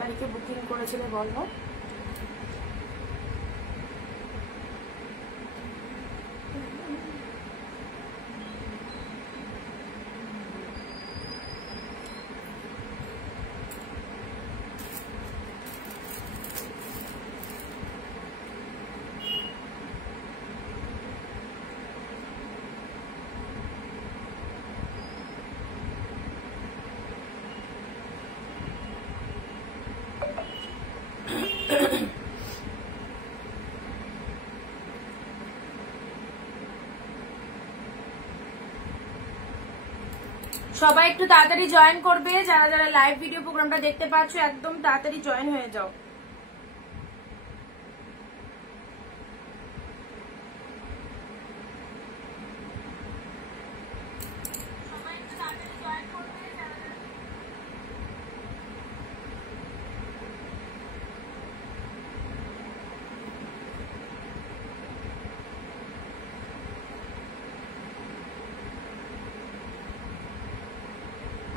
তারিখে বুকিং করেছিলে বলো। সবাই একটু তাড়াতাড়ি জয়েন করবে, যারা যারা লাইভ ভিডিও প্রোগ্রামটা দেখতে পাচ্ছ একদম তাড়াতাড়ি জয়েন হয়ে যাও।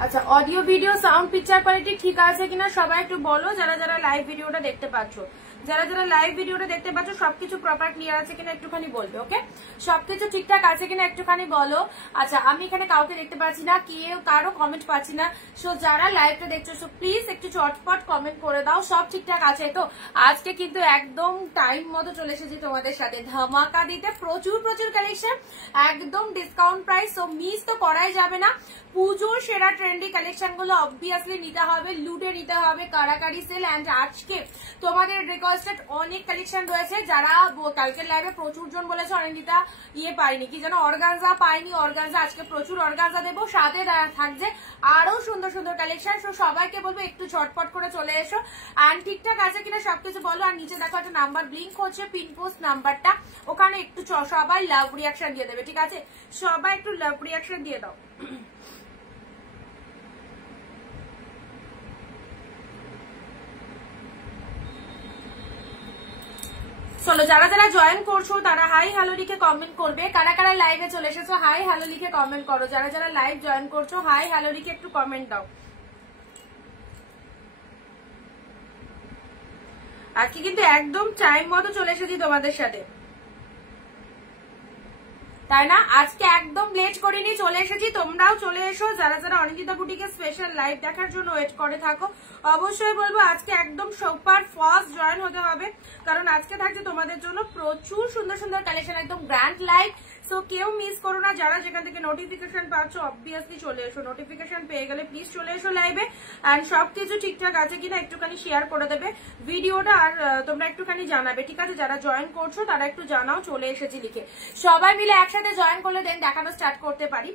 আচ্ছা, audio video sound picture quality ঠিক আছে কিনা সবাই একটু বলো, যারা যারা লাইভ ভিডিওটা দেখতে পাচ্ছ। যারা যারা লাইভ ভিডিওটা দেখতে পাচ্ছ সবকিছু প্রপার ক্লিয়ার আছে কিনা একটুখানি বলবে। ওকে, সবকিছু ঠিকঠাক আছে কিনা একটুখানি বলো। আচ্ছা, আমি এখানে কাউকে দেখতে পাচ্ছি না, কেউ কারো কমেন্ট পাচ্ছি না। সো যারা লাইভটা দেখছো সো প্লিজ একটু চটপট কমেন্ট করে দাও সব ঠিকঠাক আছে তো। আজকে কিন্তু একদম টাইম মতো চলে এসেছি তোমাদের সাথে ধামাকা দিতে, প্রচুর প্রচুর কালেকশন, একদম ডিসকাউন্ট প্রাইস। সো মিস তো করাই যাবে না। পুজোর সেরা ট্রেন্ডি কালেকশন গুলো অবভিয়াসলি নিতে হবে, লুটে নিতে হবে কারাকারি সেল। এন্ড আজকে তোমাদের রিকোয়েস্টেড অনেক কালেকশন রয়েছে, যারা কালকের লাইভে প্রচুর জন বলেছে অনেকটা পাইনি, কি যেন অর্গানজা পাইনি। অর্গানজা আজকে প্রচুর অর্গানজা দেবো, সাথে থাকছে আরো সুন্দর সুন্দর কালেকশন। সো সবাইকে বলবো একটু ঝটপট করে চলে এসো। অ্যান্ড ঠিকঠাক আছে কিনা সবকিছু বলো। আর নিচে দেখো একটা নাম্বার ব্লিঙ্ক হচ্ছে, পিনপোস্ট নাম্বারটা, ওখানে একটু সবাই লাভ রিয়াকশন দিয়ে দেবে। ঠিক আছে, সবাই একটু লাভ রিয়াকশন দিয়ে দাও। চলো, যারা যারা জয়েন করছো তারা হাই হ্যালো লিখে কমেন্ট করবে। কারা কারা লাইভে চলে এসেছো হাই হ্যালো লিখে কমেন্ট করো। যারা যারা লাইভ জয়েন করছো হাই হ্যালো লিখে একটু কমেন্ট দাও। আজকে কিন্তু একদম টাইম মতো চলে এসেছি তোমাদের সাথে, তাই না? আজকে একদম লেট করিনি, চলে এসেছি। তোমরাও চলে এসো, যারা যারা অনিন্দিতা বুটিকে স্পেশাল লাইভ দেখার জন্য ওয়েট করে থাকো অবশ্যই বলবো আজকে একদম সুপার ফাস্ট জয়েন হতে হবে, কারণ আজকে থাকছে তোমাদের জন্য প্রচুর সুন্দর সুন্দর কালেকশন, একদম গ্র্যান্ড লাইভ। সো কেউ মিস করো না। যারা যেখান থেকে নোটিফিকেশন পাচ্ছ অবভিয়াসলি চলে এসো, নোটিফিকেশন পেয়ে গেলে প্লিজ চলে এসো লাইভে। এন্ড সবকিছু ঠিকঠাক আছে কিনা একটুখানি শেয়ার করে দেবে ভিডিওটা, আর তোমরা একটুখানি জানাবে। ঠিক আছে, যারা জয়েন করছো তারা একটু জানাও চলে এসেছি লিখে। সবাই মিলে একসাথে জয়েন করলে দেন দেখানো স্টার্ট করতে পারি।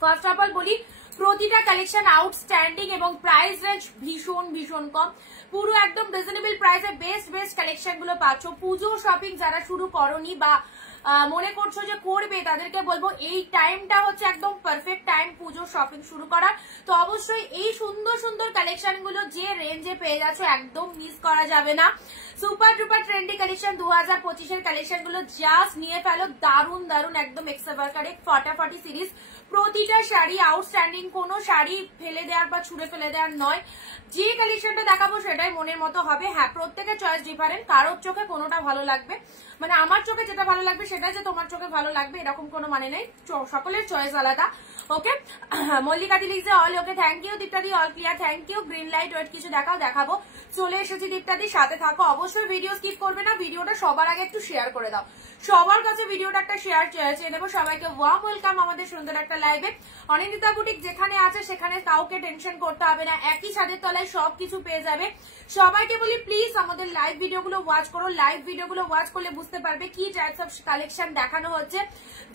ফার্স্ট অফ অল বলি, প্রতিটা কালেকশন আউটস্ট্যান্ডিং এবং প্রাইস রেঞ্জ ভীষণ ভীষণ কম, পুরো একদম রিজনেবল প্রাইসে বেস্ট বেস্ট কালেকশন গুলো পাচ্ছ। পুজো শপিং যারা শুরু করনি বা মনে করছো যে করবে, তাদেরকে বলবো এই টাইমটা হচ্ছে একদম পারফেক্ট টাইম পুজো শপিং শুরু করার। তো অবশ্যই এই সুন্দর সুন্দর কালেকশন গুলো যে রেঞ্জে পেয়ে যাচ্ছ একদম মিস করা যাবে না। সুপার ডুপার ট্রেন্ডি কালেকশন 2025 এর কালেকশন গুলো জাস্ট নিয়ে ফেলো, দারুন দারুন একদম এক্সট্রাভার্কারে ফাটাফাটি সিরিজ। প্রতিটা শাড়ি আউটস্ট্যান্ডিং, কোনো শাড়ি ফেলে দেওয়ার বা ছুড়ে ফেলে দেওয়ার নয়। যে কালেকশনটা দেখাবো সেটাই মনের মতো হবে। হ্যাঁ, প্রত্যেকের চয়েস ডিফারেন্ট, কারোর চোখে কোনোটা ভালো লাগবে, মানে আমার চোখে যেটা ভালো লাগবে সেটা যে তোমার চোখে ভালো লাগবে এরকম কোনো মানে নেই, সকলের চয়েস আলাদা। ওকে, মল্লিকা দি লিখছে all okay, thank you. Diptadi all clear, thank you. Green light wait কিছু দেখাবো, চলে এসেছি দীপ্তাদি, সাথে থাকো। অবশ্যই ভিডিও স্কিপ করবে না, ভিডিওটা সবার আগে একটু শেয়ার করে দাও, সবার কাছে ভিডিওটা একটা শেয়ার চেয়ে নেবো। সবাইকে ওয়ার্ম ওয়েলকাম আমাদের সুন্দর একটা লাইভে। অনিন্দিতা বুটিক যেখানে আছে সেখানে কাউকে টেনশন করতে হবে না, একই ছাদের তলায় সবকিছু পেয়ে যাবে। সবাইকে বলি প্লিজ আমাদের লাইভ ভিডিওগুলো ওয়াচ করো, লাইভ ভিডিওগুলো ওয়াচ করলে বুঝতে পারবে কি টাইপস অফ কালেকশন দেখানো হচ্ছে।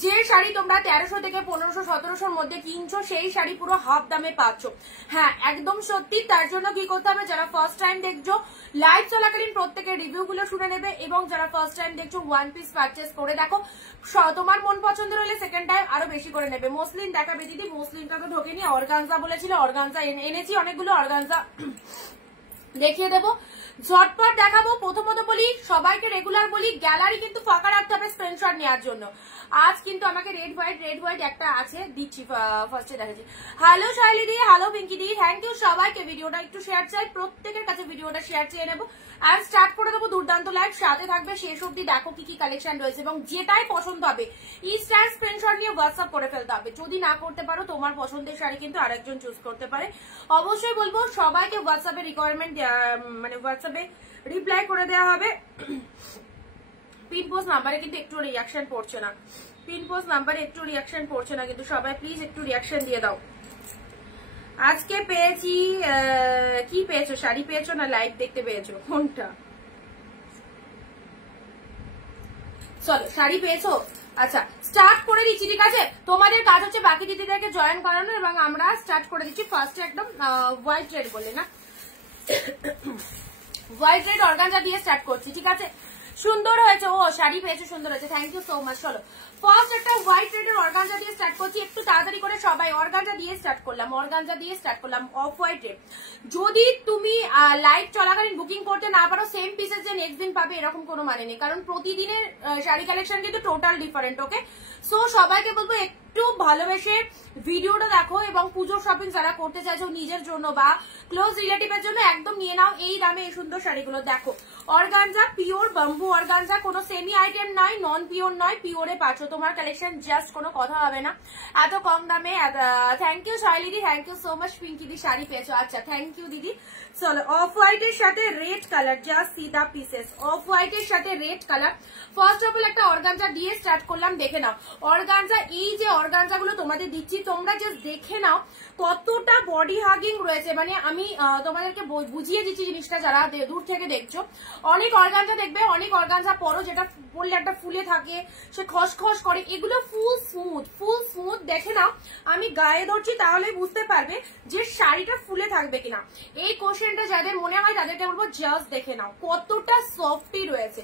যে শাড়ি তোমরা 1300 থেকে 1500 1700 মধ্যে কিনছো সেই শাড়ি পুরো হাফ দামে পাচ্ছ। হ্যাঁ, একদম সত্যি। তার জন্য কি করতে হবে, যারা ফার্স্ট টাইম দেখছো লাইভ চলাকালীন প্রত্যেকের রিভিউ গুলো শুনে নেবে, এবং যারা ফার্স্ট টাইম দেখছো ওয়ান পিস পারচেস করে দেখো, তোমার মন পছন্দের হলে সেকেন্ড টাইম আরো বেশি করে নেবে। মসলিন দেখাবে দিদি, মসলিনটা তো ঢোকেনি। অর্গানজা বলেছিল, অর্গানজা এনেছি অনেকগুলো, অর্গানজা দেখিয়ে দেবো, ঝটপট দেখাবো। প্রথমত বলি সবাইকে রেগুলার বলি গ্যালারি কিন্তু ফাঁকা রাখতে হবে স্ক্রিনশট নেওয়ার জন্য। আজ কিন্তু আমাকে রেড হোয়াইট একটা আছে, দিচ্ছি ফার্স্টে দেখাচ্ছি। Hello Shaily di, hello Pinky di, thank you সবাইকে। ভিডিওটা একটু শেয়ার চাই, প্রত্যেকের কাছে ভিডিওটা শেয়ার চেয়ে নেবো। আর স্টার্ট করে দেবো দুর্দান্ত লাইভ, সাথে থাকবে শেষ অব্দি। দেখো কি কি কালেকশন রয়েছে এবং যেটাই পছন্দ হবে ইনস্ট্যান্ট স্ক্রিনশট নিয়ে হোয়াটসঅ্যাপ করে ফেলতে হবে। যদি না করতে পারো তোমার পছন্দের শাড়ি কিন্তু আরেকজন চুজ করতে পারে। অবশ্যই বলবো সবাইকে হোয়াটসঅ্যাপে রিকোয়ারমেন্ট মানে হোয়াটসঅ্যাপে রিপ্লাই করে দেওয়া হবে। পিন পোস্ট নাম্বারে কিন্তু একটু রিয়াকশন পড়ছে না, পিন পোস্ট নাম্বারে একটু রিয়াকশন পড়ছে না, কিন্তু সবাই প্লিজ একটু রিয়াকশন দিয়ে দাও। আজকে পেয়েছি কি পেয়েছো, শাড়ি পেয়েছো না লাইভ দেখতে পেয়েছো, কোনটা? চলো শাড়ি পেয়েছো, আচ্ছা স্টার্ট করে দিচ্ছি। ঠিক আছে, তোমাদের কাজ হচ্ছে বাকি দিদিদেরকে জয়েন করানো এবং আমরা স্টার্ট করে দিচ্ছি। ফার্স্টে একদম হোয়াইট রেড বলে না, হোয়াইট রেড অর্গানজা দিয়ে স্টার্ট করছি। ঠিক আছে, সুন্দর হয়েছে, ও শাড়ি পেয়েছে, সুন্দর হয়েছে, থ্যাংক ইউ সো মাচ। চলো ফার্স্ট একটা হোয়াইট রেডের অর্গানজা দিয়ে স্টার্ট করছি, একটু তাড়াতাড়ি করে সবাই। অর্গানজা দিয়ে স্টার্ট করলাম, অফ হোয়াইট রেড। যদি তুমি লাইভ চলাকালীন বুকিং করতে না পারো, সেম পিসেস যে নেক্সট দিন পাবে এরকম কোনো মানে নেই, কারণ প্রতিদিনের শাড়ি কালেকশন কিন্তু টোটাল ডিফারেন্ট। ওকে, সো সবাইকে বলবো একটু ভালোবেসে ভিডিওটা দেখো এবং পুজো শপিং যারা করতে চাইছো নিজের জন্য বা ক্লোজ রিলেটিভের জন্য একদম নিয়ে নাও এই দামে এই সুন্দর শাড়িগুলো। দেখো অর্গানজা পিওর বাম্বু অর্গানজা, কোনো সেমি আইটেম নয়, নন পিওর নয়, পিওরে পাচ্ছ তোমার কালেকশন, জাস্ট কোনো কথা হবে না এত কম দামে। Thank you Shaily di, thank you so much. Pinky di sari পেয়েছো, আচ্ছা থ্যাংক ইউ দিদি। চলো অফ হোয়াইট এর সাথে রেড কালার, জাস্ট সি দা পিসেস, অফ হোয়াইট এর সাথে red colour. First of all একটা অর্গানজা দিয়ে স্টার্ট করলাম, দেখে নাও অর্গানজা। এই যে অর্গানজা গুলো তোমাদের দিচ্ছি তোমরা জাস্ট দেখে নাও কতটা বডি হাগিং রয়েছে, মানে আমি তোমাদেরকে বুঝিয়ে দিচ্ছি জিনিসটা যারা দূর থেকে দেখছো। অনেক অর্গানজা দেখবে, অনেক অর্গানজা পরো যেটা পরলে একটা ফুলে থাকে, সে খসখস করে, এগুলো ফুল স্মুথ। দেখে নাও, আমি গায়ে ধরছি তাহলে বুঝতে পারবে যে শাড়িটা ফুলে থাকবে কিনা। এই কোশ্চেনটা যাদের মনে হয় তাদেরকে বলবো জাস্ট দেখে নাও কতটা সফটি রয়েছে,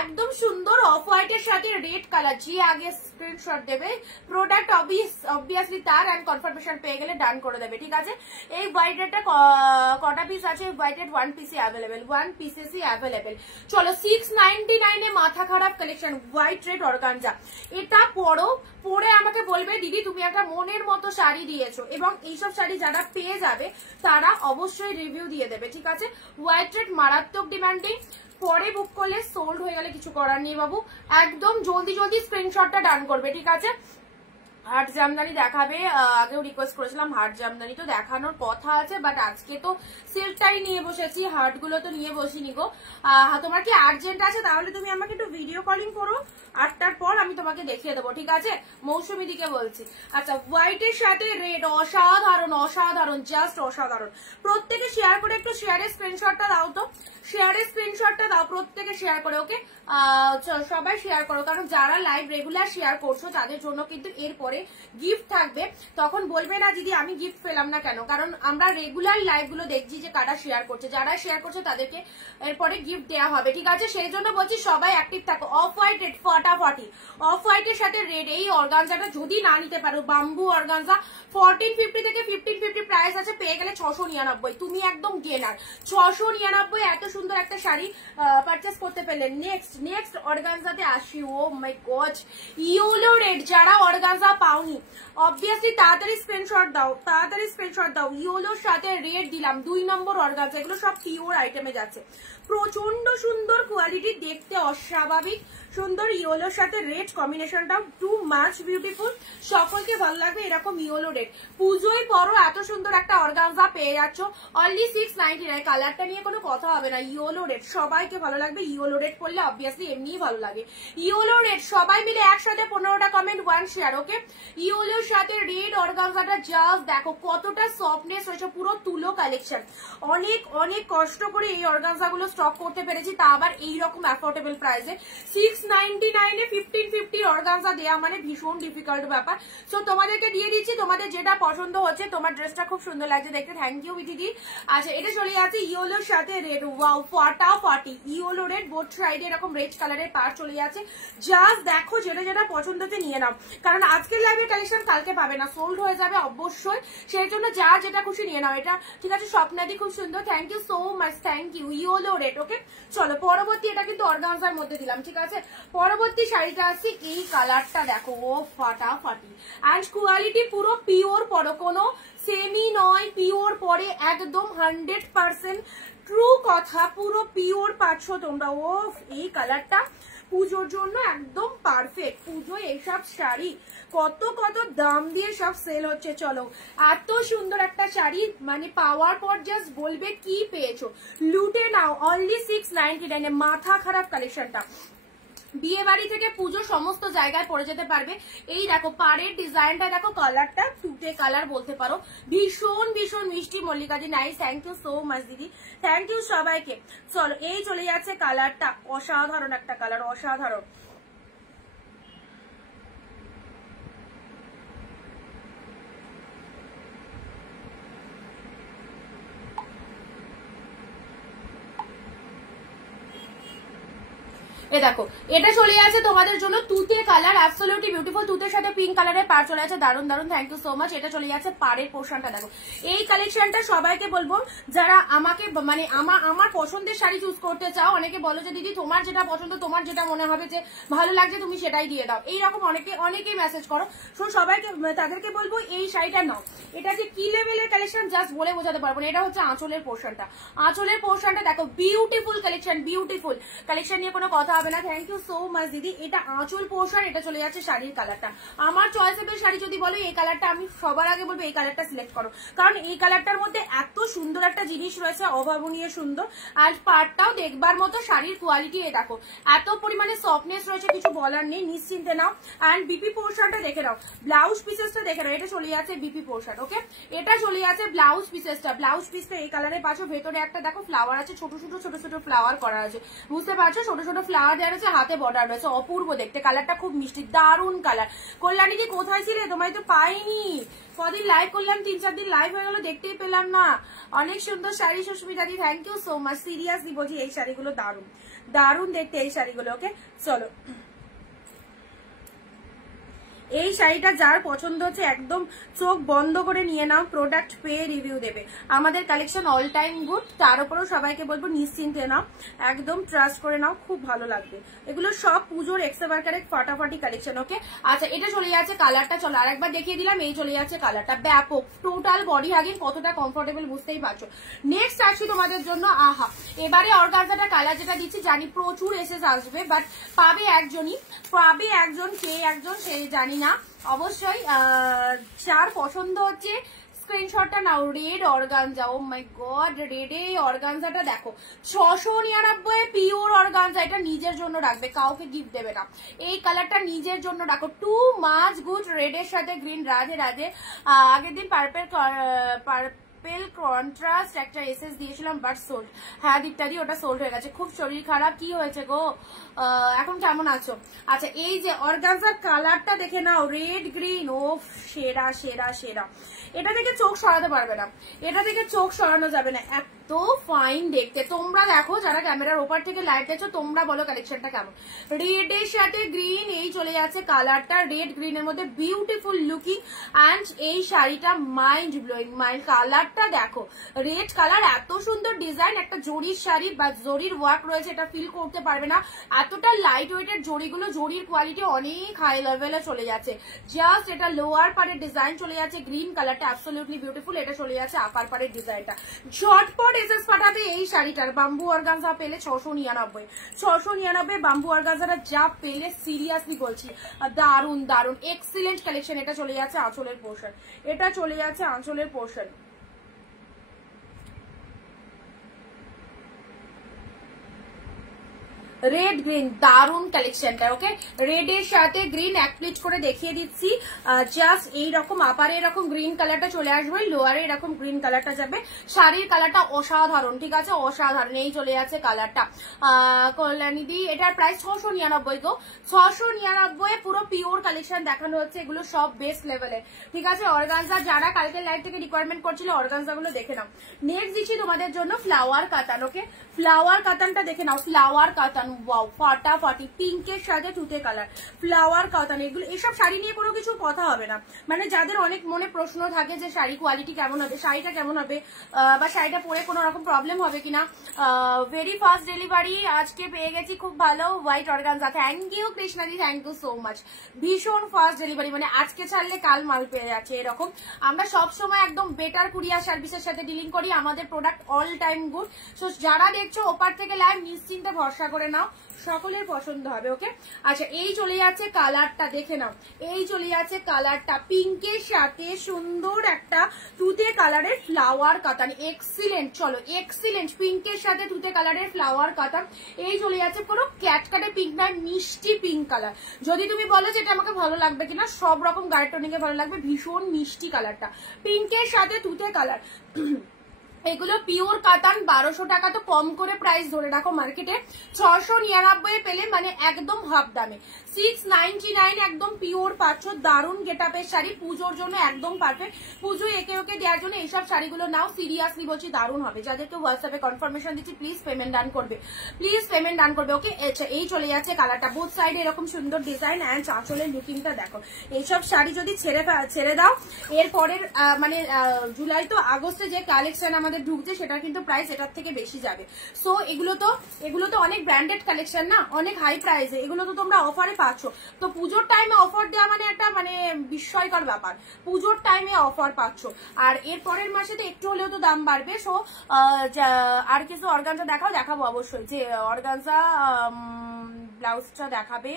একদম সুন্দর। অফ হোয়াইট এর সাথে রেড কালার, যে আগে স্ক্রিনশট দেবে প্রোডাক্ট অবভিয়াসলি তার অ্যান্ড কনফার্মেশন পেয়ে গেলে ডান করে দেবে। ঠিক আছে, এই হোয়াইট রেডটা কটা পিস আছে? হোয়াইট রেড ওয়ান পিসই অ্যাভেলেবেল। চলো 699 এ মাথা খারাপ কালেকশন, হোয়াইট রেড অর্গানজা। এটা পরে আমাকে বলবে দিদি তুমি একটা মনের মতো শাড়ি দিয়েছো, এবং এইসব শাড়ি যারা পেয়ে যাবে তারা অবশ্যই রিভিউ দিয়ে দেবে। ঠিক আছে, হোয়াইট রেড মারাত্মক ডিমান্ডিং, পরে বুক করলে সোল্ড হয়ে গেলে কিছু করার নেই বাবু, একদম জলদি স্ক্রিনশটটা ডান করবে। ঠিক আছে, হার্ট জামদানি দেখাবে, আগেও রিকোয়েস্ট করেছিলাম হার্ট জামদানি তো দেখানোর কথা আছে, বাট আজকে তো সিল্কটাই নিয়ে বসেছি, হার্ট গুলো তো নিয়ে বসিনি গো। তোমার কি আর্জেন্ট আছে তাহলে তুমি আমাকে একটু ভিডিও কলিং করো, 8টার পর আমি তোমাকে দেখিয়ে দেবো। ঠিক আছে, মৌসুমী দিকে বলছি। আচ্ছা হোয়াইটের সাথে রেড, অসাধারণ, জাস্ট অসাধারণ। প্রত্যেকে শেয়ার করে একটু শেয়ারের স্ক্রিনশটটা দাও তো, শেয়ারের স্ক্রিনশটটা দাও, প্রত্যেকে শেয়ার করে। ওকে, সবাই শেয়ার করো, কারণ যারা লাইভ রেগুলার শেয়ার করছো তাদের জন্য কিন্তু এরপরে গিফট থাকবে। তখন বলবে না দিদি আমি গিফট পেলাম না কেন, কারণ আমরা রেগুলার লাইভ গুলো দেখছি যে কারা শেয়ার করছে, যারা শেয়ার করছে তাদেরকে এরপরে গিফট দেওয়া হবে। ঠিক আছে, সেই জন্য বলছি সবাই অ্যাক্টিভ থাকো। অফ হোয়াইট রেড ফাটাফাটি, অফ হোয়াইট এর সাথে রেড, এই অর্গানজাটা যদি না নিতে পারো, বাম্বু অর্গানজা 1450 থেকে 1550 প্রাইস আছে, পেয়ে গেলে 699, তুমি একদম গেনার। 699 এত সুন্দর একটা শাড়ি পারচেস করতে পেলে। নেক্সট অর্গানজাতে আসি। ও মাই গড, ইয়েলো রেড, যারা অর্গানজা পাওনি অবভিয়াসলি তাড়াতাড়ি স্ক্রিনশট দাও, ইয়েলোর সাথে রেড দিলাম, 2 নম্বর অর্গানজা, এগুলো সব পিওর আইটেমে যাচ্ছে, প্রচন্ড সুন্দর কোয়ালিটি, দেখতে অস্বাভাবিক সুন্দর। ইয়েলোর সাথে রেড কম্বিনেশনটাও টু মাচ বিউটিফুল, সকলকে ভালো লাগবে এরকম ইয়েলো রেড। পুজোয় পরো এত সুন্দর একটা অর্গানজা পেয়ে যাচ্ছ অনলি 699, কালারটা নিয়ে কোনো কথা হবে না। ইয়েলো রেড সবাইকে ভালো লাগবে, ইয়েলো রেড পরলে অবভিয়াসলি এমনিই ভালো লাগে। ইয়েলো রেড, সবাই মিলে একসাথে 15টা কমেন্ট 1 শেয়ার। ওকে, ইয়েলোর সাথে রেড অর্গানজাটা জাস্ট দেখো কতটা সফটনেস হয়েছে, পুরো তুলো কালেকশন। অনেক কষ্ট করে এই অর্গানজা গুলো স্টক করতে পেরেছি, তা আবার এইরকম অ্যাফোর্ডেবল প্রাইসে। 699 এ 1550 অর্গানজা দেয়া মানে ভীষণ ডিফিকাল্ট ব্যাপার। সো তোমাদেরকে দিয়ে দিচ্ছি, তোমাদের যেটা পছন্দ হচ্ছে। তোমার ড্রেসটা খুব সুন্দর লাগছে দেখতে, থ্যাংক ইউ বিথিদি। আচ্ছা, এটা চলে যাচ্ছে ইয়েলোর সাথে রেড, ওয়াও ফাটাফাটি, ইয়েলো রেড, বোথ সাইডে এরকম রেড কালারের পার চলে যাচ্ছে। জাস্ট দেখো যেটা পছন্দ হচ্ছে নিয়ে নাও, কারণ আজকের লাইভের কালেকশন কালকে পাবে না, সোল্ড হয়ে যাবে অবশ্যই, সেই জন্য যেটা খুশি নিয়ে নাও। এটা ঠিক আছে, স্বপ্নাদি খুব সুন্দর, thank you so much, thank you. Yellow red. Okay, চলো পরবর্তী, এটা কিন্তু অর্গানজার মধ্যে দিলাম। ঠিক আছে, পরবর্তী শাড়িটা আছে এই কালারটা দেখো, ও ফাটাফাটি অ্যান্ড কোয়ালিটি পুরো পিওর পরো, কোনো সেমি নয়, পিওর পরে একদম 100% ট্রু কথা, পুরো পিওর পাচ্ছ তোমরা। ও এই কালারটা পুজোর জন্য একদম পারফেক্ট। পুজো এইসব শাড়ি কত কত দাম দিয়ে সব সেল হচ্ছে। চলো, এত সুন্দর একটা শাড়ি মানে পাওয়ার পর জাস্ট বলবে কি পেয়েছো, লুটে নাও। অনলি 699 এ মাথা খারাপ কালেকশনটা। বিয়ে বাড়ি থেকে পুজো সমস্ত জায়গায় পরে যেতে পারবে। এই দেখো পাড়ের ডিজাইনটা দেখো, কালারটা তুতে কালার বলতে পারো, ভীষণ ভীষণ মিষ্টি। মল্লিকাজি nice, thank you so much দিদি, থ্যাংক ইউ সবাইকে। চলো এই চলে যাচ্ছে কালারটা, অসাধারণ একটা কালার, অসাধারণ। এ দেখো এটা চলে আছে তোমাদের জন্য তুতে কালার, অ্যাবসলিউটলি বিউটিফুল। তুতের সাথে পিঙ্ক কালারের পার চলে আছে, দারুন দারুন, থ্যাংক ইউ সো মাচ। এটা চলে যাচ্ছে পাড়ের পোর্শনটা দেখো। এই কালেকশনটা সবাইকে বলবো যারা আমাকে মানে আমার পছন্দের শাড়ি চুজ করতে চাও। অনেকে বলো যে দিদি তোমার যেটা পছন্দ, তোমার যেটা মনে হবে যে ভালো লাগছে তুমি সেটাই দিয়ে দাও, এইরকম অনেকেই মেসেজ করো। সো সবাইকে তাদেরকে বলবো এই শাড়িটা নাও। এটা যে কি লেভেলের কালেকশন জাস্ট বলে বোঝাতে পারবো না। এটা হচ্ছে আঁচলের পোর্শনটা, আঁচলের পোর্শনটা দেখো, বিউটিফুল কালেকশন, বিউটিফুল কালেকশন নিয়ে কোনো কথা হবে না। থ্যাংক ইউ সো মাচ দিদি। এটা আঁচল পোর্শন, এটা চলে যাচ্ছে শাড়ির কালারটা। আমার চয়েসেবল শাড়ি যদি বলো এই কালারটা, আমি সবার আগে বলবো এই কালারটা সিলেক্ট করো, কারণ এই কালারটার মধ্যে এত সুন্দর একটা জিনিস রয়েছে, অভাবনীয় সুন্দর। আর পার্টটাও দেখবার মতো, শাড়ির কোয়ালিটি এ দেখো, এত পরিমাণে সফটনেস রয়েছে, কিছু বলার নেই, নিশ্চিন্তে নাও। অ্যান্ড বিপি পোর্শনটা দেখে নাও, ব্লাউজ পিসেসটা দেখে নাও, এটা চলে যাচ্ছে বিপি পোর্শন। ওকে, এটা চলে যাচ্ছে ব্লাউজ পিসেসটা। ব্লাউজ পিসটা এই কালারে পাচ্ছ, ভেতরে একটা দেখো ফ্লাওয়ার আছে, ছোট ছোট ফ্লাওয়ার করা আছে, বুঝতে পারছো, ছোট ছোট ফ্লাওয়ার দেওয়া আছে, হাতে বর্ডার রয়েছে, অপূর্ব দেখতে। কালারটা খুব মিষ্টি, দারুন কালার। কল্যাণী দি কোথায় ছিলে, তোমায় তো পাইনি, কদিন লাইভ করলাম, 3-4 দিন লাইভ হয়ে গেল, দেখতেই পেলাম না। অনেক সুন্দর শাড়ি সুস্মিতা দি, thank you so much. Seriously বলছি এই শাড়িগুলো দারুন দারুন দেখতে, এই শাড়িগুলো। ওকে চলো, এই শাড়িটা যার পছন্দ হচ্ছে একদম চোখ বন্ধ করে নিয়ে নাও, প্রোডাক্ট পেয়ে রিভিউ দেবে। আমাদের কালেকশন অল টাইম গুড, তার উপরেও সবাইকে বলবো নিশ্চিন্তে নাও, একদম ট্রাস্ট করে নাও, খুব ভালো লাগবে। এগুলো সব পুজোর এক্সেবারকারের ফাটাফাটি কালেকশন। ওকে আচ্ছা, এটা চলে যাচ্ছে কালারটা, চলো আরেকবার দেখিয়ে দিলাম। এই চলে যাচ্ছে কালারটা, ব্যাপক টোটাল বডি হাগিং, কতটা কমফোর্টেবল বুঝতেই পারছো। নেক্সট আসছি তোমাদের জন্য, আহা এবারে অর্গানজাটা কালার যেটা দিচ্ছি, জানি প্রচুর এসেস আসবে, বাট পাবে একজনই, পাবে একজন, কে একজন সে জানি না। অবশ্যই যার পছন্দ হচ্ছে স্ক্রিনশটটা নাও। রেড অর্গানজা, ও মাই গড, রেডে অর্গানজাটা দেখো, 699 পিওর অর্গানজা। এটা নিজের জন্য রাখবে, কাউকে গিফট দেবে না। এই কালারটা নিজের জন্য রাখো, টু মাচ গুড। রেডের সাথে গ্রিন, রাধে রাধে। আগের দিন পার্পেল কন্ট্রাস্ট একটা এসএস দিয়েছিলাম, বাট সোল্ড। হ্যাঁ দীপ্তাদি, ওটা সোল্ড হয়ে গেছে। খুব শরীর খারাপ, কি হয়েছে গো, এখন কেমন আছো? আচ্ছা এই যে অর্গানজার কালারটা দেখে নাও, রেড গ্রিন, ও সেরা সেরা সেরা। এটা থেকে চোখ সরাতে পারবে না, এটা থেকে চোখ সরানো যাবে না, এত ফাইন দেখতে। তোমরা দেখো যারা ক্যামেরার ওপার থেকে লাইট দেখছো, তোমরা বলো কালেকশনটা কেমন। রেড এর সাথে গ্রিন, এই চলে যাচ্ছে কালারটা, রেড গ্রিন এর মধ্যে বিউটিফুল লুকিং। অ্যান্ড এই শাড়িটা মাইন্ড ব্লোয়িং, মাইন্ড কালারটা দেখো, রেড কালার, এত সুন্দর ডিজাইন, একটা জরির শাড়ি বা জরির ওয়ার্ক রয়েছে, এটা ফিল করতে পারবে না। এতটা লাইট ওয়েটের জরিগুলো, জরির কোয়ালিটি অনেক হাই লেভেলে চলে যাচ্ছে। জাস্ট এটা লোয়ার পারের ডিজাইন চলে যাচ্ছে, গ্রিন কালারটা অ্যাবসলিউটলি বিউটিফুল। এটা চলে যাচ্ছে আপার পারের ডিজাইনটা। ঝটপট এসএস পাঠাবে এই শাড়িটার। বাম্বু অর্গানজা পেলে 699 বাম্বু অর্গানজাটা যা পেলে, সিরিয়াসলি বলছি দারুন দারুন, এক্সিলেন্ট কালেকশন। এটা চলে যাচ্ছে আঁচলের পোর্শন, এটা চলে যাচ্ছে আঁচলের পোর্শন। রেড গ্রিন, দারুন কালেকশনটা। ওকে, রেড এর সাথে গ্রিন এক প্লিট করে দেখিয়ে দিচ্ছি। জাস্ট এইরকম আপারে এরকম গ্রিন কালারটা চলে আসবে, লোয়ারে এরকম গ্রিন কালারটা যাবে। শাড়ির কালারটা অসাধারণ, ঠিক আছে, অসাধারণ। এই চলে যাচ্ছে কালারটা কল্যাণীদি, এটার প্রাইস 699 গো, 699 পুরো পিওর কালেকশন দেখানো হচ্ছে। এগুলো সব বেস্ট লেভেলের, ঠিক আছে। অর্গানজা যারা কালকে লাইভ থেকে রিকোয়ারমেন্ট করছিল, অর্গানজা গুলো দেখে নাও। নেক্সট দিচ্ছি তোমাদের জন্য ফ্লাওয়ার কাতান। ওকে, ফ্লাওয়ার কাতানটা দেখে নাও, ফ্লাওয়ার কাতান, ওয়াও ফাটাফাটি পিঙ্কের সাথে তুতে কালার ফ্লাওয়ার কাতান, এগুলো এসব শাড়ি নিয়ে কোনো কিছু কথা হবে না। মানে যাদের অনেক মনে প্রশ্ন থাকে যে শাড়ি কোয়ালিটি কেমন হবে, শাড়িটা কেমন হবে, বা শাড়িটা পরে কোনো রকম প্রবলেম হবে কিনা, ভেরি ফাস্ট ডেলিভারি আজকে পেয়ে গেছি, খুব ভালো হোয়াইট অর্গানজা। থ্যাংক ইউ কৃষ্ণাদি, থ্যাংক ইউ সো মাচ। ভীষণ ফাস্ট ডেলিভারি, মানে আজকে ছাড়লে কাল মাল পেয়ে যাচ্ছে এরকম। আমরা সবসময় একদম বেটার কুরিয়ার সার্ভিসের সাথে ডিলিং করি, আমাদের product all time good. So যারা দেখছো ওপার থেকে লাইভ নিশ্চিন্তে ভরসা করে নাও, সকলের পছন্দ হবে। ওকে, আচ্ছা এই চলে যাচ্ছে কালারটা, দেখে নাও, এই চলে যাচ্ছে কালারটা পিঙ্কের সাথে সুন্দর একটা তুতে কালারের ফ্লাওয়ার কাতান, এক্সিলেন্ট। চলো এক্সিলেন্ট, পিঙ্কের সাথে তুতে কালারের ফ্লাওয়ার কাতান, এই চলে যাচ্ছে পুরো ক্যাটকাটে পিঙ্ক না, মিষ্টি পিঙ্ক কালার। যদি তুমি বলো যে এটা আমাকে ভালো লাগবে কিনা, সব রকম গায়ের টোনিংয়ে ভালো লাগবে, ভীষণ মিষ্টি কালারটা, পিঙ্কের সাথে তুতে কালার। এগুলো পিওর কাতান, 1200 টাকা তো কম করে প্রাইস ধরে রাখো মার্কেটে, 699 পেলে মানে একদম হাফ দামে, 699 একদম পিওর পাচ্ছ। দারুন গেটআপের শাড়ি, পুজোর জন্য একদম পারফেক্ট, পুজো একে ওকে দেওয়ার জন্য এইসব শাড়িগুলো নাও, সিরিয়াসলি বলছি দারুন হবে। যাদেরকে হোয়াটসঅ্যাপে কনফার্মেশন দিচ্ছি প্লিজ পেমেন্ট ডান করবে, প্লিজ পেমেন্ট ডান করবে। ওকে, আচ্ছা এই চলে যাচ্ছে কালারটা, বোথ সাইডে এরকম সুন্দর ডিজাইন অ্যান্ড আঁচলের লুকিংটা দেখো। এইসব শাড়ি যদি ছেড়ে দাও এরপরের মানে জুলাই তো আগস্টে যে কালেকশন আমাদের ঢুকছে সেটা কিন্তু প্রাইস এটার থেকে বেশি যাবে। সো এগুলো তো অনেক ব্র্যান্ডেড কালেকশন না, অনেক হাই প্রাইসে, এগুলো তো তোমরা অফারে পাচ্ছ। তো পুজোর টাইমে অফার দেওয়া মানে একটা মানে বিস্ময়কর ব্যাপার, পুজোর টাইমে অফার পাচ্ছ। আর এর পরের মাসে তো একটু হলেও তো দাম বাড়বে। সো আর কিছু অর্গানজা দেখাবো অবশ্যই, যে অর্গানজা ব্লাউজটা দেখাবে,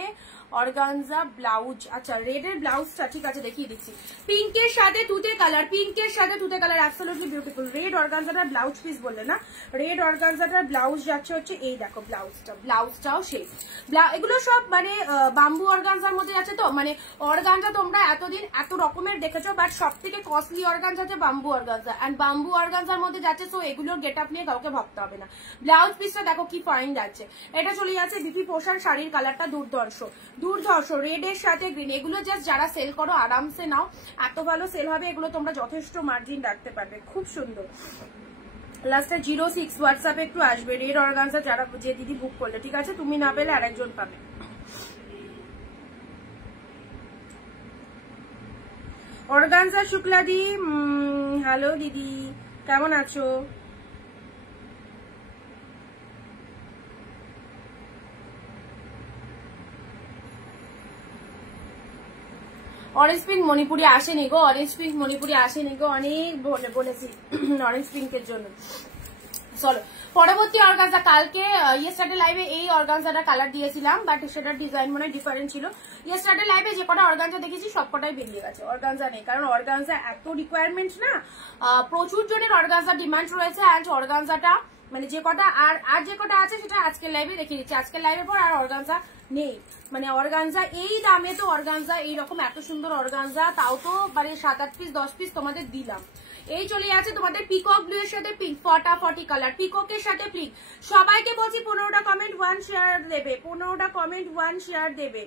অর্গানজা ব্লাউজ। আচ্ছা রেডের ব্লাউজটা ঠিক আছে দেখিয়ে দিচ্ছি, পিঙ্কের সাথে তুতে কালার, পিঙ্কের সাথে তুতে কালার, অ্যাবসলিউটলি বিউটিফুল। রেড অর্গানজাটার ব্লাউজ পিস বললে না, রেড অর্গানজাটার ব্লাউজ যাচ্ছে হচ্ছে এই দেখো ব্লাউজটা, ব্লাউজটাও সেই। এগুলো সব মানে বাম্বু অর্গানজার মধ্যে যাচ্ছে। তো মানে অর্গানজা তোমরা এতদিন এত রকমের দেখেছো, বাট সব থেকে কস্টলি অর্গানজা হচ্ছে বাম্বু অর্গানজা, এন্ড বাম্বু অর্গানজার মধ্যে যাচ্ছে। তো এগুলোর গেট আপ নিয়ে কাউকে ভাবতে হবে না। ব্লাউজ পিসটা দেখো কি ফাইন যাচ্ছে, এটা চলে যাচ্ছে বিপি পোশাক। শাড়ির কালারটা দুর্ধর্ষ, দুর্ধর্ষ, রেড এর সাথে গ্রিন। এগুলো জাস্ট যারা সেল করো আরামসে নাও, এত ভালো সেল হবে এগুলো, তোমরা যথেষ্ট মার্জিন রাখতে পারবে, খুব সুন্দর। লাস্টে 06 হোয়াটসঅ্যাপে একটু আসবে রেড অর্গানজা, যারা যে দিদি বুক করলে, ঠিক আছে, তুমি না পেলে আরেকজন পাবে। অর্গানজা শুক্লাদি, হ্যালো দিদি, কেমন আছো? অরেঞ্জ পিঙ্ক মণিপুরি আসেনি গো, অরেঞ্জ পিঙ্ক মণিপুরি আসেনি গো, অনেক বলেছি অরেঞ্জ পিঙ্কের জন্য। চলো পরবর্তী অর্গানজা, কালকে ইয়েস্টারডে লাইভে এই অর্গানজাটা কালার দিয়েছিলাম, বাট সেটার ডিজাইন মনে ডিফারেন্ট ছিল। ইয়েস্টারডে লাইভে যে কটা অর্গানজা দেখেছি সব কটাই বেরিয়ে গেছে, অর্গানজা নেই, কারণ অর্গানজা এত রিকোয়ারমেন্ট না, প্রচুর জনের অর্গানজা ডিমান্ড রয়েছে। অ্যান্ড অর্গানজাটা মানে যে কটা আর যে কটা আছে সেটা আজকের লাইভে দেখিয়ে দিচ্ছি, আজকের লাইভের পর আর অর্গানজা নেই। মানে অর্গানজা এই দামে তো অর্গানজা এইরকম এত সুন্দর অর্গানজা, তাও তো মানে 7-8 পিস 10 পিস তোমাদের দিলাম। এই চলে যাচ্ছে তোমাদের পিকক ব্লু এর সাথে পিঙ্ক, ফটাফটি কালার, পিককের সাথে পিঙ্ক। সবাইকে বলছি 15টা কমেন্ট 1 শেয়ার দেবে, 15টা কমেন্ট 1 শেয়ার দেবে।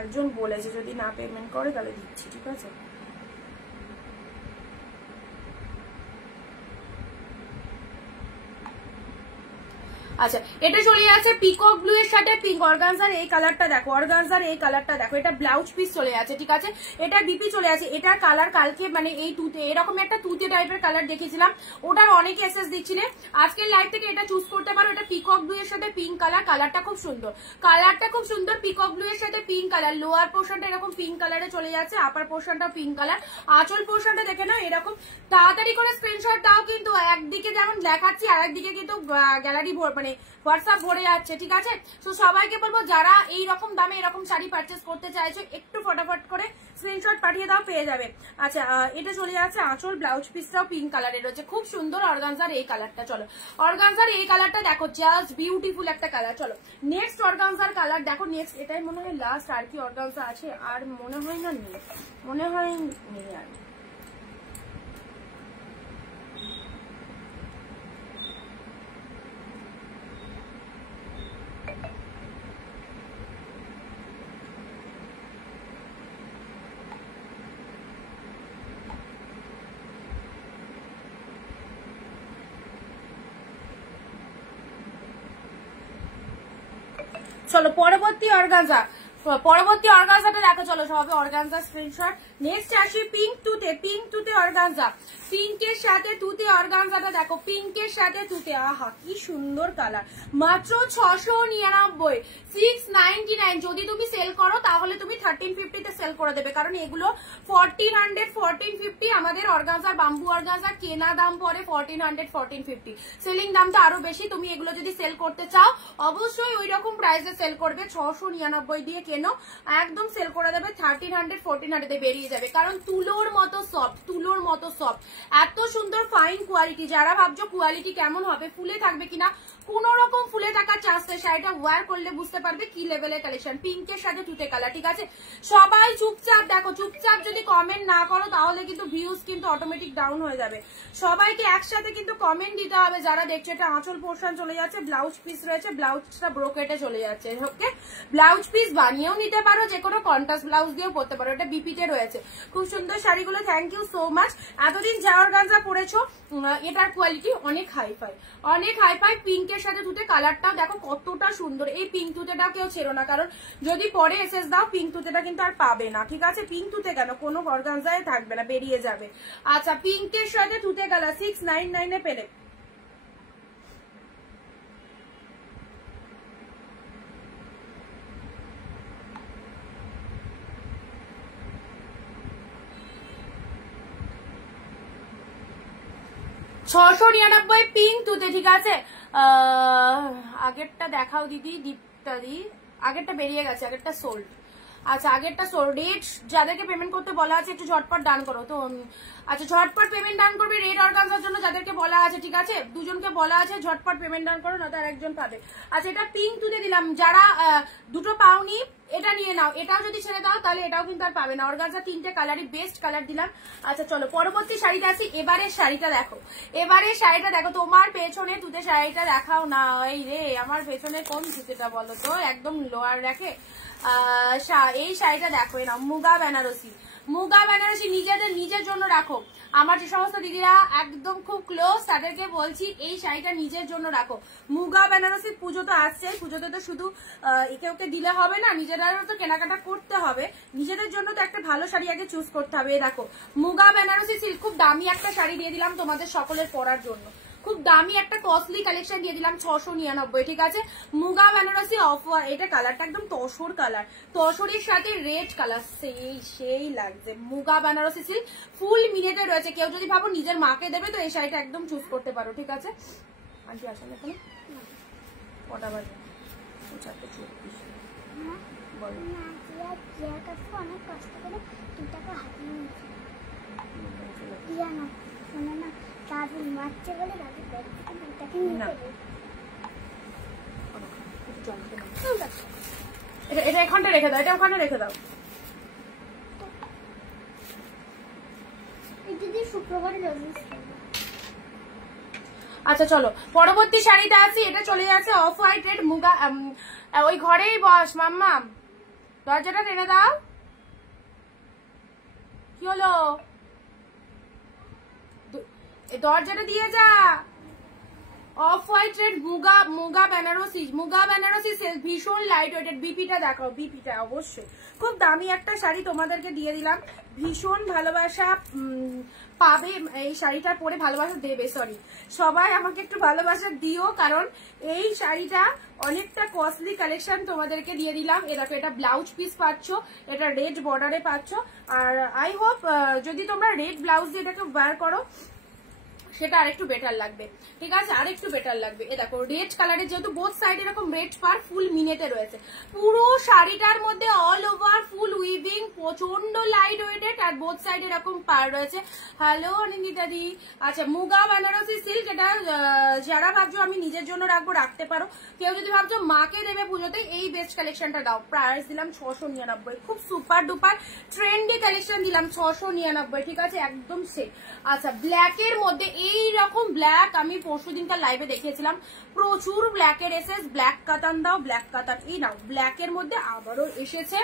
একজন বলেছে যদি না পেমেন্ট করে তাহলে দিচ্ছি, ঠিক আছে। আচ্ছা এটা চলে যাচ্ছে পিকক ব্লু এর সাথে পিঙ্ক, অর্গানজার এই কালারটা দেখো, অর্গানজার এই কালারটা দেখো, এটা ব্লাউজ পিস চলে যাচ্ছে, ঠিক আছে, এটা বিপি চলে যাচ্ছে। এটার কালার কালকে মানে এই তুতে এরকম একটা তুতে টাইপের কালার দেখেছিলাম, ওটার অনেক এসএস দিচ্ছিলে, আজকের লাইভ থেকে এটা চুজ করতে পারো। এটা পিকক ব্লু এর সাথে পিঙ্ক কালার, কালারটা খুব সুন্দর, কালারটা খুব সুন্দর, পিকক ব্লু এর সাথে পিঙ্ক কালার। লোয়ার পোর্শনটা এরকম পিঙ্ক কালারে চলে যাচ্ছে, আপার পোর্শনটা পিঙ্ক কালার, আঁচল পোর্শনটা দেখে না এরকম। তাড়াতাড়ি করে স্ক্রিনশট দাও, কিন্তু একদিকে যেমন দেখাচ্ছি আর একদিকে কিন্তু গ্যালারি মানে হোয়াটসঅ্যাপ ভরে যাচ্ছে, ঠিক আছে। তো সবাইকে বলবো যারা এই রকম দামে এরকম শাড়ি পারচেস করতে চাইছো একটু ফটাফট করে স্ক্রিনশট পাঠিয়ে দাও, পেয়ে যাবে। আচ্ছা এটা চলে যাচ্ছে আঁচল, ব্লাউজ পিসটাও পিঙ্ক কালারের রয়েছে, খুব সুন্দর অর্গানজার এই কালারটা। চলো অর্গানজার এই কালারটা দেখো, জাস্ট বিউটিফুল একটা কালার। চলো নেক্সট অর্গানজার কালার দেখো, নেক্সট এটাই মনে হয় লাস্ট, আর কি অর্গানজা আছে আর মনে হয় না, নেই মনে হয়, নেই আর। চলো পরবর্তী অর্গানজা, পরবর্তী অর্গানজাটা দেখো। চলো সবাই অর্গানজা স্ক্রিনশট। নেক্সট আসি পিঙ্ক টুতে, পিঙ্ক টুতে অর্গানজা, পিঙ্কের সাথে তুতে অর্গানজাটা দেখো, পিঙ্কের সাথে তুতে, আহা কি সুন্দর কালার, মাত্র 699, 699। যদি তুমি সেল করো তাহলে তুমি 1350 তে সেল করে দেবে, কারণ এগুলো 1400, 1450 আমাদের অর্গানজার, বাম্বু অর্গানজার কেনা দাম পরে 1400, 1450, সেলিং দামটা আরো বেশি। তুমি এগুলো যদি সেল করতে চাও অবশ্যই ওই রকম প্রাইসে সেল করবে, 699 দিয়ে কেনো, একদম সেল করে দেবে 1300, 1400 তে বেরিয়ে যাবে, কারণ তুলোর মতো সফট, তুলোর মতো সফট, এত সুন্দর ফাইন কোয়ালিটি। যারা ভাবছো কোয়ালিটি কেমন হবে, ফুলে থাকবে কিনা, কোন রকম ফুলে থাকার চান্স নেই, শাড়িটা ওয়্যার করলে বুঝতে পারবে কি লেভেলের কালেকশন। পিঙ্কের সাথে তুতে কালার, ঠিক আছে। সবাই চুপচাপ দেখো, চুপচাপ যদি কমেন্ট না করো তাহলে কিন্তু ভিউজ কিন্তু অটোমেটিক ডাউন হয়ে যাবে। সবাইকে একসাথে কিন্তু কমেন্ট দিতে হবে যারা দেখছো। এটা আঁচল পোর্শন চলে যাচ্ছে, ব্লাউজ পিস রয়েছে, ব্লাউজটা ব্রোকেটে চলে যাচ্ছে, ওকে। ব্লাউজ পিস বানিয়েও নিতে পারো, যে কোনো কন্ট্রাস্ট ব্লাউজ দিয়েও পরতে পারো, এটা বিপিতে রয়েছে। খুব সুন্দর শাড়িগুলো, থ্যাংক ইউ সো মাচ। এতদিন যা অর্গানজা পরেছো এটার কোয়ালিটি অনেক হাইফাই, অনেক হাইফাই। পিঙ্কের সাথে তুতে কালারটাও দেখো কতটা সুন্দর। এই পিঙ্ক তুতেটাও কেউ ছেড়ো না, কারণ যদি পরে এসএস দাও পিঙ্ক তুতেটা কিন্তু আর পাবে না, ঠিক আছে। পিঙ্ক তুতে কেন, কোনো অর্গানজায় থাকবে না, বেরিয়ে যাবে। আচ্ছা পিঙ্কের সাথে তুতে কালার 699 এ পেলে। $699 পিঙ্ক তুতে, ঠিক আছে। আগেরটা দেখাও দিদি, দীপটা দি, আগেরটা বেরিয়ে গেছে, আগেরটা সোল্ড। আচ্ছা আগেরটা সোল্ড। রেট যাদেরকে পেমেন্ট করতে বলা আছে একটু ঝটপট ডান করো তো। আচ্ছা ঝটপট পেমেন্ট ডান করবে রেড অর্গানজার জন্য যাদেরকে বলা আছে, ঠিক আছে। দুজনকে বলা আছে ঝটপট পেমেন্ট ডান করো, না তার একজন পাবে। আচ্ছা এটা পিঙ্ক তুলে দিলাম, যারা দুটো পাওনি এটা নিয়ে নাও, এটাও যদি ছেড়ে দাও তাহলে এটাও কিন্তু আর পাবে না। অর্গানজা তিনটে কালারই বেস্ট কালার দিলাম। আচ্ছা চলো পরবর্তী শাড়িটা আসি। এবারের শাড়িটা দেখো, এবারের শাড়িটা দেখো। তোমার পেছনে তুতে শাড়িটা দেখাও না, এই রে আমার পেছনে কোন তুতেটা বলো তো, একদম লোয়ার রাখে। এই শাড়িটা দেখো, না মুগা বেনারসি, মুগা বেনারসি নিজেদের নিজের জন্য রাখো। আমার যে সমস্ত দিদিরা একদম খুব ক্লোজ তাদেরকে বলছি এই শাড়িটা নিজের জন্য রাখো। মুগা বেনারসি পুজো তো আসছে, পুজোতে তো শুধু একে ওকে দিলে হবে না, নিজেদেরও তো কেনাকাটা করতে হবে, নিজেদের জন্য তো একটা ভালো শাড়ি আগে চুজ করতে হবে। দেখো মুগা বেনারসি সিল্ক, খুব দামি একটা শাড়ি দিয়ে দিলাম তোমাদের সকলের পরার জন্য, খুব দামি একটা কস্টলি কালেকশন দিয়ে দিলাম 699, ঠিক আছে। মুগা বেনারসি অফ, এটা কালারটা একদম তসর কালার, তসরের সাথে রেড কালার, সেই লাগছে। মুগা বেনারসি সিল্ক ফুল মিনেটে রয়েছে, কেউ যদি ভাবো নিজের মাকে দেবে তো এই শাড়িটা একদম চুজ করতে পারো, ঠিক আছে। আন্টি আসলে এখানে কটা বাজে? 4:34। বলো অনেক কষ্ট করে 2 টাকা হাতিয়ে নিয়েছি না, শোনো না, দাদু মারছে বলে দাদু ব্যাগ থেকে 2 টাকা নিয়ে এটা এখানটা রেখে দাও, এটা ওখানে রেখে দাও। দিদি শুক্রবারে আচ্ছা চলো পরবর্তী শাড়িটা আছে, এটা চলে যাচ্ছে অফ হোয়াইট রেড মুগা। ওই ঘরেই বস মাম্মা, দরজাটা টেনে দাও। কি হলো, দরজাটা দিয়ে যা। Off white red muga, muga Banarasi, muga Banarasi ভীষণ লাইট ওয়েটেড। বিপিটা দেখাও, বিপিটা অবশ্যই খুব দামি একটা শাড়ি তোমাদেরকে দিয়ে দিলাম, ভীষণ ভালোবাসা পাবে এই শাড়িটা পরে, ভালোবাসা দেবে, সরি সবাই আমাকে একটু ভালোবাসা দিও, কারণ এই শাড়িটা অনেকটা কস্টলি কালেকশন তোমাদেরকে দিয়ে দিলাম। এ দেখো এটা ব্লাউজ পিস পাচ্ছ, এটা রেড বর্ডারে পাচ্ছ, আর আই হোপ যদি তোমরা রেড ব্লাউজ দিয়ে এটাকে ওয়্যার করো সেটা আরেকটু বেটার লাগবে, ঠিক আছে, আরেকটু বেটার লাগবে। এ দেখো রেড কালারের, যেহেতু বোথ সাইড এরকম রেড পার ফুল মিনেটে রয়েছে, পুরো শাড়িটার মধ্যে অল ওভার ফুল উইভিং, প্রচন্ড লাইট ওয়েটেড, আর বোথ সাইড এরকম পার রয়েছে। হ্যালো অনিন্দিতা দি। আচ্ছা মুগা বেনারসি সিল্ক, এটা যারা ভাবছো আমি নিজের জন্য রাখবো রাখতে পারো, কেউ যদি ভাবছো মাকে দেবে পুজোতে এই বেস্ট কালেকশনটা দাও। প্রাইস দিলাম 699, খুব সুপার ডুপার ট্রেন্ডি কালেকশন দিলাম 699, ঠিক আছে, একদম সেট। আচ্ছা ব্ল্যাকের মধ্যে এই রকম ব্ল্যাক আমি পরশুদিনকার লাইভে দেখিয়েছিলাম, প্রচুর ব্ল্যাকের এসেস, ব্ল্যাক কাতান দাও, ব্ল্যাক কাতান, এই নাও ব্ল্যাকের মধ্যে আবারও এসেছে,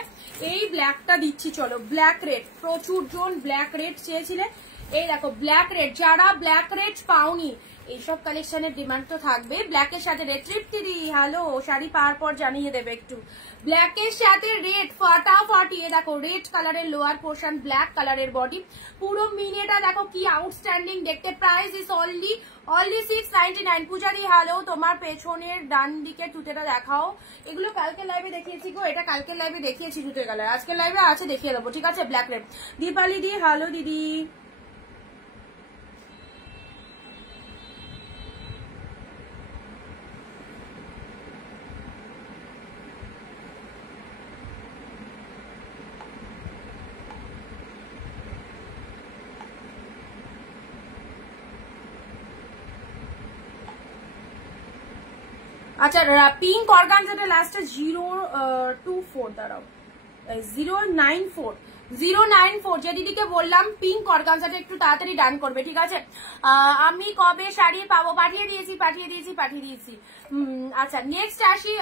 এই ব্ল্যাকটা দিচ্ছি। চলো ব্ল্যাক রেড, প্রচুর জন ব্ল্যাক রেড চেয়েছিলে, এই দেখো ব্ল্যাক রেড, যারা ব্ল্যাক রেড পাওনি এইসব কালেকশনের ডিমান্ড তো থাকবে। ব্ল্যাকের সাথে রেড, তৃপ্তি দি হ্যালো, শাড়ি পাওয়ার পর জানিয়ে দেবে একটু। ব্ল্যাকের সাথে রেড ফাটাফাটি, দেখো রেড কালারের লোয়ার পোর্শন, ব্ল্যাক কালারের বডি, পুরো মিনিটা দেখো কি আউটস্ট্যান্ডিং দেখতে। Price is only 699। Pujari hello, তোমার পেছনের ডান দিকে তুতেটা দেখাও। এগুলো কালকে লাইভে দেখিয়েছি গো, এটা কালকে লাইভে দেখিয়েছি তুতের কালার, আজকে লাইভে আছে দেখিয়ে দেবো, ঠিক আছে। Black red. দীপালি দি হ্যালো দিদি। আচ্ছা পিঙ্ক অর্গানজাটা লাস্টে 024, দাঁড়াও 094 যে দিদিকে বললাম পিঙ্ক অর্গানজাটা একটু তাড়াতাড়ি ডান করবে, ঠিক আছে। আমি কবে শাড়ি পাবো? পাঠিয়ে দিয়েছি। আচ্ছা নেক্সট আসি।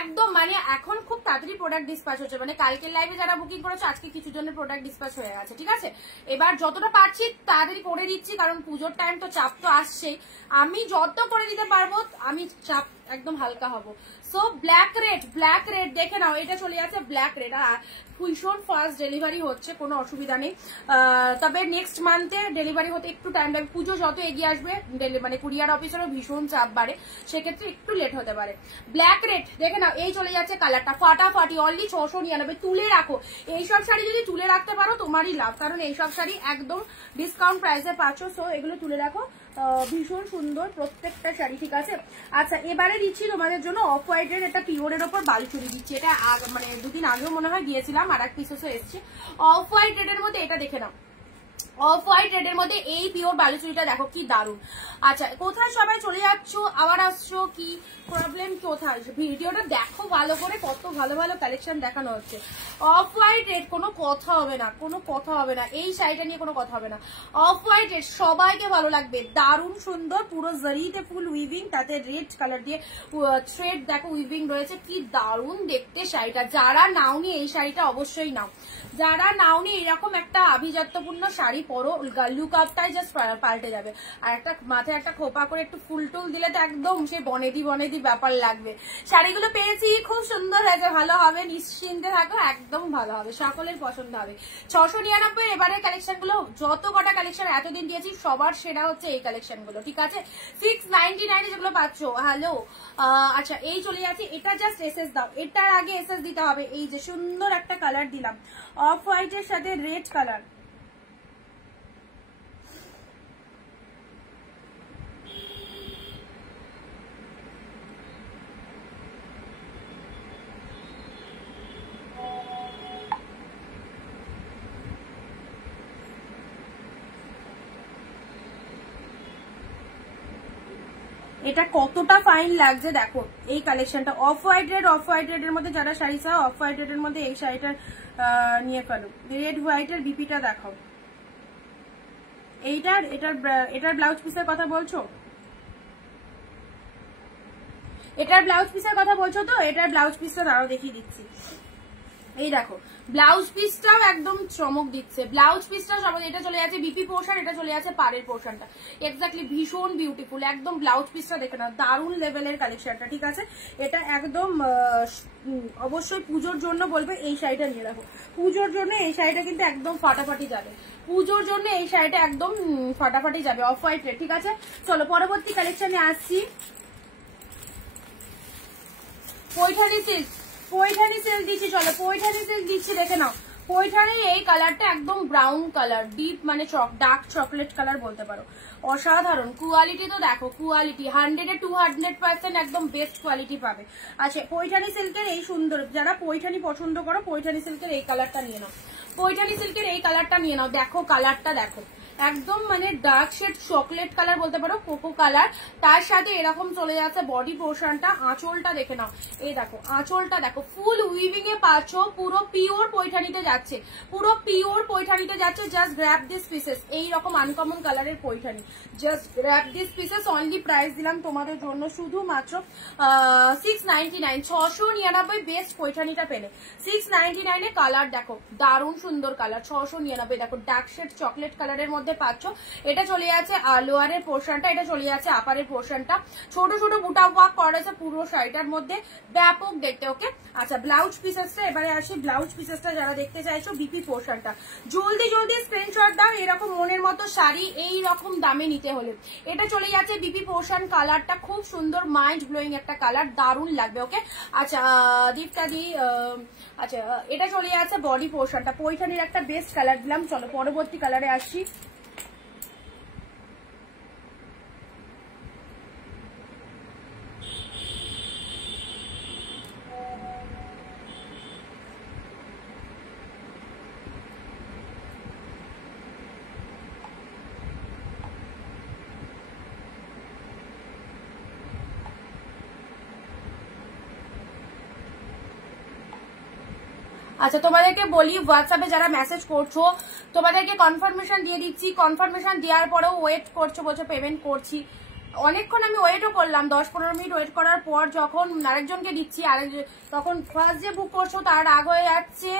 একদম মানে এখন খুব তাড়াতাড়ি প্রোডাক্ট ডিসপ্যাচ হচ্ছে, মানে কালকের লাইভে যারা বুকিং করেছে আজকে কিছু জনের প্রোডাক্ট ডিসপ্যাচ হয়ে গেছে, ঠিক আছে। এবার যতটা পারছি তাড়াতাড়ি করে দিচ্ছি, কারণ পুজোর টাইম তো চাপ তো আসছেই। আমি যত করে দিতে পারবো আমি চাপ একদম হালকা হব। সো ব্ল্যাক রেড দেখে নাও, এটা চলে যাচ্ছে ব্ল্যাক রেড। ভীষণ ফাস্ট ডেলিভারি হচ্ছে, কোনো অসুবিধা নেই। তবে নেক্সট মান্থে ডেলিভারি হতে একটু টাইম লাগবে, পুজো যত এগিয়ে আসবে মানে কুরিয়ার অফিসারও ভীষণ চাপ বাড়ে, সেক্ষেত্রে একটু লেট হতে পারে। ব্ল্যাক রেড দেখে নাও, এই চলে যাচ্ছে কালারটা ফাটাফাটি, অনলি 699। তুলে রাখো, এইসব শাড়ি যদি তুলে রাখতে পারো তোমারই লাভ, কারণ এইসব শাড়ি একদম ডিসকাউন্ট প্রাইসে পাচ্ছ। সো এগুলো তুলে রাখো, ভীষণ সুন্দর প্রত্যেকটা শাড়ি, ঠিক আছে। আচ্ছা এবারে দিচ্ছি তোমাদের জন্য অফ হোয়াইটের একটা পিওরের ওপর বালুচুরি দিচ্ছি। এটা মানে দুদিন আগেও মনে হয় দিয়েছিলাম, আর এক পিসেসও এসছে। অফ হোয়াইট রেডের মধ্যে এটা দেখে নাও, অফ হোয়াইট রেডের মধ্যে এই পিওর বালুচুরিটা দেখো কি দারুন। আচ্ছা কোথায় সবাই চলে যাচ্ছ, আবার আসছো, কি প্রবলেম কোথায়? ভিডিওটা দেখো ভালো করে, কত ভালো ভালো কালেকশন দেখানো হচ্ছে। অফ হোয়াইট রেড, কোনো কথা হবে না, এই শাড়িটা নিয়ে কোনো কথা হবে না। অফ হোয়াইট রেড সবাইকে ভালো লাগবে, দারুণ সুন্দর, পুরো জরিতে ফুল উইভিং, তাতে রেড কালার দিয়ে থ্রেড দেখো উইভিং রয়েছে, কি দারুণ দেখতে শাড়িটা। যারা নাওনি এই শাড়িটা অবশ্যই নাও, যারা নাওনি এরকম একটা আভিজাত্যপূর্ণ শাড়ি পরো, লুক আপটাই জাস্ট পাল্টে যাবে। আর একটা মাথায় একটা খোপা করে একটু ফুল টুল দিলে তো একদম সে বনেদি ব্যাপার লাগবে। শাড়িগুলো পেয়েছি, খুব সুন্দর হয়েছে, ভালো হবে, নিশ্চিন্তে থাকো, একদম ভালো হবে, সকলের পছন্দ হবে। 699 এবারের কালেকশন গুলো, যত কটা কালেকশন এতদিন দিয়েছি সবার সেরা হচ্ছে এই কালেকশন গুলো, ঠিক আছে। 699 যেগুলো পাচ্ছ, হ্যালো। আচ্ছা এই চলে যাচ্ছে, এটা জাস্ট এসএস দাও, এটার আগে এসএস দিতে হবে। এই যে সুন্দর একটা কালার দিলাম, অফ হোয়াইটের সাথে রেড কালার। এটা কতটা ফাইন লাগছে দেখো এই কালেকশনটা। অফ হোয়াইট রেডের মধ্যে যারা শাড়ি চাও, অফ হোয়াইট রেডের মধ্যে এই শাড়িটা নিয়ে ফেলো। রেড হোয়াইটের বিপিটা দেখাও। এটার ব্লাউজ পিসের কথা বলছো? এটার ব্লাউজ পিসের কথা বলছো তো? এটার ব্লাউজ পিসটা দাঁড়াও দেখিয়ে দিচ্ছি। এই দেখো ব্লাউজ পিসটাও একদম চমক দিচ্ছে, ব্লাউজ পিসটাও চমক। এটা চলে যাচ্ছে বিপি পোর্শন, এটা চলে যাচ্ছে পাড়ের পোর্শনটা, এক্স্যাক্টলি ভীষণ বিউটিফুল। একদম ব্লাউজ পিসটা দেখে না, দারুণ লেভেলের কালেকশনটা, ঠিক আছে। এটা একদম অবশ্যই পুজোর জন্য বলবে এই শাড়িটা নিয়ে রাখো, পুজোর জন্য এই শাড়িটা কিন্তু একদম ফাটাফাটি যাবে, পুজোর জন্য এই শাড়িটা একদম ফাটাফাটি যাবে, অফ হোয়াইট রেড, ঠিক আছে। চলো পরবর্তী কালেকশনে আসছি। পৈঠানি সিল্ক দিচ্ছি, চলো পৈঠানি সিল্ক দিচ্ছি, দেখে নাও। পৈঠানির এই কালারটা একদম ব্রাউন কালার, ডিপ মানে ডার্ক চকলেট কালার বলতে পারো, অসাধারণ কোয়ালিটি। তো দেখো কোয়ালিটি 100 এ 200% একদম বেস্ট কোয়ালিটি পাবে। আচ্ছা পৈঠানি সিল্কের এই সুন্দর, যারা পৈঠানি পছন্দ করো পৈঠানি সিল্কের এই কালারটা নিয়ে নাও, পৈঠানি সিল্কের এই কালারটা নিয়ে নাও। দেখো কালারটা দেখো, একদম মানে ডার্ক শেড চকলেট কালার বলতে পারো, কোকো কালার। তার সাথে এরকম চলে যাচ্ছে বডি পোর্শনটা, আঁচলটা দেখে নাও, এই দেখো আঁচলটা দেখো, ফুল উইভিং এ পাচ্ছ, পুরো পিওর পৈঠানিতে যাচ্ছে, পুরো পিওর পৈঠানিতে যাচ্ছে। জাস্ট গ্র্যাব দিস পিসেস, এইরকম আনকমন কালারের Paithani, just grab this pieces. Only price দিলাম তোমাদের জন্য শুধুমাত্র 699, 699 বেস্ট পৈঠানিটা পেলে 699 এ। কালার দেখো দারুণ সুন্দর কালার, 699। দেখো ডার্ক শেড চকলেট কালারের মধ্যে মধ্যে পাচ্ছ। এটা চলে যাচ্ছে লোয়ারের পোর্শনটা, এটা চলে যাচ্ছে আপারের পোর্শনটা, ছোট ছোট বুটা ওয়ার্ক করা রয়েছে পুরো শাড়িটার মধ্যে, ব্যাপক দেখতে। ওকে, আচ্ছা ব্লাউজ পিসেসটা এবারে আসি। ব্লাউজ পিসেসটা যারা দেখতে চাইছো বিপি পোর্শনটা, জলদি জলদি স্ক্রিনশট দাও এরকম মনের মতো শাড়ি এই রকম দামে নিতে হলে। এটা চলে যাচ্ছে বিপি পোর্শন, কালারটা খুব সুন্দর মাইন্ড ব্লোয়িং একটা কালার, দারুণ লাগবে। ওকে, আচ্ছা দীপটা দি, আচ্ছা এটা চলে যাচ্ছে বডি পোর্শনটা, পৈঠানির একটা বেস্ট কালার দিলাম। চলো পরবর্তী কালারে আসি। আচ্ছা তোমাদেরকে বলি, হোয়াটসঅ্যাপে যারা মেসেজ করছো তোমাদেরকে কনফার্মেশন দিয়ে দিচ্ছি, কনফার্মেশন দেওয়ার পরেও ওয়েট করছো, বলছো পেমেন্ট করছি। অনেকক্ষণ আমি ওয়েটও করলাম, 10-15 মিনিট ওয়েট করার পর যখন আরেকজনকে দিচ্ছি, তখন ফার্স্ট যে বুক করছো তার রাগ হয়ে যাচ্ছে,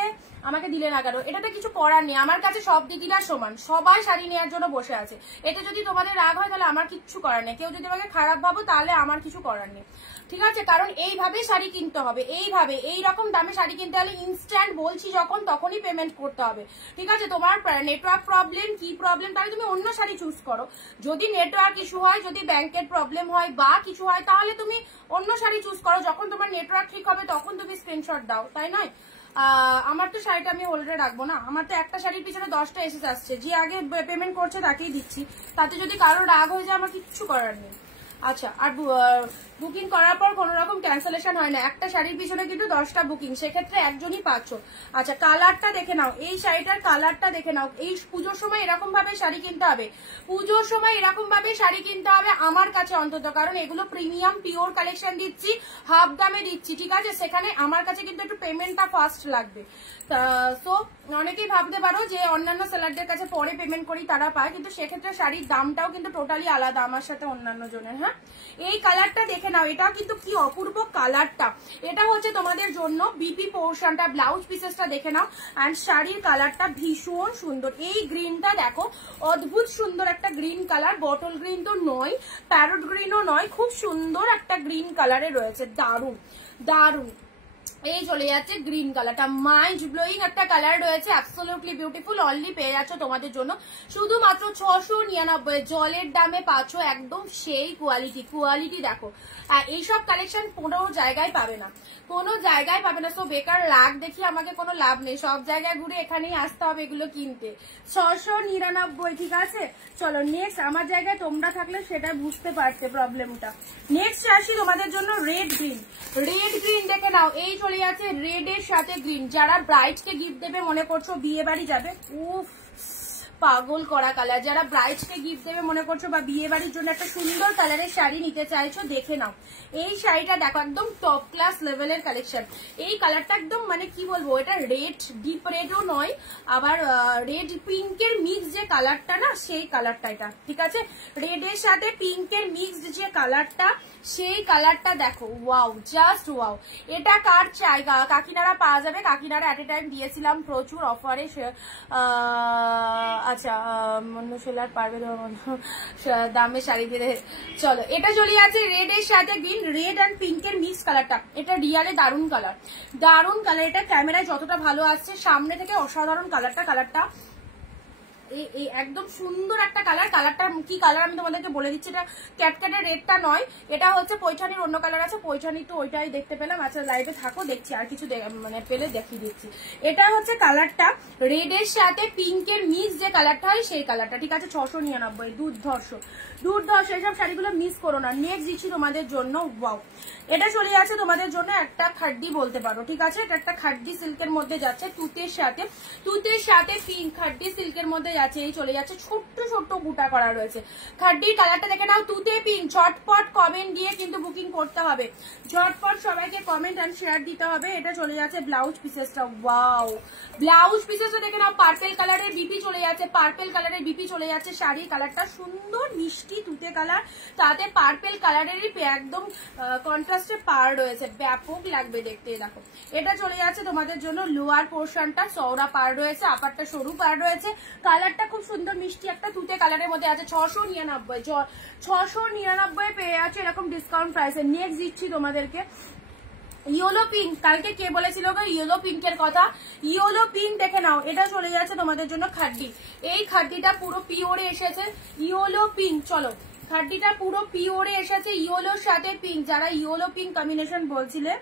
আমাকে দিলে না কেন। এটাতে কিছু করার নেই, আমার কাছে সব দিদিরা সমান, সবাই শাড়ি নেওয়ার জন্য বসে আছে। এতে যদি তোমাদের রাগ হয় তাহলে আমার কিচ্ছু করার নেই, কেউ যদি আমাকে খারাপ ভাবো তাহলে আমার কিছু করার নেই, ঠিক আছে? কারণ এইভাবে শাড়ি কিনতে হবে, এইভাবে এইরকম দামে শাড়ি কিনতে হলে ইনস্ট্যান্ট বলছি যখন তখনই পেমেন্ট করতে হবে, ঠিক আছে? তোমার নেটওয়ার্ক প্রবলেম কি প্রবলেম তাহলে তুমি অন্য শাড়ি চুজ করো। যদি নেটওয়ার্ক ইস্যু হয়, যদি ব্যাংকের প্রবলেম হয় বা কিছু হয় তাহলে তুমি অন্য শাড়ি চুজ করো। যখন তোমার নেটওয়ার্ক ঠিক হবে তখন তুমি স্ক্রিনশট দাও, তাই নয়? আমার তো শাড়িটা আমি হোল্ডে রাখবো না, আমার তো একটা শাড়ির পিছনে 10টা এসেস আসছে, যে আগে পেমেন্ট করছে তাকেই দিচ্ছি, তাতে যদি কারো রাগ হয়ে যায় আমার কিচ্ছু করার নেই। আচ্ছা, আর বুকিং করার পর কোনো রকম ক্যান্সেলেশন হয় না, একটা শাড়ির পিছনে কিন্তু 10টা বুকিং, সেক্ষেত্রে একজনই পাচ্ছ। আচ্ছা কালারটা দেখে নাও, এই শাড়িটার কালারটা দেখে নাও। এই পুজোর সময় এরকম ভাবে শাড়ি কিনতে হবে, পুজোর সময় এরকম ভাবে শাড়ি কিনতে হবে আমার কাছে অন্তত, কারণ এগুলো প্রিমিয়াম পিওর কালেকশন দিচ্ছি, হাফ দামে দিচ্ছি, ঠিক আছে? সেখানে আমার কাছে কিন্তু একটু পেমেন্টটা ফাস্ট লাগবে। তো অনেকেই ভাবতে পারো যে অন্যান্য সেলারদের কাছে পরে পেমেন্ট করি তারা পায়, কিন্তু সেক্ষেত্রে শাড়ির দামটাও কিন্তু টোটালি আলাদা আমার সাথে অন্যান্য জনের। হ্যাঁ, এই কালারটা দেখে নাও, এটা কিন্তু কি অপূর্ব কালারটা, এটা হচ্ছে তোমাদের জন্য বিপি পোর্শনটা, ব্লাউজ পিসেসটা দেখে নাও, অ্যান্ড শাড়ির কালারটা ভীষণ সুন্দর। এই গ্রিনটা দেখো, অদ্ভুত সুন্দর একটা গ্রিন কালার, বটল গ্রিন তো নয়, প্যারট গ্রিনও নয়, খুব সুন্দর একটা গ্রিন কালারে রয়েছে, দারুণ দারুণ। এই চলে যাচ্ছে গ্রিন কালারটা, মাইন্ড ব্লোয়িং একটা কালার রয়েছে, অ্যাবসলিউটলি বিউটিফুল। অনলি পেয়ে যাচ্ছ তোমাদের জন্য শুধুমাত্র 699, জলের দামে পাচ্ছ, একদম সেই কোয়ালিটি। কোয়ালিটি দেখো, এইসব কালেকশন কোনো জায়গায় পাবে না, কোনো জায়গায় পাবে না। সো বেকার রাগ দেখি আমাকে কোনো লাভ নেই, সব জায়গায় ঘুরে এখানেই আসতে হবে এগুলো কিনতে। 699, ঠিক আছে? চলো নেক্সট, আমার জায়গায় তোমরা থাকলে সেটা বুঝতে পারতে প্রবলেমটা। নেক্সট আসি তোমাদের জন্য রেড গ্রিন। রেড গ্রিন দেখে নাও, এই চলে যাচ্ছে রেড এর সাথে গ্রিন। যারা ব্রাইডকে গিফট দেবে মনে করছো, বিয়ে বাড়ি যাবে, উফ পাগল করা কালার। যারা ব্রাইডকে গিফট দেবে মনে করছো বা বিয়ে বাড়ির জন্য একটা সুন্দর কালারের শাড়ি নিতে চাইছো, দেখে নাও এই শাড়িটা দেখো, একদম টপ ক্লাস লেভেলের কালেকশন। এই কালারটা একদম মানে কি বলবো, এটা রেড, ডিপ রেডও নয়, আবার রেড পিঙ্কের মিক্স যে কালারটা না, সেই কালারটা এটা, ঠিক আছে? রেড এর সাথে পিঙ্কের মিক্স যে কালারটা, সেই কালারটা দেখো, ওয়াও, জাস্ট ওয়াও। এটা কার চাই, কাকিনারা পাওয়া যাবে, কাকিনারা এট এ টাইম দিয়েছিলাম প্রচুর অফারে। আচ্ছা অন্য সেলার পারবে দামে শাড়ি দিয়ে। চলো এটা চলে আছে রেড এর সাথে গ্রিন, রেড অ্যান্ড পিঙ্কের মিক্স কালারটা, এটা রিয়ালে দারুণ কালার, দারুণ কালার। এটা ক্যামেরায় যতটা ভালো আসছে, সামনে থেকে অসাধারণ কালারটা এই একদম সুন্দর একটা কালার। কালারটা কি কালার আমি তোমাদেরকে বলে দিচ্ছি, এটা ক্যাটক্যাটের রেডটা নয়, এটা হচ্ছে পৈঠানির অন্য কালার আছে, পৈঠানির তো ওইটাই দেখতে পেলাম। আচ্ছা লাইভে থাকো, দেখছি আর কিছু মানে পেলে দেখিয়ে দিচ্ছি। এটা হচ্ছে কালারটা রেড এর সাথে পিঙ্কের মিক্স যে কালারটা হয় সেই কালারটা, ঠিক আছে? 699, দুর্ধর্ষ দুর্ধর্ষ। এইসব শাড়িগুলো মিস করো না। নেক্সট দিচ্ছি তোমাদের জন্য, ওয়াও, এটা চলে যাচ্ছে তোমাদের জন্য একটা খাড্ডি বলতে পারো, ঠিক আছে? এটা একটা খাড্ডি সিল্কের মধ্যে যাচ্ছে, তুতের সাথে পিঙ্ক, খাড্ডি সিল্কের মধ্যে যাচ্ছে। এই চলে যাচ্ছে, ছোট্ট ছোট্ট বুটা করা রয়েছে। খাড্ডির কালারটা দেখে নাও, তুতে পিঙ্ক। ঝটপট কমেন্ট দিয়ে কিন্তু বুকিং করতে হবে, ঝটপট সবাইকে কমেন্ট এন্ড শেয়ার দিতে হবে। এটা চলে যাচ্ছে ব্লাউজ পিসেসটা, ওয়াও, ব্লাউজ পিসেসটা দেখে নাও, পার্পেল কালারের বিপি চলে যাচ্ছে, পার্পেল কালারের বিপি চলে যাচ্ছে। শাড়ির কালারটা সুন্দর মিষ্টি তুতে কালার, তাতে পার্পেল কালারেরই একদম কন্ট্রাস্টে পার রয়েছে, ব্যাপক লাগবে দেখতে। দেখো এটা চলে যাচ্ছে তোমাদের জন্য লোয়ার পোর্শনটা, চওড়া পার রয়েছে, আপারটা সরু পার রয়েছে। কালার কালারটা খুব সুন্দর মিষ্টি একটা তুতে কালারের মধ্যে আছে 699 পেয়ে আছে এরকম ডিসকাউন্ট প্রাইসে। নেক্সট দিচ্ছি তোমাদেরকে ইয়েলো পিঙ্ক। কালকে কে বলেছিল গো ইয়েলো পিঙ্কের কথা? ইয়েলো পিঙ্ক দেখে নাও, এটা চলে যাচ্ছে তোমাদের জন্য খাড্ডি। এই খাড্ডিটা পুরো পিওরে এসেছে ইয়েলো পিঙ্ক। চলো, খাড্ডিটা পুরো পিওরে এসেছে ইয়েলোর সাথে পিঙ্ক। যারা ইয়েলো পিঙ্ক কম্বিনেশন বলছিলে,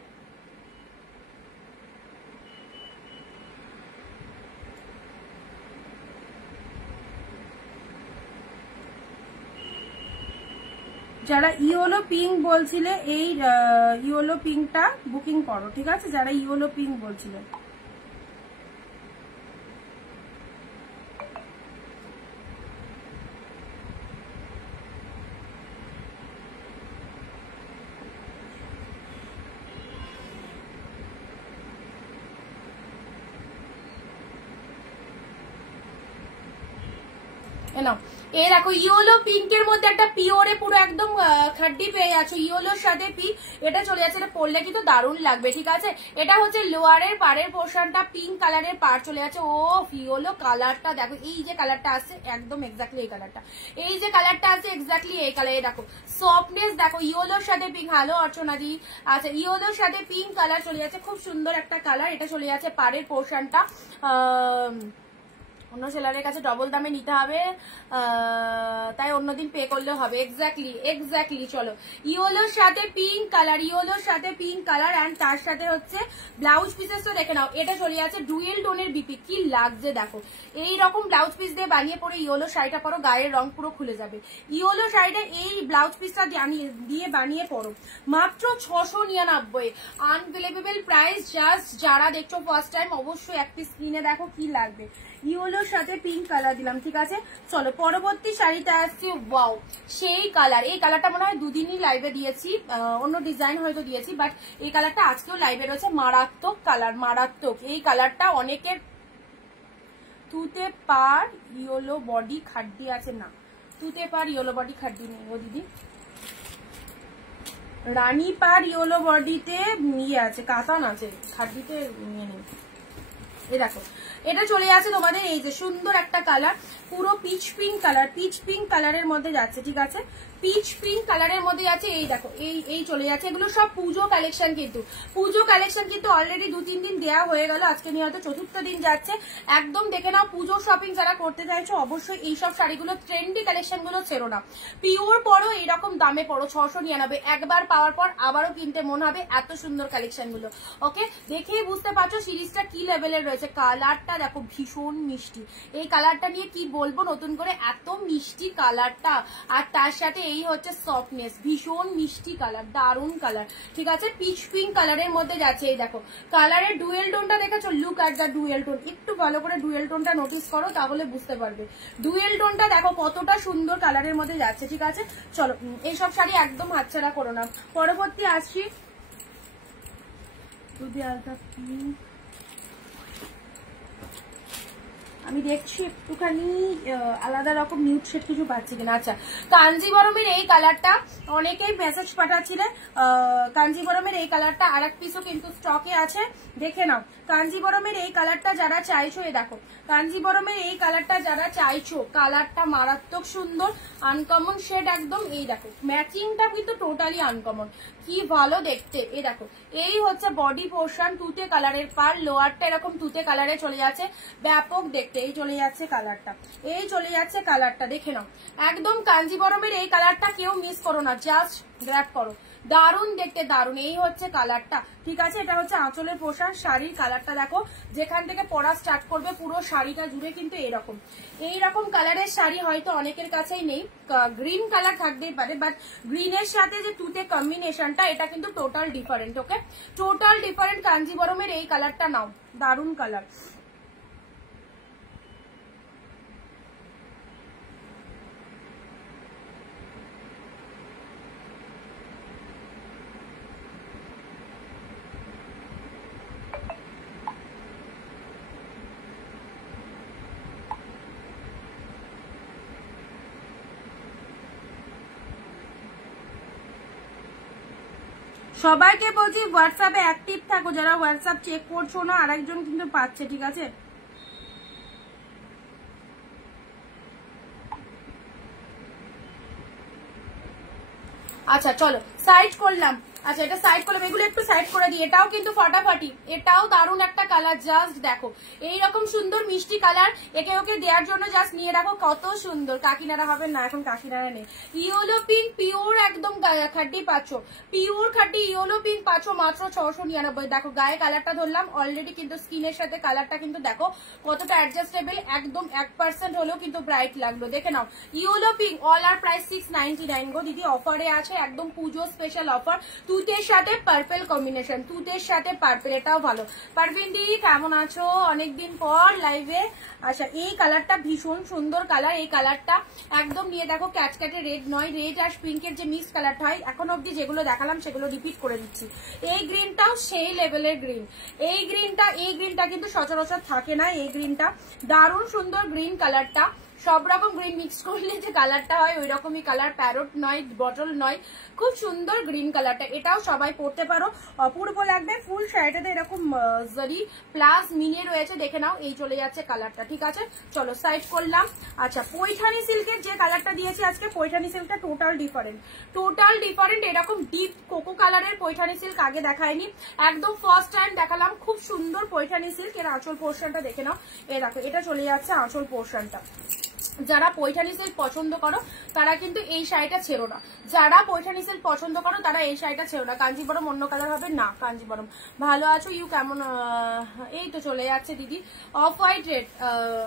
যারা ইয়েলো পিঙ্ক বলছিলে এই ইয়েলো পিঙ্কটা বুকিং করো, ঠিক আছে? যারা ইয়েলো পিঙ্ক বলছিলে, নাও। এই দেখো ইয়েলো পিঙ্কের মধ্যে একটা পিওরে পুরো একদম খাড্ডি পেয়ে যাচ্ছ ইয়েলোর সাথে পিঙ্ক। এটা চলে যাচ্ছে, এটা পরলে কিন্তু দারুণ লাগবে, ঠিক আছে? এটা হচ্ছে লোয়ারের পাড়ের পোর্শনটা, পিঙ্ক কালারের পাড় চলে যাচ্ছে। ও ইয়েলো কালারটা দেখো, এই যে কালারটা আছে একদম এক্স্যাক্টলি এই কালারটা, এই যে কালারটা আছে এক্স্যাক্টলি এই কালারে। দেখো সফটনেস দেখো, ইয়েলোর সাথে পিঙ্ক। হ্যালো অর্চনা দি। আচ্ছা, ইয়েলোর সাথে পিঙ্ক কালার চলে যাচ্ছে, খুব সুন্দর একটা কালার। এটা চলে যাচ্ছে পাড়ের পোর্শনটা। অন্য সেলারের কাছে ডবল দামে নিতে হবে, তাই অন্যদিন পে করলে হবে। এক্স্যাক্টলি চলো, ইয়েলোর সাথে পিঙ্ক কালার, ইয়েলোর সাথে পিঙ্ক কালার অ্যান্ড তার সাথে হচ্ছে ব্লাউজ পিসেস তো দেখে নাও। এটা চলে যাচ্ছে ডুয়েল টোনের বিপি, কি লাগছে দেখো। এই রকম ব্লাউজ পিস দিয়ে বানিয়ে পরে ইয়েলো শাড়িটা পরো, গায়ের রং পুরো খুলে যাবে। ইয়েলো শাড়িটা এই ব্লাউজ পিসটা দিয়ে বানিয়ে পরো, মাত্র 699। Unbelievable price. জাস্ট যারা দেখছো ফার্স্ট টাইম অবশ্যই এক পিস কিনে দেখো কি লাগবে। ইয়েলোর সাথে পিঙ্ক কালার দিলাম, ঠিক আছে? চলো পরবর্তী শাড়িটা আসছে। ওয়াও, সেই কালার। এই কালারটা মনে হয় দুদিনই লাইভে দিয়েছি, অন্য ডিজাইন হয়তো দিয়েছি, বাট এই কালারটা আজকেও লাইভে রয়েছে। মারাত্মক কালার, মারাত্মক। এই কালারটা অনেকের তুতে পার ইয়েলো বডি খাড্ডি আছে না, তুতে পার ইয়েলো বডি খাড্ডি নেই ও দিদি। রানী পার ইয়েলো বডিতে ইয়ে আছে, কাতান আছে, খাড্ডিতে নিয়ে নেই। এই দেখো, এটা চলে যাচ্ছে তোমাদের এই যে সুন্দর একটা কালার, পুরো pitch pink colour, pitch pink কালারের মধ্যে যাচ্ছে, ঠিক আছে? পিচ পিঙ্ক কালারের মধ্যে যাচ্ছে। এই দেখো, এই চলে যাচ্ছে। এগুলো সব পুজো কালেকশন, কিন্তু পুজো কালেকশন কিন্তু অলরেডি 2-3 দিন দেওয়া হয়ে গেল, আজকে নিয়ে হয়তো 4র্থ দিন যাচ্ছে। একদম দেখে নাও, পুজো শপিং যারা করতে চাইছো অবশ্যই এইসব শাড়িগুলো, ট্রেন্ডি কালেকশন গুলো ছেড়ো না। পিওর পড়ো, এইরকম দামে পড়ো, 699। একবার পাওয়ার পর আবারও কিনতে মন হবে, এত সুন্দর কালেকশন গুলো। ওকে, দেখেই বুঝতে পারছো সিরিজটা কি লেভেলের রয়েছে। কালারটা দেখো ভীষণ মিষ্টি, এই কালারটা নিয়ে কি বলবো নতুন করে, এত মিষ্টি কালারটা। আর তার সাথে এই হচ্ছে সফটনেস, ভীষণ মিষ্টি কালার, দারুণ কালার, ঠিক আছে? পিচ পিঙ্ক কালারের মধ্যে যাচ্ছে। এই দেখো কালারের ডুয়েল টোনটা দেখেছো, look at the dual tone. একটু ভালো করে ডুয়েল টোনটা নোটিস করো, তাহলে বুঝতে পারবে। ডুয়েল টোনটা দেখো কতটা সুন্দর কালারের মধ্যে যাচ্ছে, ঠিক আছে? চলো, এইসব শাড়ি একদম হাতছাড়া করো না। পরবর্তী আসছি, আমি দেখছি একটুখানি আলাদা রকম নিউড শেড কিছু পাচ্ছি কিনা। আচ্ছা, কাঞ্জিবরমের এই কালারটা অনেকেই মেসেজ পাঠাচ্ছিলেন, কাঞ্জিবরমের এই কালারটা আর এক পিসও কিন্তু স্টকে আছে, দেখে নাও। কাঞ্জিবরমের এই কালারটা যারা চাইছো, এই দেখো কাঞ্জিবরমের এই কালারটা যারা চাইছো, কালারটা মারাত্মক সুন্দর, আনকমন শেড একদম। এই দেখো ম্যাচিংটা কিন্তু টোটালি আনকমন, কি ভালো দেখতে। এই দেখো, এই হচ্ছে বডি পোর্শন, তুতে কালারের পার, লোয়ারটা এরকম তুতে কালারে চলে যাচ্ছে, ব্যাপক দেখতে। এই চলে যাচ্ছে কালারটা, এই চলে যাচ্ছে কালারটা, দেখে নাও। একদম কাঞ্জিবরমের এই কালারটা কেউ মিস করো না, জাস্ট গ্র্যাব করো, দারুণ দেখতে, দারুণ। এই হচ্ছে কালারটা, ঠিক আছে? এটা হচ্ছে আঁচলের পোশাক। শাড়ির কালারটা দেখো, যেখান থেকে পরা স্টার্ট করবে পুরো শাড়িটা জুড়ে কিন্তু এইরকম কালারের শাড়ি হয়তো অনেকের কাছেই নেই। গ্রিন কালার থাকতেই পারে, বাট গ্রিনের সাথে যে তুতে কম্বিনেশনটা, এটা কিন্তু টোটাল ডিফারেন্ট। ওকে, টোটাল ডিফারেন্ট। কাঞ্জিবরমের এই কালারটা নাও, দারুণ কালার। সবাইকে বলছি হোয়াটসঅ্যাপে অ্যাক্টিভ থাকো, যারা হোয়াটসঅ্যাপ চেক করছো না, আরেকজন কিন্তু পাচ্ছে, ঠিক আছে? আচ্ছা চলো সাইড করলাম। আচ্ছা এটা সাইড করলাম, এগুলো একটু সাইড করে দিই। এটাও কিন্তু ফাটাফাটি, এটাও দারুণ একটা কালার। জাস্ট দেখো এইরকম সুন্দর মিষ্টি কালার, একে ওকে দেওয়ার জন্য জাস্ট নিয়ে রাখো, কত সুন্দর। কাকিনারা হবে না, এখন কাকিনারা নেই। ইয়েলো পিঙ্ক পিওর একদম খাটি পাচ্ছ, পিওর খাটি ইয়েলো পিঙ্ক পাচ্ছ মাত্র 699। দেখো গায়ে কালারটা ধরলাম অলরেডি, কিন্তু স্কিনের সাথে কালারটা কিন্তু দেখো কতটা অ্যাডজাস্টেবল, একদম 1% হলেও কিন্তু ব্রাইট লাগলো। দেখে নাও ইয়েলো পিঙ্ক, অল আর প্রাইস 699 গো দিদি। অফারে আছে একদম পুজো স্পেশাল অফার, তুতের সাথে পার্পেল কম্বিনেশন, তুতের সাথে পার্পেল, এটাও ভালো। পারভিন দি কেমন আছো, অনেকদিন পর লাইভে। আচ্ছা এই কালারটা ভীষণ সুন্দর কালার, এই কালারটা একদম নিয়ে দেখো ক্যাটক্যাটে রেড নয়, রেড আর পিঙ্কের যে মিক্স কালারটা হয়, এখন অব্দি যেগুলো দেখালাম সেগুলো রিপিট করে দিচ্ছি। এই গ্রিনটাও সেই লেভেলের গ্রিন, এই গ্রিনটা কিন্তু সচরাচর থাকে না। এই গ্রিনটা দারুণ সুন্দর গ্রিন কালারটা, সব রকম গ্রিন মিক্স করলে যে কালারটা হয় ওই রকমই কালার, প্যারট নয়, বটল নয়, খুব সুন্দর গ্রিন কালারটা। এটাও সবাই পরতে পারো, অপূর্ব লাগবে। ফুল শাড়িটাতে এরকম জারি প্লাস মিনে রয়েছে, দেখে নাও। এই চলে যাচ্ছে কালারটা, ঠিক আছে চলো সাইড করলাম। আচ্ছা পৈঠানি সিল্কের যে কালারটা দিয়েছি আজকে, পৈঠানি সিল্কটা টোটাল ডিফারেন্ট। এরকম ডিপ কোকো কালারের পৈঠানি সিল্ক আগে দেখায়নি, একদম ফার্স্ট টাইম দেখালাম। খুব সুন্দর পৈঠানি সিল্ক। এর আঁচল পোর্শনটা দেখে নাও, এ দেখো এটা চলে যাচ্ছে আঁচল পোর্শনটা। যারা পৈঠানি সিল্ক পছন্দ করো তারা কিন্তু এই শাড়িটা ছেড়ো না, যারা পৈঠানি সিল্ক পছন্দ করো তারা এই শাড়িটা ছেড়ো না। কাঞ্জিবরম অন্য কালার হবে না, কাঞ্জিবরম। ভালো আছো ইউ কেমন, এই তো চলে যাচ্ছে দিদি। অফ হোয়াইট রেড,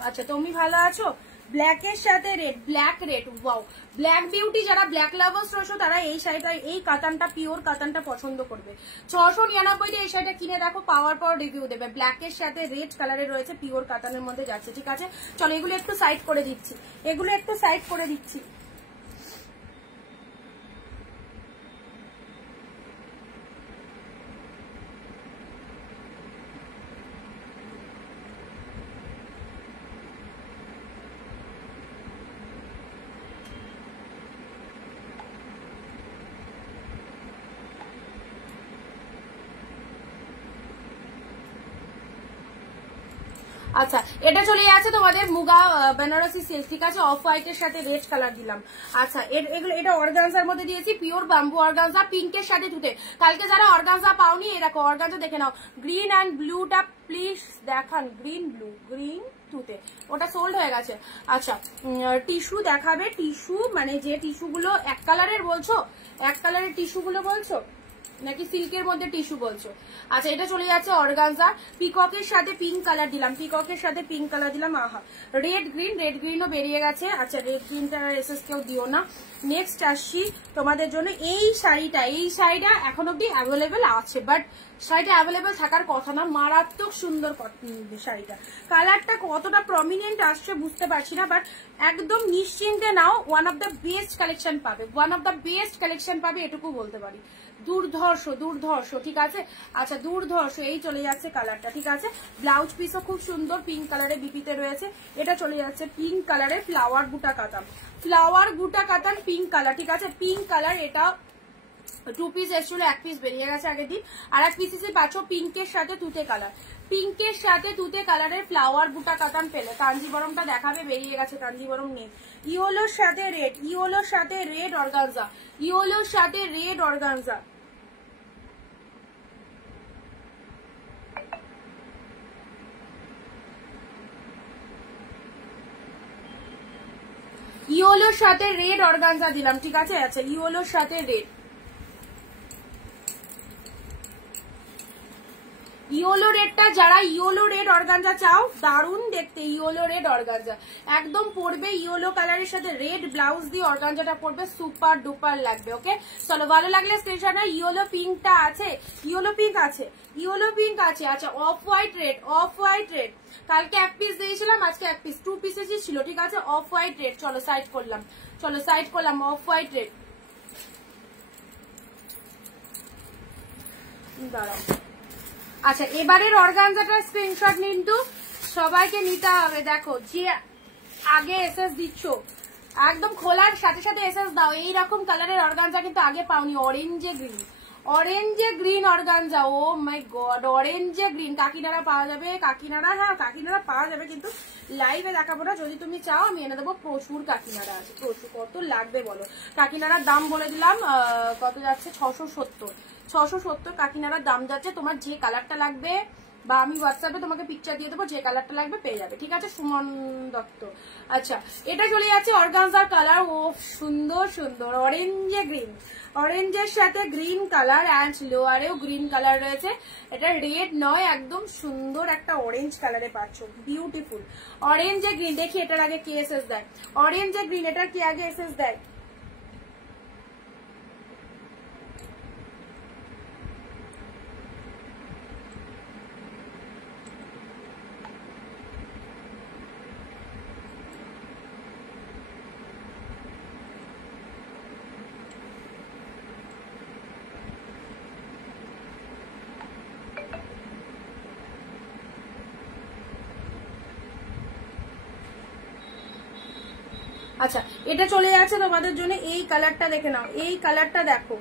আচ্ছা তুমি ভালো আছো। ব্ল্যাকের সাথে red, black red, wow black beauty. যারা ব্ল্যাক লাভার্স রয়েছে তারা এই শাড়িটা, এই কাতানটা, পিওর কাতানটা পছন্দ করবে। 699 এই শাড়িটা কিনে দেখো, পাওয়ার পর রিভিউ দেবে। ব্ল্যাকের সাথে রেড কালারে রয়েছে, পিওর কাতানের মধ্যে যাচ্ছে, ঠিক আছে চলো এগুলো একটু সাইড করে দিচ্ছি, আচ্ছা এটা চলে যাচ্ছে তোমাদের মুগা বেনারসি সিল্ক, ঠিক আছে অফ হোয়াইট এর সাথে রেড কালার দিলাম। আচ্ছা এগুলো এটা অর্গানজার মধ্যে দিয়েছি, পিওর বাম্বু অর্গানজা, পিঙ্কের সাথে তুতে। কালকে যারা অর্গানজা পাওনি এরকম অর্গানজা দেখে নাও। গ্রিন অ্যান্ড ব্লুটা প্লিজ দেখান, গ্রিন ব্লু, গ্রিন তুতে, ওটা সোল্ড হয়ে গেছে। আচ্ছা টিস্যু দেখাবে, টিস্যু মানে যে টিস্যুগুলো এক কালারের বলছো, এক কালারের টিস্যুগুলো বলছো নাকি সিল্কের মধ্যে টিস্যু বলছো। আচ্ছা এটা চলে যাচ্ছে অর্গানজা, পিককের সাথে পিঙ্ক কালার দিলাম, পিককের সাথে পিঙ্ক কালার দিলাম। আহা রেড গ্রিনও বেরিয়ে গেছে। আচ্ছা রেড গ্রিনটা এসএস কেউ দিও না। নেক্সট আসছি তোমাদের জন্য এই শাড়িটা, এই শাড়িটা এখন অব্দি অ্যাভেলেবেল আছে, বাট শাড়িটা অ্যাভেলেবেল থাকার কথা না। মারাত্মক সুন্দর শাড়িটা, কালারটা কতটা প্রমিনেন্ট আসছে বুঝতে পারছি না, বাট একদম নিশ্চিন্তে নাও, one of the best collection পাবে, এটুকু বলতে পারি। দুর্ধর্ষ, ঠিক আছে। আচ্ছা দুর্ধর্ষ, এই চলে যাচ্ছে কালারটা, ঠিক আছে। ব্লাউজ পিসও খুব সুন্দর পিঙ্ক কালারে বিপিতে রয়েছে। এটা চলে যাচ্ছে পিঙ্ক কালারে ফ্লাওয়ার বুটা কাতান পিঙ্ক কালার, ঠিক আছে পিঙ্ক কালার। এটা 2 পিস এসেছিল, 1 পিস বেরিয়ে গেছে আগের দিন, আর 1 পিস এসে পাচ্ছ পিঙ্কের সাথে তুতে কালার, পিঙ্কের সাথে তুতে কালারের ফ্লাওয়ার বুটা কাতান পেলে। কাঞ্জিবরমটা দেখাবে, বেরিয়ে গেছে কাঞ্জিবরম নেই। ইয়েলোর সাথে রেড অর্গানজা, ইয়েলোর সাথে রেড অর্গানজা। ইয়েলোর সাথে রেড অর্গানজা দিলাম, ঠিক আছে। আচ্ছা ইয়েলোর সাথে রেড, ইয়েলো রেডটা, যারা ইয়েলো রেড অর্গানজা চাও, দারুণ দেখতে ইয়েলো রেড অর্গানজা, একদম পরবে ইয়েলো কালারের সাথে রেড ব্লাউজ দিয়ে অর্গানজাটা পরবে, সুপার ডুপার লাগবে। ওকে চলো ভালো লাগলে স্ক্রিনশট নাও। ইয়েলো পিঙ্কটা আছে, ইয়েলো পিঙ্ক আছে। আচ্ছা অফ হোয়াইট রেড, কালকে 1 পিস দিয়েছিলাম, আজকে 1 পিস, 2 পিসেসই ছিল, ঠিক আছে। অফ হোয়াইট রেড, চলো সাইড করলাম, অফ হোয়াইট রেড। দাঁড়াও, আচ্ছা এবারের অর্গানজাটার স্ক্রিনশট কিন্তু সবাইকে নিতে হবে। দেখো যে আগে এসএস দিচ্ছ, একদম খোলার সাথে সাথে এসএস দাও। এইরকম কালারের অর্গানজা কিন্তু আগে পাওনি, অরেঞ্জে গ্রিন অর্গানজা, ও মাই গড, অরেঞ্জে গ্রিন কাকিনাড়া পাওয়া যাবে, কাকিনাড়া, হ্যাঁ কাকিনাড়া পাওয়া যাবে, কিন্তু লাইভে দেখাবো না। যদি তুমি চাও আমি এনে দেবো, প্রচুর কাকিনাড়া আছে, প্রচুর। কত লাগবে বলো? কাকিনাড়ার দাম বলে দিলাম, কত যাচ্ছে, 670 কাকিনাড়ার দাম যাচ্ছে। তোমার যে কালারটা লাগবে, বা আমি হোয়াটসঅ্যাপে তোমাকে পিকচার দিয়ে দেবো, যে কালারটা লাগবে পেয়ে যাবে, ঠিক আছে? সুমন দত্ত। আচ্ছা, এটা চলে যাচ্ছে অর্গানজার কালার, ও সুন্দর সুন্দর অরেঞ্জে গ্রিন, অরেঞ্জের সাথে গ্রিন কালার, অ্যান্ড লোয়ারেও গ্রিন কালার রয়েছে। এটা রেড নয়, একদম সুন্দর একটা অরেঞ্জ কালারে পাচ্ছ, বিউটিফুল অরেঞ্জে গ্রিন। দেখি এটার আগে কি এসএস দেয়, অরেঞ্জে গ্রিন এটার কি আগে এসএস দেয়? আচ্ছা, এটা চলে যাচ্ছে তোমাদের জন্য, এই কালারটা দেখে নাও, এই কালারটা দেখো,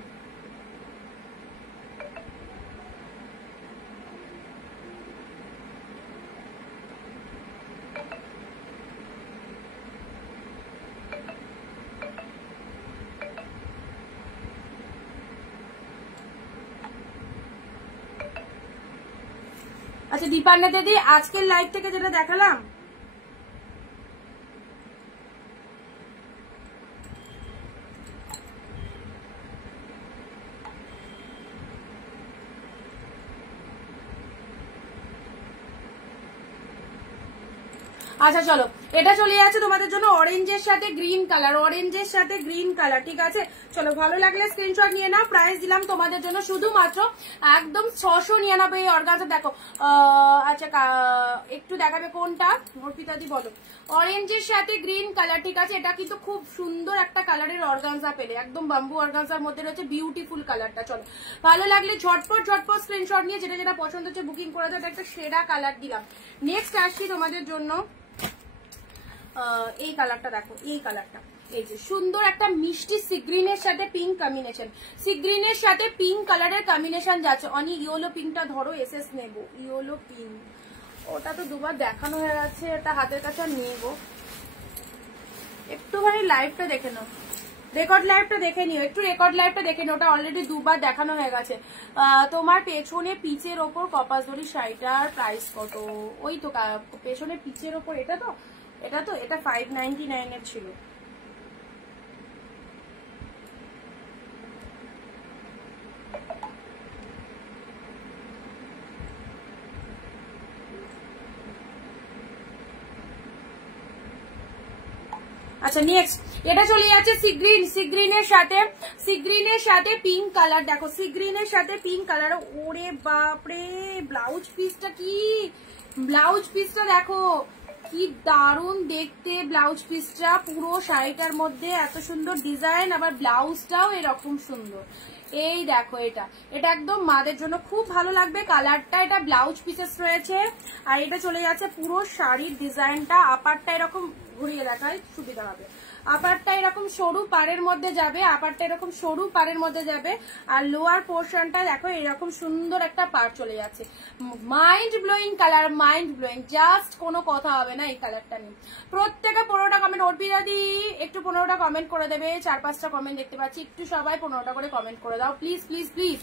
আচ্ছা দীপান্না দিদি, আজকের লাইভ থেকে যেটা দেখালাম, আচ্ছা চলো, এটা চলে যাচ্ছে তোমাদের জন্য অরেঞ্জের সাথে গ্রিন কালার, অরেঞ্জের সাথে গ্রিন কালার, ঠিক আছে? চলো, ভালো লাগলে স্ক্রিনশট নিয়ে নাও। প্রাইস দিলাম তোমাদের জন্য শুধুমাত্র একদম 699 অর্গানজা। দেখো, আচ্ছা একটু দেখাবে কোনটা, অর্পিতাদি বলো। অরেঞ্জের সাথে গ্রিন কালার, ঠিক আছে? এটা কিন্তু খুব সুন্দর একটা কালারের অর্গানজা পেলে, একদম বাম্বু অর্গানজার মধ্যে রয়েছে, বিউটিফুল কালারটা। চলো, ভালো লাগলে ঝটপট ঝটপট স্ক্রিনশট নিয়ে যেটা যেটা পছন্দ হচ্ছে বুকিং করে দাও। এটা একটা সেরা কালার দিলাম। নেক্সট আসছি তোমাদের জন্য, এই কালারটা দেখো, এই কালারটা, এই যে সুন্দর একটা মিষ্টি সি গ্রিনের সাথে পিঙ্ক কম্বিনেশন, সি গ্রিনের সাথে পিঙ্ক কালারের কম্বিনেশন যাচ্ছে। অনেক ইয়েলো পিঙ্কটা ধরো, এসএস নেবো, ইয়েলো পিঙ্ক, ওটা তো দুবার দেখানো হয়ে গেছে, এটা হাতের কাছে নেবো। একটুখানি লাইভটা দেখে নাও, রেকর্ড লাইভটা দেখে নিও, একটু রেকর্ড লাইভটা দেখে নিও, ওটা অলরেডি দুবার দেখানো হয়ে গেছে। তোমার পেছনে পিচের ওপর কপাসদড়ি শাড়িটার প্রাইস কত? ওই তো পেছনে পিচের ওপর, এটা তো এটা 599 এর ছিল। আচ্ছা নেক্সট, এটা চলে যাচ্ছে সিগ্রিনের সাথে পিঙ্ক কালার। দেখো, সিগ্রিনের সাথে পিঙ্ক কালার, ওরে বাপরে, ব্লাউজ পিসটা দেখো, কি দারুণ দেখতে ব্লাউজ পিসটা, পুরো শাড়িটার মধ্যে এত সুন্দর ডিজাইন, আবার ব্লাউজটাও এরকম সুন্দর। এই দেখো, এটা একদম মাদের জন্য খুব ভালো লাগবে কালারটা। এটা ব্লাউজ পিসেস রয়েছে, আর এটা চলে যাচ্ছে পুরো শাড়ির ডিজাইনটা। আপারটা এরকম ঘুরিয়ে দেখায় সুবিধা হবে, আপারটা এরকম সরু পাড়ের মধ্যে যাবে, আর লোয়ার পোর্শনটা দেখো এরকম সুন্দর একটা পাড় চলে যাচ্ছে। Mind blowing colour, mind blowing, just কোনো কথা হবে না এই কালারটা নিয়ে। প্রত্যেকে 15টা কমেন্ট, অর্পিতাদি একটু 15টা কমেন্ট করে দেবে, 4-5টা কমেন্ট দেখতে পাচ্ছি, একটু সবাই 15টা করে কমেন্ট করে দাও প্লিজ প্লিজ প্লিজ।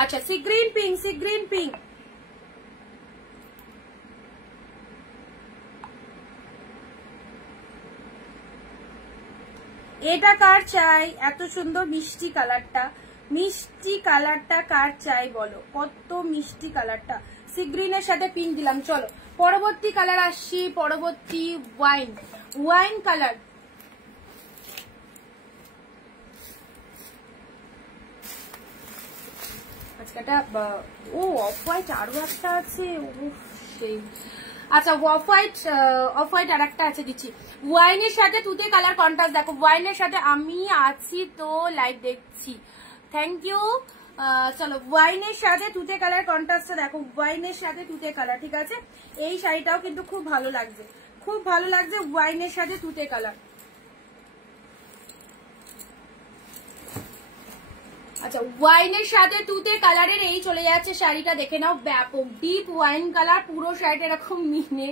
আচ্ছা, সি গ্রিন পিঙ্ক, এটা কার চাই? এত সুন্দর মিষ্টি কালারটা কার চাই বলো, কত মিষ্টি কালারটা। সি গ্রিনের সাথে পিঙ্ক দিলাম। চলো পরবর্তী কালার আসছি, পরবর্তী ওয়াইন কালার। আজকেটা ও অফ হোয়াইট আরো একটা আছে, সেই আচ্ছা অফ হোয়াইট আর একটা আছে, দিচ্ছি। ওয়াইনের সাথে তুতে কালার কন্ট্রাস্ট, দেখো ওয়াইনের সাথে আমি আছি তো লাইভ দেখছি, থ্যাংক ইউ। চলো, ওয়াইনের সাথে তুতে কালার কন্ট্রাস্টটা দেখো, ওয়াইনের সাথে তুতে কালার, ঠিক আছে? এই শাড়িটাও কিন্তু খুব ভালো লাগছে, ওয়াইনের সাথে তুতে কালার। আচ্ছা ওয়াইনের সাথে তুতে কালারের এই চলে যাচ্ছে শাড়িটা, দেখে নাও ব্যাপক ডিপ ওয়াইন কালার, পুরো শাড়িটা এরকম মিনে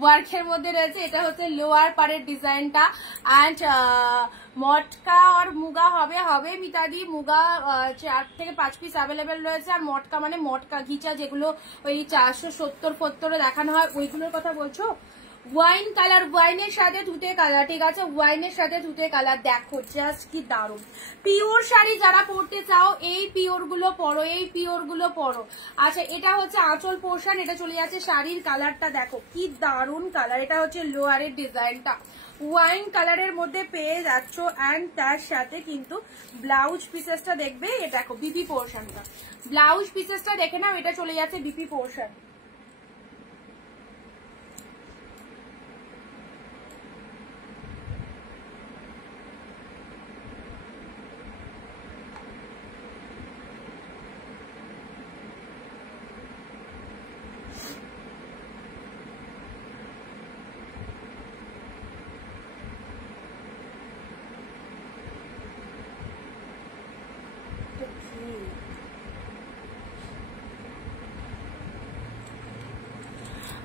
ওয়ার্কের মধ্যে রয়েছে। এটা হচ্ছে লোয়ার পারের ডিজাইনটা অ্যান্ড মটকা আর মুগা হবে মিতাদি, মুগা 4 থেকে 5 পিস অ্যাভেলেবেল রয়েছে। আর মটকা মানে মটকা ঘিচা যেগুলো ওই 470 দেখানো হয় ওইগুলোর কথা বলছো? ওয়াইন কালার, ওয়াইনের সাথে তুতে কালার, ঠিক আছে ওয়াইনের সাথে তুতে কালার, দেখো জাস্ট কি দারুণ। পিওর শাড়ি যারা পরতে চাও এই পিওর গুলো পরো, এই পিওর গুলো পরো। আচ্ছা এটা হচ্ছে আঁচল পোর্শন, এটা চলে যাচ্ছে শাড়ির কালারটা, দেখো কি দারুণ কালার। এটা হচ্ছে লোয়ারের ডিজাইনটা ওয়াইন কালারের মধ্যে পেয়ে যাচ্ছ অ্যান্ড তার সাথে কিন্তু ব্লাউজ পিসেসটা দেখবে, এটা দেখো বিপি পোর্শনটা, ব্লাউজ পিসেসটা দেখে নাও, এটা চলে যাচ্ছে বিপি পোর্শন।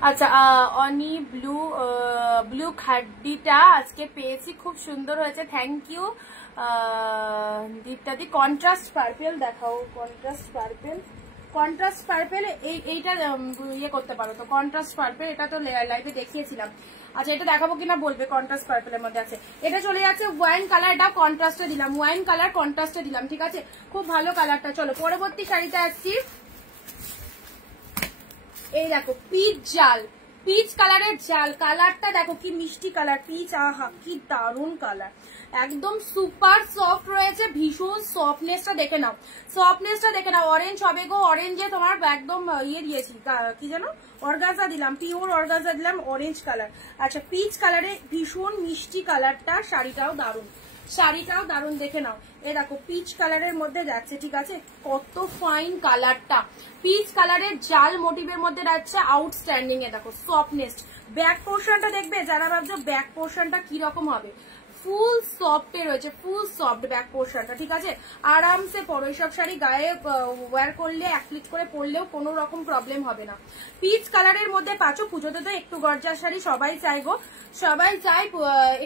আচ্ছা অনি ব্লু খাড্ডিটা আজকে পেয়েছি, খুব সুন্দর হয়েছে, থ্যাংক ইউ দীপ্তাদি। কন্ট্রাস্ট পার্পেল দেখাও, কন্ট্রাস্ট পার্পেল এইটা ইয়ে করতে পারো তো, কন্ট্রাস্ট পার্পেল এটা তো লাইভে দেখিয়েছিলাম। আচ্ছা এটা দেখাবো কিনা বলবে, কন্ট্রাস্ট পার্পেলের মধ্যে আছে। এটা চলে যাচ্ছে ওয়াইন কালার, এটা কন্ট্রাস্টে দিলাম, ওয়াইন কালার কন্ট্রাস্টে দিলাম, ঠিক আছে খুব ভালো কালারটা। চলো পরবর্তী শাড়িতে আসছি। এই দেখো পিচ জাল, পিচ কালারের জাল, কালারটা দেখো কি মিষ্টি কালার, পিচ, আহা কি দারুন কালার, একদম সুপার সফট রয়েছে, ভীষণ সফটনেসটা দেখে নাও, সফটনেসটা দেখে নাও। অরেঞ্জ হবে গো, অরেঞ্জে তোমার একদম ইয়ে দিয়েছি কি জানো, অর্গাজা দিলাম, পিওর অর্গাজা দিলাম, অরেঞ্জ কালার। আচ্ছা পিচ কালারে ভীষণ মিষ্টি কালারটা, শাড়িটাও দারুন, শাড়িটাও দারুন দেখে নাও। এ দেখো পিচ কালারের মধ্যে যাচ্ছে, ঠিক আছে কত ফাইন কালারটা, পিচ কালারের জাল মোটিভের মধ্যে যাচ্ছে, আউটস্ট্যান্ডিং। এ দেখো সফটনেস, ব্যাক পোর্শনটা দেখবে যারা ভাবছো ব্যাক পোর্শনটা কিরকম হবে, ফুল সফটে রয়েছে, ফুল সফট ব্যাক পোর্শনটা, ঠিক আছে আরামসে পরো। এইসব শাড়ি গায়ে ওয়্যার করলে এক ক্লিক করে পরলেও কোনো রকম প্রবলেম হবে না। পিচ কালারের মধ্যে পাচ্ছ, পুজোতে তো একটু গর্জাস শাড়ি সবাই চাই গো, সবাই চাই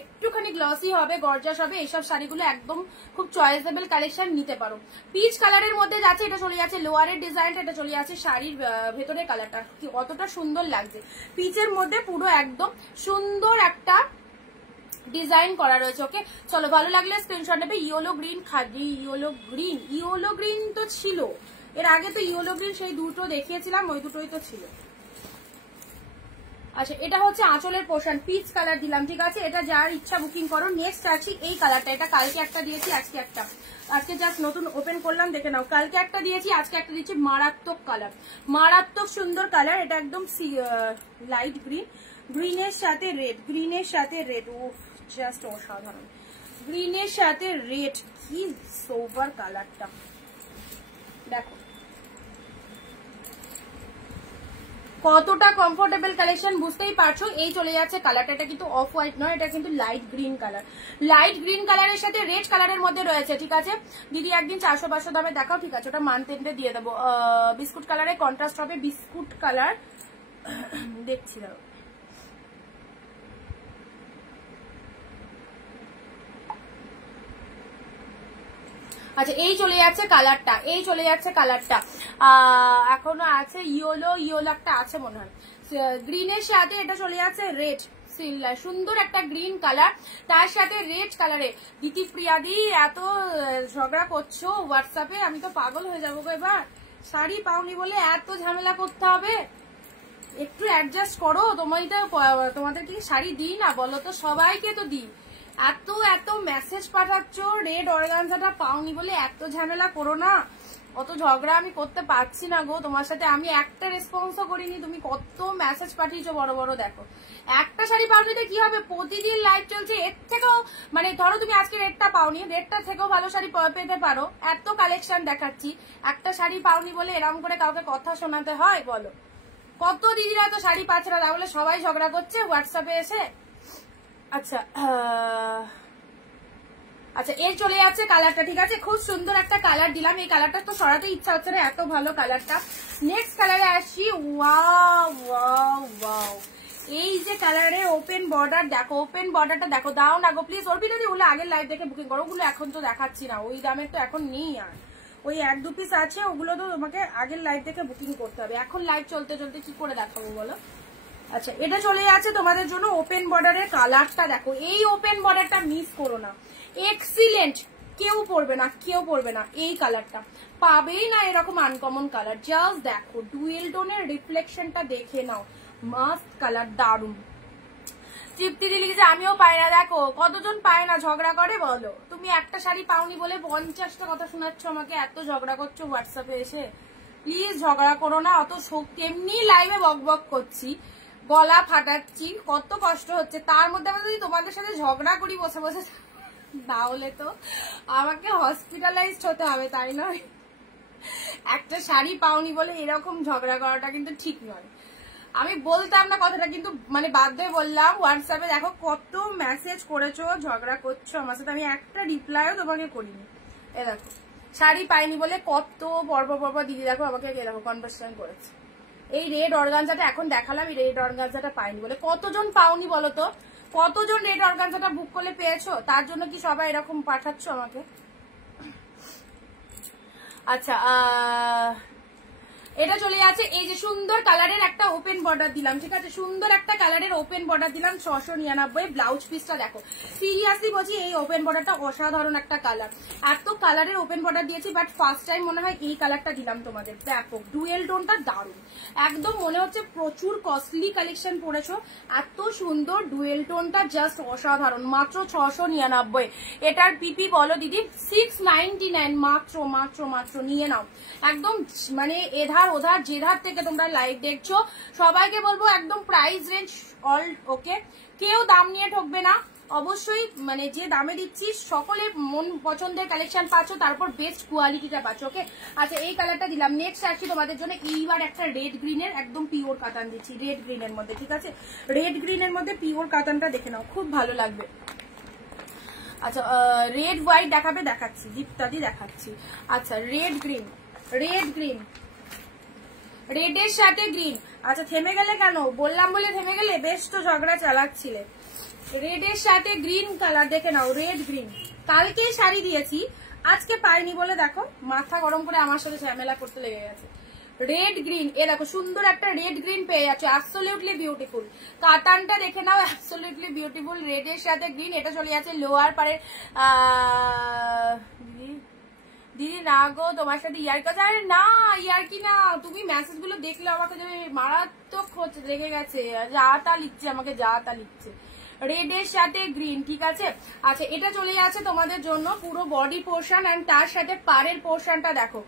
একটুখানি গ্লসি হবে, গর্জাস হবে, এইসব শাড়িগুলো একদম খুব চয়েসেবল কালেকশন, নিতে পারো। পিচ কালারের মধ্যে যাচ্ছে, এটা চলে যাচ্ছে লোয়ারের ডিজাইনটা, এটা চলে যাচ্ছে শাড়ির ভেতরের কালারটা, কি কতটা সুন্দর লাগছে, পিচের মধ্যে পুরো একদম সুন্দর একটা ডিজাইন করা রয়েছে। ওকে চলো ভালো লাগলে স্ক্রিনশট নেবে। Yellow green khadi, yellow green তো ছিল এর আগে, তো ইয়েলো গ্রিন সেই দুটো দেখিয়েছিলাম, ওই দুটোই তো ছিল। আচ্ছা এটা হচ্ছে আঁচলের পোর্শন, পিচ কালার দিলাম, ঠিক আছে এটা যার ইচ্ছা বুকিং করো। নেক্সট আছে এই কালারটা, এটা কালকে একটা দিয়েছি, আজকে একটা, আজকে জাস্ট নতুন ওপেন করলাম দেখে নাও, কালকে একটা দিয়েছি আজকে একটা দিচ্ছি, মারাত্মক কালার, মারাত্মক সুন্দর কালার। এটা একদম লাইট গ্রিন, গ্রিনের সাথে রেড, গ্রিনের সাথে রেড, ও জাস্ট অসাধারণ, গ্রিনের সাথে রেড, কি সোভার কালারটা দেখো কতটা কমফোর্টেবল কালেকশন, বুঝতেই পারছো। এই চলে যাচ্ছে কালারটা, এটা কিন্তু অফ হোয়াইট নয়, এটা কিন্তু light green colour, light green কালারের সাথে রেড কালারের মধ্যে রয়েছে, ঠিক আছে দিদি একদিন 400-500 দামে দেখাও, ঠিক আছে ওটা মানতেন্টে দিয়ে দেবো। বিস্কুট কালারে কন্ট্রাস্ট হবে, বিস্কুট কালার দেখছি দাও। আচ্ছা এই চলে যাচ্ছে কালারটা, এই চলে যাচ্ছে কালারটা, এখনো আছে ইয়েলো, ইয়েলো একটা আছে মনে হয়, গ্রিনের সাথে এটা চলে যাচ্ছে রেড, সুন্দর একটা গ্রিন কালার, তার সাথে রেড কালারে। দিতিপ্রিয়াদি এত ঝগড়া করছো হোয়াটসঅ্যাপে, আমি তো পাগল হয়ে যাবো এবার, শাড়ি পাওনি বলে এত ঝামেলা করতে হবে, একটু অ্যাডজাস্ট করো। তোমাদের কি শাড়ি দিই না বলো তো, সবাইকে তো দিই, এত এত মেসেজ পাঠাচ্ছ রেড অর্গানজাটা পাওনি বলে, এত ঝামেলা করো না, অত ঝগড়া আমি করতে পারছি না গো তোমার সাথে, আমি একটা রেসপন্সও করিনি, তুমি কত মেসেজ পাঠিয়েছো বড় বড়, দেখো একটা শাড়ি পাওনি কি হবে, প্রতিদিন লাইভ চলছে, এর থেকেও মানে ধরো তুমি আজকে রেডটা পাওনি, রেডটা থেকেও ভালো শাড়ি পেতে পারো, এত কালেকশন দেখাচ্ছি, একটা শাড়ি পাওনি বলে এরকম করে কাউকে কথা শোনাতে হয় বলো, কত দিদিরা তো শাড়ি পাচ্ছে না, তাহলে সবাই ঝগড়া করছে হোয়াটসঅ্যাপে এসে। আচ্ছা আচ্ছা এর চলে যাচ্ছে কালারটা, ঠিক আছে, খুব সুন্দর একটা কালার দিলাম, এই কালারটা তো সরাতে ইচ্ছা হচ্ছে না, এত ভালো কালারটা। নেক্সট কালারে আসি, ওয়াও ওয়াও ওয়াও, এই যে কালারে ওপেন বর্ডার দেখো, ওপেন বর্ডারটা দেখো, দাও না গো প্লিজ। অর্পিতা দি ওগুলো আগের লাইভ দেখে বুকিং করো, ওগুলো এখন তো দেখাচ্ছি না, ওই দামের তো এখন নেই, আর ওই 1-2 পিস আছে, ওগুলো তো তোমাকে আগের লাইভ দেখে বুকিং করতে হবে, এখন লাইভ চলতে চলতে কি করে দেখাবো বলো। আচ্ছা এটা চলে যাচ্ছে তোমাদের জন্য ওপেন বর্ডারের কালারটা দেখো, এই ওপেন বর্ডারটা মিস করো না, এক্সিলেন্ট, কেউ পরবে না, কেউ পরবে না, এই কালারটা পাবেই না এরকম আনকমন কালার। জাস্ট দেখো ডুয়েল টোনের রিফ্লেকশনটা দেখে নাও, মাস্ট কালার, দারুন। তৃপ্তি লিখেছে আমিও পাই না, দেখো কতজন পায় না, ঝগড়া করে বলো, তুমি একটা শাড়ি পাওনি বলে 50টা কথা শোনাচ্ছ আমাকে, এত ঝগড়া করছো হোয়াটসঅ্যাপে এসে, প্লিজ ঝগড়া করো না, অত শক্তি, এমনি লাইভে বক বক করছি, গলা ফাটাচ্ছি, কত কষ্ট হচ্ছে, তার মধ্যে আমি যদি তোমাদের সাথে ঝগড়া করি বসে বসে, তাহলে তো আমাকে হসপিটালাইজড হতে হবে, তাই নয়? একটা শাড়ি পাওনি বলে এরকম ঝগড়া করাটা কিন্তু ঠিক নয়। আমি বলতাম না কথাটা, কিন্তু মানে বাধ্য হয়ে বললাম। হোয়াটসঅ্যাপে দেখো কত মেসেজ করেছো, ঝগড়া করছো আমার সাথে, আমি একটা রিপ্লাইও তোমাকে করিনি। এ দেখো শাড়ি পাইনি বলে কত পরপর দিদি দেখো আমাকে এরকম কনভারসেশন করেছে। এই রেড অর্গানজাটা এখন দেখালাম, এই রেড অর্গানজাটা পাইনি বলে, কতজন পাওনি বলো তো, কতজন রেড অর্গানজাটা বুক করলে পেয়েছো, তার জন্য কি সবাই এরকম পাঠাচ্ছ আমাকে? আচ্ছা এটা চলে যাচ্ছে, এই যে সুন্দর কালারের একটা ওপেন বর্ডার দিলাম, ঠিক আছে, সুন্দর একটা কালারের ওপেন বর্ডার দিলাম 699। ব্লাউজ পিসটা দেখো, সিরিয়াসলি বলছি এই ওপেন বর্ডারটা অসাধারণ একটা কালার, এত কালারের ওপেন বর্ডার দিয়েছি বাট ফার্স্ট টাইম মনে হয় এই কালারটা দিলাম তোমাদের, ব্যাপক ডুয়েল টোনটা দারুণ, একদম মনে হচ্ছে প্রচুর কস্টলি কালেকশন পড়েছো, এত সুন্দর ডুয়েল টোনটা জাস্ট অসাধারণ, মাত্র 699। এটার পিপি বলো দিদি 699, মাত্র মাত্র মাত্র, নিয়ে নাও একদম, মানে এধার ওধার যে ধার থেকে তোমরা লাইভ দেখছো সবাইকে বলবো একদম প্রাইস রেঞ্জ অল ওকে, কেউ দাম নিয়ে ঠকবে না, অবশ্যই মানে যে দামে দিচ্ছি সকলে মন পছন্দের কালেকশন পাচ্ছ, তারপর বেস্ট কোয়ালিটিটা পাচ্ছ, ওকে। আচ্ছা এই কালারটা দিলাম। নেক্সট আসছি তোমাদের জন্য, এইবার একটা রেড গ্রিনের একদম পিওর কাতান দিচ্ছি, রেড গ্রিনের মধ্যে, ঠিক আছে, রেড গ্রিনের মধ্যে পিওর কাতানটা দেখে নাও, খুব ভালো লাগবে। আচ্ছা রেড হোয়াইট দেখাবে, দেখাচ্ছি, দীপ্তাদি দেখাচ্ছি। আচ্ছা রেড গ্রিন, রেড গ্রিন, রেডের সাথে গ্রিন। আচ্ছা থেমে গেলে কেন, বললাম বলে থেমে গেলে, বেশ তো ঝগড়া চালাচ্ছিলে। রেডের সাথে গ্রিন কালার দেখে নাও, রেড গ্রিন, কালকে শাড়ি দিয়েছি, আজকে পাইনি বলে দেখো মাথা গরম করে আমার সাথে ঝামেলা করতে লেগে গেছে। রেড গ্রিন, এ দেখো সুন্দর একটা রেড গ্রিন পেয়ে যাচ্ছে, অ্যাবসলিউটলি বিউটিফুল, কাতানটা দেখে নাও, অ্যাবসলিউটলি বিউটিফুল, রেডের সাথে গ্রিন। এটা চলে যাচ্ছে লোয়ার পারে। দিদি না গো তোমার সাথে ইয়ার্কি, আরে না ইয়ার্কি না, তুমি মেসেজ গুলো দেখলে আমাকে যে মারাত্মক রেগে গেছে, যা তা লিখছে আমাকে, যা তা লিখছে। রেডের সাথে গ্রিন, ঠিক আছে। আচ্ছা এটা চলে যাচ্ছে তোমাদের জন্য পুরো বডি পোর্শন, এন্ড তার সাথে পাড়ের পোর্শনটা দেখো,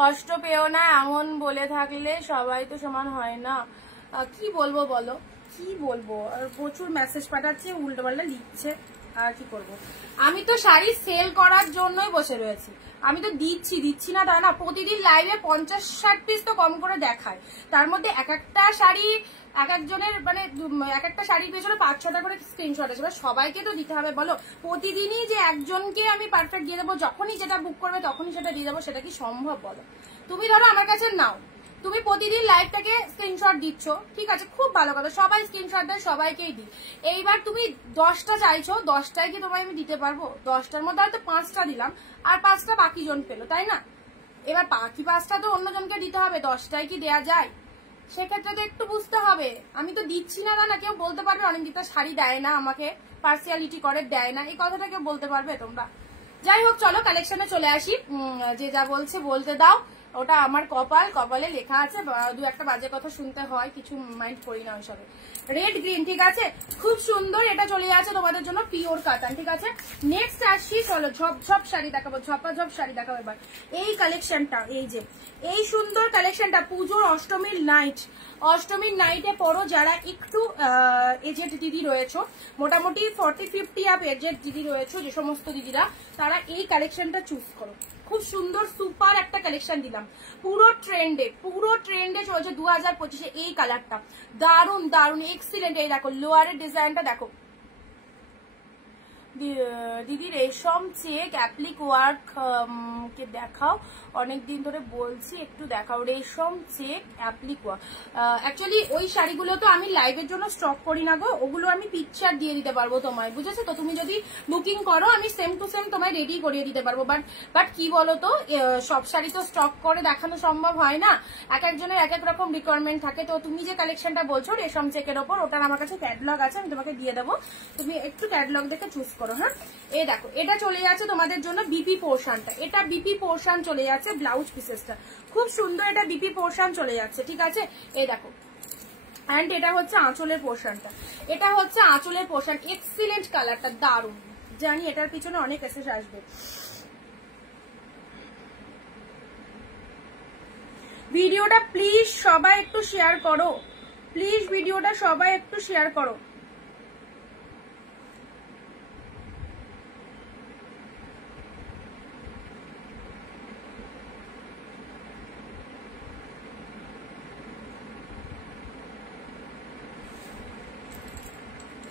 কষ্ট পেও না এমন বলে থাকলে, সবাই তো সমান হয় না, কি বলবো বলো, কি বলবো, আর প্রচুর মেসেজ পাঠাচ্ছে, উল্টো পাল্টা লিখছে, আর কি করবো। আমি তো শাড়ি সেল করার জন্যই বসে রয়েছি, আমি তো দিচ্ছি না তা না, প্রতিদিন লাইভে 50-60 পিস তো কম করে দেখায়, তার মধ্যে এক একটা শাড়ি এক একজনের মানে এক একটা শাড়ির পেছনে 5-6টা করে স্ক্রিনশট আছে, সবাইকে তো দিতে হবে বলো, প্রতিদিনই যে একজনকে আমি পারফেক্ট দিয়ে দেবো, যখনই যেটা বুক করবে তখনই সেটা দিয়ে দেবো, সেটা কি সম্ভব বলো। তুমি ধরো আমার কাছে নাও, তুমি প্রতিদিন লাইভটাকে স্ক্রিনশট দিচ্ছ, ঠিক আছে, খুব ভালো কথা, সবাই স্ক্রিনশট দেয়, সবাইকেই দিই। এইবার তুমি 10টা চাইছো, 10টায় কি তোমায় আমি দিতে পারবো? 10টার মধ্যে হয়তো 5টা দিলাম, আর 5টা বাকি জন পেলো, তাই না? এবার বাকি 5টা তো অন্যজনকে দিতে হবে, 10টায় কি দেয়া যায়? সেক্ষেত্রে তো একটু বুঝতে হবে, আমি তো দিচ্ছি না, না কেউ বলতে পারবে অনিন্দিতা শাড়ি দেয় না আমাকে, পার্সিয়ালিটি করে দেয় না, এই কথাটা কেউ বলতে পারবে তোমরা? যাই হোক চলো কালেকশনে চলে আসি, যে যা বলছে বলতে দাও, ওটা আমার কপাল, কপালে লেখা আছে, 2-1টা বাজে কথা শুনতে হয়, কিছু মাইন্ড করি না ওইসবে। রেড গ্রিন, ঠিক আছে, খুব সুন্দর, এটা চলে যাচ্ছে তোমাদের জন্য পিওর কাতান, ঠিক আছে। নেক্সট আসছি, চলো ঝপঝপ শাড়ি দেখাবো, ঝপাঝপ শাড়ি দেখাবো এবার। এই কালেকশনটা, এই যে এই সুন্দর কালেকশনটা পুজোর অষ্টমীর নাইটে পরো, যারা একটু এজেড দিদি রয়েছে, মোটামুটি 40-50 আপ এজেড দিদি রয়েছে, যে সমস্ত দিদিরা, তারা এই কালেকশনটা চুজ করো, খুব সুন্দর সুপার একটা কালেকশন দিলাম, পুরো ট্রেন্ডে চলছে 2025-এ, এই কালারটা দারুন দারুন এক্সিলেন্ট। এই দেখো লোয়ারের ডিজাইনটা দেখো, দিদি রেশম চেক অ্যাপ্লিক ওয়ার্ক কে দেখাও, অনেকদিন ধরে বলছি একটু দেখাও রেশম চেক অ্যাপ্লিক ওয়ার্ক। অ্যাকচুয়ালি ওই শাড়িগুলো তো আমি লাইভের জন্য স্টক করি না গো, ওগুলো আমি পিকচার দিয়ে দিতে পারবো তোমায়, বুঝেছো তো? তুমি যদি বুকিং করো আমি সেম টু সেম তোমায় রেডি করিয়ে দিতে পারবো। বাট কি বলো তো, সব শাড়ি তো স্টক করে দেখানো সম্ভব হয় না, এক একজনের এক এক রকম রিকোয়ারমেন্ট থাকে। তো তুমি যে কালেকশনটা বলছো রেশম চেকের ওপর, ওটার আমার কাছে ক্যাটালগ আছে, আমি তোমাকে দিয়ে দেবো, তুমি একটু ক্যাটালগ দেখে চুজ করো। হ্যাঁ, এই দেখো এটা চলে যাচ্ছে তোমাদের জন্য বিপি পোর্শনটা, এটা বিপি পোর্শন চলে যাচ্ছে, ব্লাউজ পিসেসটা খুব সুন্দর, এটা বিপি পোর্শন চলে যাচ্ছে, ঠিক আছে? এই দেখো, এন্ড এটা হচ্ছে আঁচলের পোর্শনটা, এটা হচ্ছে আঁচলের পোর্শন, এক্সিলেন্ট কালারটা, দারুণ। জানি এটার পিছনে অনেক এসেস আসবে। ভিডিওটা প্লিজ সবাই একটু শেয়ার করো, প্লিজ ভিডিওটা সবাই একটু শেয়ার করো।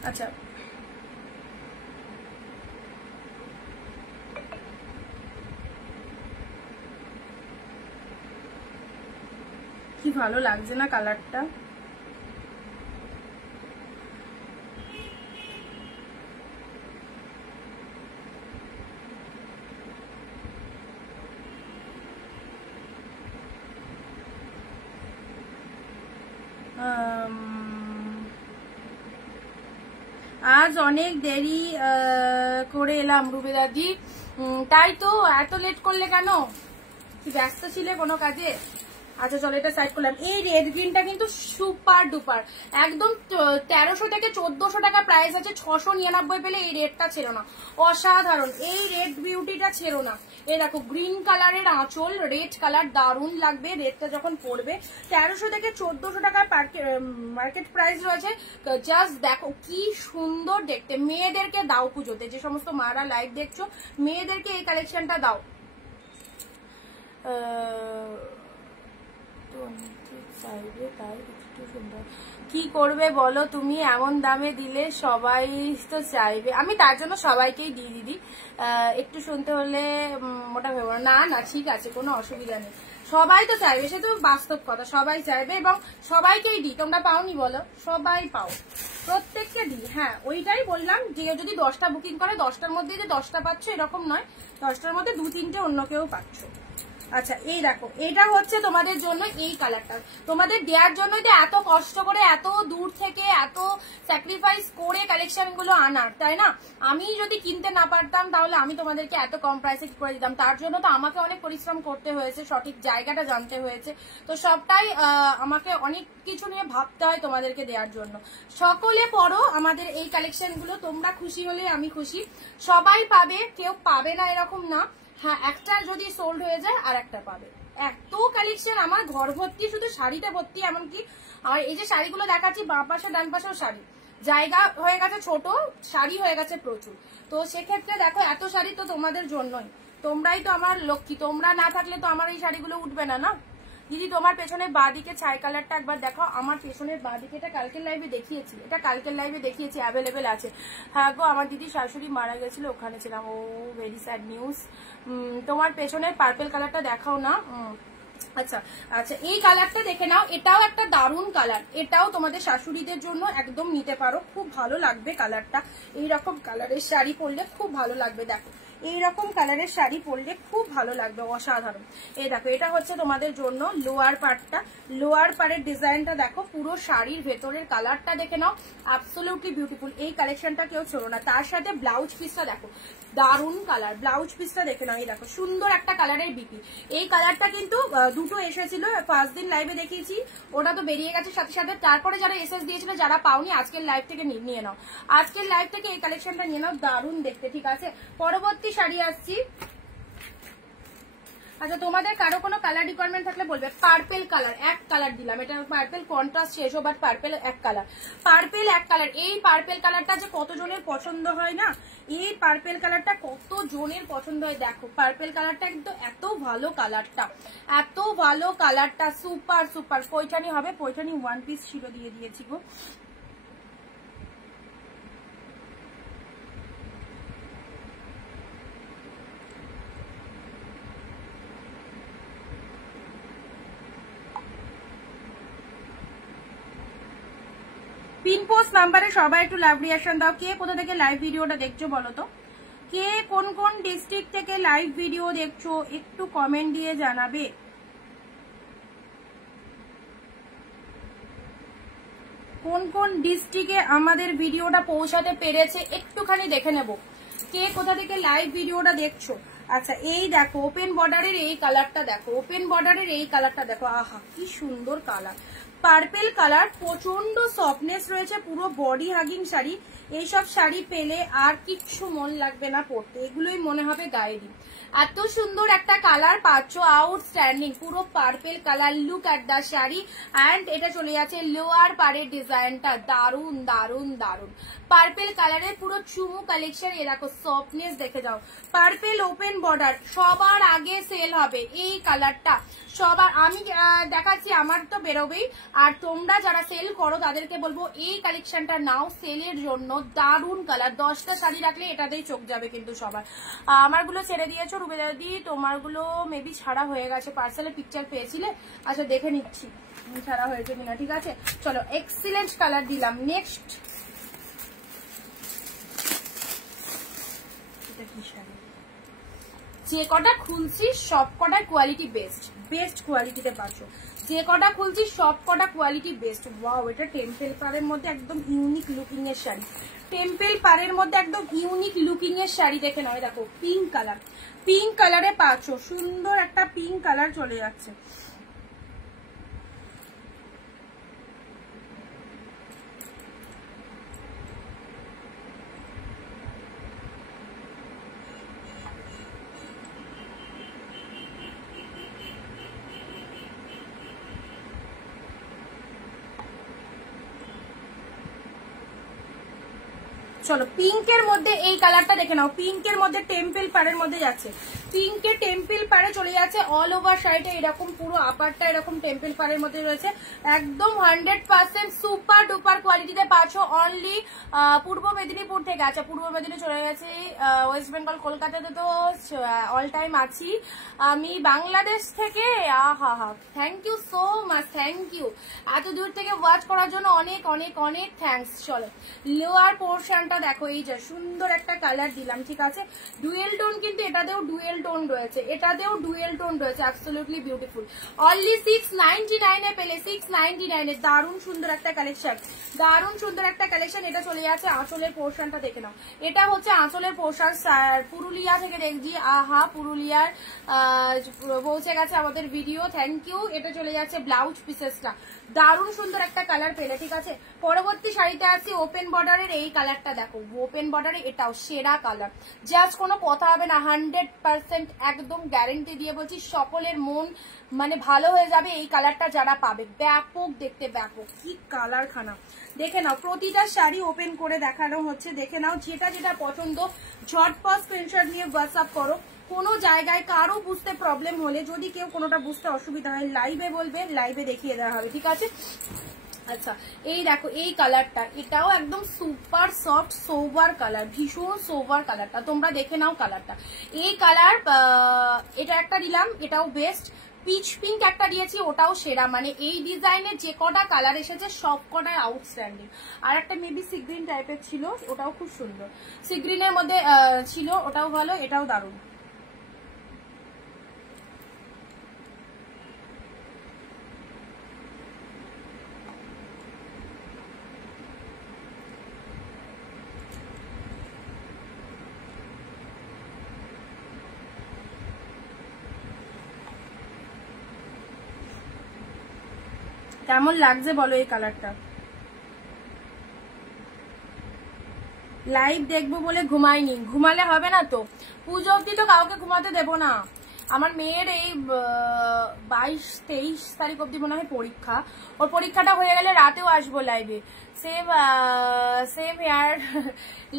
আচ্ছা, কি ভালো লাগছে না কালারটা? আজ অনেক দেরি করে এলাম রুবেদাদি, তাই তো? এত লেট করলে কেন? কি ব্যস্ত ছিলে কোনো কাজে? আচ্ছা চলো এটা সাইড করলাম। এই রেড গ্রিনটা কিন্তু সুপার ডুপার, একদম 1300 থেকে 1400 টাকা প্রাইস আছে, 699 পেলে এই রেডটা ছেড়ো না, অসাধারণ। এই রেড বিউটিটা ছেড়ো না। এই দেখো গ্রিন কালারের আঁচল, রেড কালার, দারুণ লাগবে রেডটা যখন পরবে। 1300 থেকে 1400 টাকার মার্কেট প্রাইস রয়েছে। জাস্ট দেখো কি সুন্দর দেখতে, মেয়েদেরকে দাও পুজোতে, যে সমস্ত মারা লাইভ দেখছো মেয়েদেরকে এই কালেকশনটা দাও। কি করবে বলো তুমি, এমন দামে দিলে সবাই তো চাইবে, আমি তার জন্য সবাইকেই দিই দিদি। একটু শুনতে হলে মোটা ভেবো না, না ঠিক আছে, কোনো অসুবিধা নেই, সবাই তো চাইবে, সে তো বাস্তব কথা, সবাই চাইবে এবং সবাইকেই দিই। তোমরা পাওনি বলো? সবাই পাও, প্রত্যেককে দিই। হ্যাঁ ওইটাই বললাম, যে যদি 10টা বুকিং করে 10টার মধ্যে যে 10টা পাচ্ছ এরকম নয়, 10টার মধ্যে 2-3টে অন্য কেউ পাচ্ছ। আচ্ছা এই দেখো, এটা হচ্ছে তোমাদের জন্য এই কালারটা, তোমাদের দেওয়ার জন্য যে এত কষ্ট করে এত দূর থেকে এত স্যাক্রিফাইস করে কালেকশন গুলো আনার, তাই না? আমি যদি কিনতে না পারতাম তাহলে আমি তোমাদেরকে এত কম প্রাইসে করে দিতাম, তার জন্য তো আমাকে অনেক পরিশ্রম করতে হয়েছে, সঠিক জায়গাটা জানতে হয়েছে, তো সবটাই আমাকে অনেক কিছু নিয়ে ভাবতে হয় তোমাদেরকে দেওয়ার জন্য। সকলে পড়ো আমাদের এই কালেকশন গুলো, তোমরা খুশি হলে আমি খুশি, সবাই পাবে, কেউ পাবে না এরকম না। হ্যাঁ, একটা যদি সোল্ড হয়ে যায় আর একটা পাবে, এত কালেকশন আমার ঘর ভর্তি, শুধু শাড়িটা ভর্তি। এমনকি আর এই যে শাড়িগুলো দেখাচ্ছি বাঁ পাশে ডান পাশেও শাড়ি, জায়গা হয়ে গেছে ছোট, শাড়ি হয়ে গেছে প্রচুর। তো সেক্ষেত্রে দেখো এত শাড়ি তো তোমাদের জন্যই, তোমরাই তো আমার লক্ষ্মী, তোমরা না থাকলে তো আমার এই শাড়িগুলো উঠবে না। না দিদি তোমার পেছনের বাঁ দিকে ছাই কালারটা একবার দেখাও, আমার পেছনের বাঁ দিকে, এটা কালকের লাইভে দেখিয়েছি, এটা কালকের লাইভে দেখিয়েছি, অ্যাভেলেবেল আছে। হ্যাঁ গো, আমার দিদি শাশুড়ি মারা গেছিল, ওখানে ছিলাম, ও ভেরি স্যাড নিউজ। তোমার পেছনের পার্পেল কালারটা দেখাও না। আচ্ছা আচ্ছা, এই কালারটা দেখে নাও, এটাও একটা দারুণ কালার, এটাও তোমাদের শাশুড়িদের জন্য একদম নিতে পারো, খুব ভালো লাগবে কালারটা। এইরকম কালারের শাড়ি পরলে খুব ভালো লাগবে, দেখো এইরকম কালারের শাড়ি পরলে খুব ভালো লাগবে, অসাধারণ। এই দেখো এটা হচ্ছে তোমাদের জন্য লোয়ার পার্টটা, লোয়ার পার্টের ডিজাইনটা দেখো, পুরো শাড়ির ভেতরের কালারটা দেখে নাও, অ্যাবসলিউটলি বিউটিফুল। এই কালেকশনটা কেউ ছোড়ো না। তার সাথে ব্লাউজ পিসটা দেখো, দারুণ কালার, ব্লাউজ পিসটা দেখে নাও, এই দেখো সুন্দর একটা কালারের বিপি। এই কালারটা কিন্তু দুটো এসেছিল, ফার্স্ট দিন লাইভে দেখিয়েছি, ওটা তো বেরিয়ে গেছে সাথে সাথে। তারপরে যারা এসএস দিয়েছিল, যারা পাওনি আজকের লাইভ থেকে নিয়ে নাও, আজকের লাইভ থেকে এই কালেকশনটা নিয়ে নাও, দারুণ দেখতে, ঠিক আছে? পরবর্তী শাড়ি আসছি। আচ্ছা তোমাদের কারো কোনো কালার রিকোয়ারমেন্ট থাকলে বলবে। পার্পেল কালার, এক কালার দিলাম, এটা পার্পেল কন্ট্রাস্ট শেষ, বাট পার্পেল এক কালার, পার্পেল এক কালার। এই পার্পেল কালারটা যে কত জনের পছন্দ হয় না, এই পার্পেল কালারটা কত জনের পছন্দ হয়, দেখো পার্পেল কালারটা কিন্তু এত ভালো কালারটা, এত ভালো কালারটা, সুপার সুপার। পৈঠানি হবে, পৈঠানি ওয়ান পিস ছিল, দিয়ে দিয়েছি গো। পিন পোস্ট নাম্বারে সবাই একটু লাইভ রিঅ্যাকশন দাও। কে কোথা থেকে লাইভ ভিডিওটা দেখছো বলো তো, কে কোন কোন ডিস্ট্রিক্ট থেকে লাইভ ভিডিও দেখছো একটু কমেন্ট দিয়ে জানাবে। কোন কোন ডিস্ট্রিক্টে আমাদের ভিডিওটা পৌঁছাতে পেরেছে একটুখানি দেখে নেব, কে কোথা থেকে লাইভ ভিডিওটা দেখছো। আচ্ছা এই দেখো ওপেন বর্ডারের এই কালারটা দেখো, ওপেন বর্ডারের এই কালারটা দেখো, আহা কি সুন্দর কালার, পার্পেল কালার, প্রচন্ড সফটনেস রয়েছে, পুরো বডি হাগিং শাড়ি। এইসব শাড়ি পেলে আর কিচ্ছু মন লাগবে না পরতে, এগুলোই মনে হবে গায়ে দিই। এত সুন্দর একটা কালার পাচ্ছ, আউটস্ট্যান্ডিং, পুরো purple colour, look at the sari. And এটা চলে যাচ্ছে লোয়ার পাড়ের ডিজাইনটা, দারুন দারুন দারুন। পার্পেল কালারের পুরো চুমু কালেকশন, এ দেখো সফটনেস দেখে যাও। পার্পেল ওপেন বর্ডার সবার আগে সেল হবে এই কালারটা, সবার আমি দেখাচ্ছি, আমার তো বেরোবেই। আর তোমরা যারা সেল করো তাদেরকে বলবো এই কালেকশনটা নাও সেলের জন্য, দারুন কালার। 10টা শাড়ি রাখলে এটাতেই চোখ যাবে কিন্তু সবার। আমারগুলো ছেড়ে দিয়েছো রুবেদাদি, তোমারগুলো মেবি ছাড়া হয়ে গেছে, পার্সেলের পিকচার পেয়েছিলে। আচ্ছা দেখে নিচ্ছি ছাড়া হয়েছে কিনা, ঠিক আছে চলো। এক্সিলেন্ট কালার দিলাম। নেক্সট যে কটা খুলছি সব কটা কোয়ালিটি বেস্ট, বেস্ট কোয়ালিটিতে পাচ্ছ। যে কটা খুলছি সব কটা কোয়ালিটি বেস্ট। ওয়াও, এটা টেম্পেল পাড়ের মধ্যে একদম ইউনিক লুকিং এর শাড়ি, টেম্পেল পাড়ের মধ্যে একদম ইউনিক লুকিং এর শাড়ি। দেখে নাও দেখো পিঙ্ক কালার, পিঙ্ক কালারে পাচ্ছ, সুন্দর একটা পিঙ্ক কালার চলে যাচ্ছে। চলো পিঙ্কের মধ্যে এই কালারটা দেখে নাও, পিঙ্কের মধ্যে টেম্পেল পাড়ের মধ্যে যাচ্ছে, পিঙ্কে টেম্পেল পাড়ে চলে যাচ্ছে। অল ওভার শাড়িটা এরকম, পুরো আপারটা এরকম টেম্পেল পাড়ের মধ্যে রয়েছে, একদম 100% সুপার ডুপার কোয়ালিটিতে পাচ্ছ। অনলি পূর্ব মেদিনীপুর থেকে। আচ্ছা পূর্ব মেদিনীপুর চলে গেছে, ওয়েস্ট বেঙ্গল কলকাতাতে তো অল টাইম আছি। আমি বাংলাদেশ থেকে, আহা হা, thank you so much, thank you এত দূর থেকে ওয়াচ করার জন্য, অনেক অনেক অনেক থ্যাংকস। চলো লোয়ার পোর্শনটা দেখো, এই যে সুন্দর একটা কালার দিলাম, ঠিক আছে। ডুয়েল টোন কিন্তু এটাতেও ডুয়েল টোন রয়েছে, এটাতেও ডুয়েল টোন রয়েছে, অ্যাবসলিউটলি বিউটিফুল। অনলি 699 এ পেলে, 699 এ দারুণ সুন্দর একটা কালেকশন, দারুণ সুন্দর একটা কালেকশন। এটা চলে যাচ্ছে আঁচলের পোর্শনটা দেখে নাও, এটা হচ্ছে আঁচলের পোর্শন। পুরুলিয়া থেকে দেখছি, আহা পুরুলিয়ার পৌঁছে গেছে আমাদের ভিডিও, থ্যাংক ইউ। এটা চলে যাচ্ছে ব্লাউজ পিসেসটা, দারুণ সুন্দর একটা কালার পেলে, ঠিক আছে। পরবর্তী শাড়িতে আসছি, ওপেন বর্ডারের এই কালারটা দেখো, ওপেন বর্ডারে এটাও সেরা কালার, জাস্ট কোনো কথা হবে না, 100% একদম গ্যারেন্টি দিয়ে বলছি, সকলের মন মানে ভালো হয়ে যাবে এই কালারটা যারা পাবে। ব্যাপক দেখতে, ব্যাপক কি কালার খানা, দেখে নাও। প্রতিটা শাড়ি ওপেন করে দেখানো হচ্ছে, দেখে নাও, যেটা যেটা পছন্দ ঝটপট স্ক্রিনশট নিয়ে হোয়াটসঅ্যাপ করো। কোনো জায়গায় কারো বুঝতে প্রবলেম হলে, যদি কেউ কোনোটা বুঝতে অসুবিধা হয়, লাইভে বলবে, লাইভে দেখিয়ে দেওয়া হবে, ঠিক আছে। আচ্ছা এই দেখো এই কালারটা, এটাও একদম সুপার সফট সোভার কালার, ভীষণ সোভার কালারটা, তোমরা দেখে নাও কালারটা। এই কালার এটা একটা দিলাম, এটাও বেস্ট। পিচ পিঙ্ক একটা দিয়েছি, ওটাও সেরা, মানে এই ডিজাইনের যে কটা কালার এসেছে সব কটাই আউটস্ট্যান্ডিং। আর একটা মেবি সি গ্রিন টাইপের ছিল, ওটাও খুব সুন্দর, সি গ্রিনের মধ্যে ছিল, ওটাও ভালো, এটাও দারুণ। কেমন লাগছে বলো এই কালারটা। লাইভ দেখবো বলে ঘুমাইনি, ঘুমালে হবে না তো, পুজো অব্দি তো কাউকে ঘুমাতে দেবো না। আমার মেয়ের এই 22-23 তারিখ অব্দি মনে হয় পরীক্ষা, ওর পরীক্ষাটা হয়ে গেলে রাতেও আসবো লাইভে। সেম হেয়ার,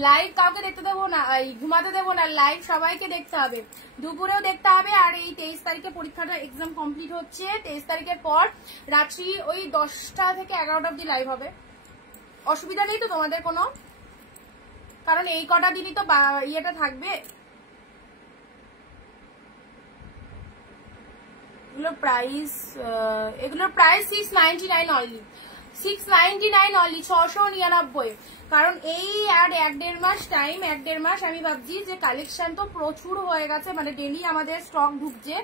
লাইভ কাউকে দেখতে দেবো না, ঘুমাতে দেবো না, লাইভ সবাইকে দেখতে হবে, দুপুরেও দেখতে হবে। আর এই 23 তারিখে পরীক্ষাটা এক্সাম কমপ্লিট হচ্ছে, 23 তারিখের পর রাত্রি ওই 10টা থেকে 11টা অব্দি লাইভ হবে। অসুবিধা নেই তো তোমাদের কোনো? কারণ এই কটা দিনই তো ইয়েটা থাকবে। এগুলোর প্রাইস 699 অনলি, 699 অনলি, 699। কারণ এই আর 1-1.5 মাস টাইম, 1-1.5 মাস আমি ভাবছি যে কালেকশন তো প্রচুর হয়ে গেছে, মানে ডেলি আমাদের স্টক ঢুকছে,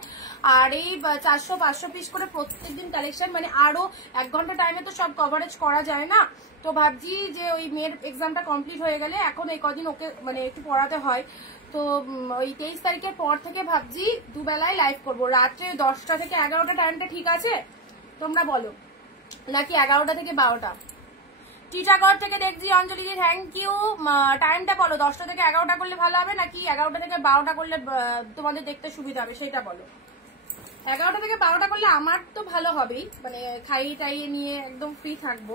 আর এই 400-500 পিস করে প্রত্যেকদিন কালেকশন, মানে আরো 1 ঘন্টা টাইমে তো সব কভারেজ করা যায় না। তো ভাবছি যে ওই মেয়ের এক্সামটা কমপ্লিট হয়ে গেলে, এখন এই কদিন ওকে মানে একটু পড়াতে হয়, তো ওই 23 তারিখের পর থেকে ভাবছি দুবেলায় লাইভ করবো, রাত্রে 10টা থেকে 11টা টাইমটা ঠিক আছে তোমরা বলো, নাকি 11টা থেকে 12টা? টিটাগড় থেকে দেখছি অঞ্জলি জি, থ্যাংক ইউ। টাইমটা বলো, 10টা থেকে 11টা করলে ভালো হবে নাকি 11টা থেকে 12টা করলে তোমাদের দেখতে সুবিধা হবে সেটা বলো। 11টা থেকে 12টা করলে আমার তো ভালো হবেই, মানে খাইয়ে টাইয়ে নিয়ে একদম ফ্রি থাকবো,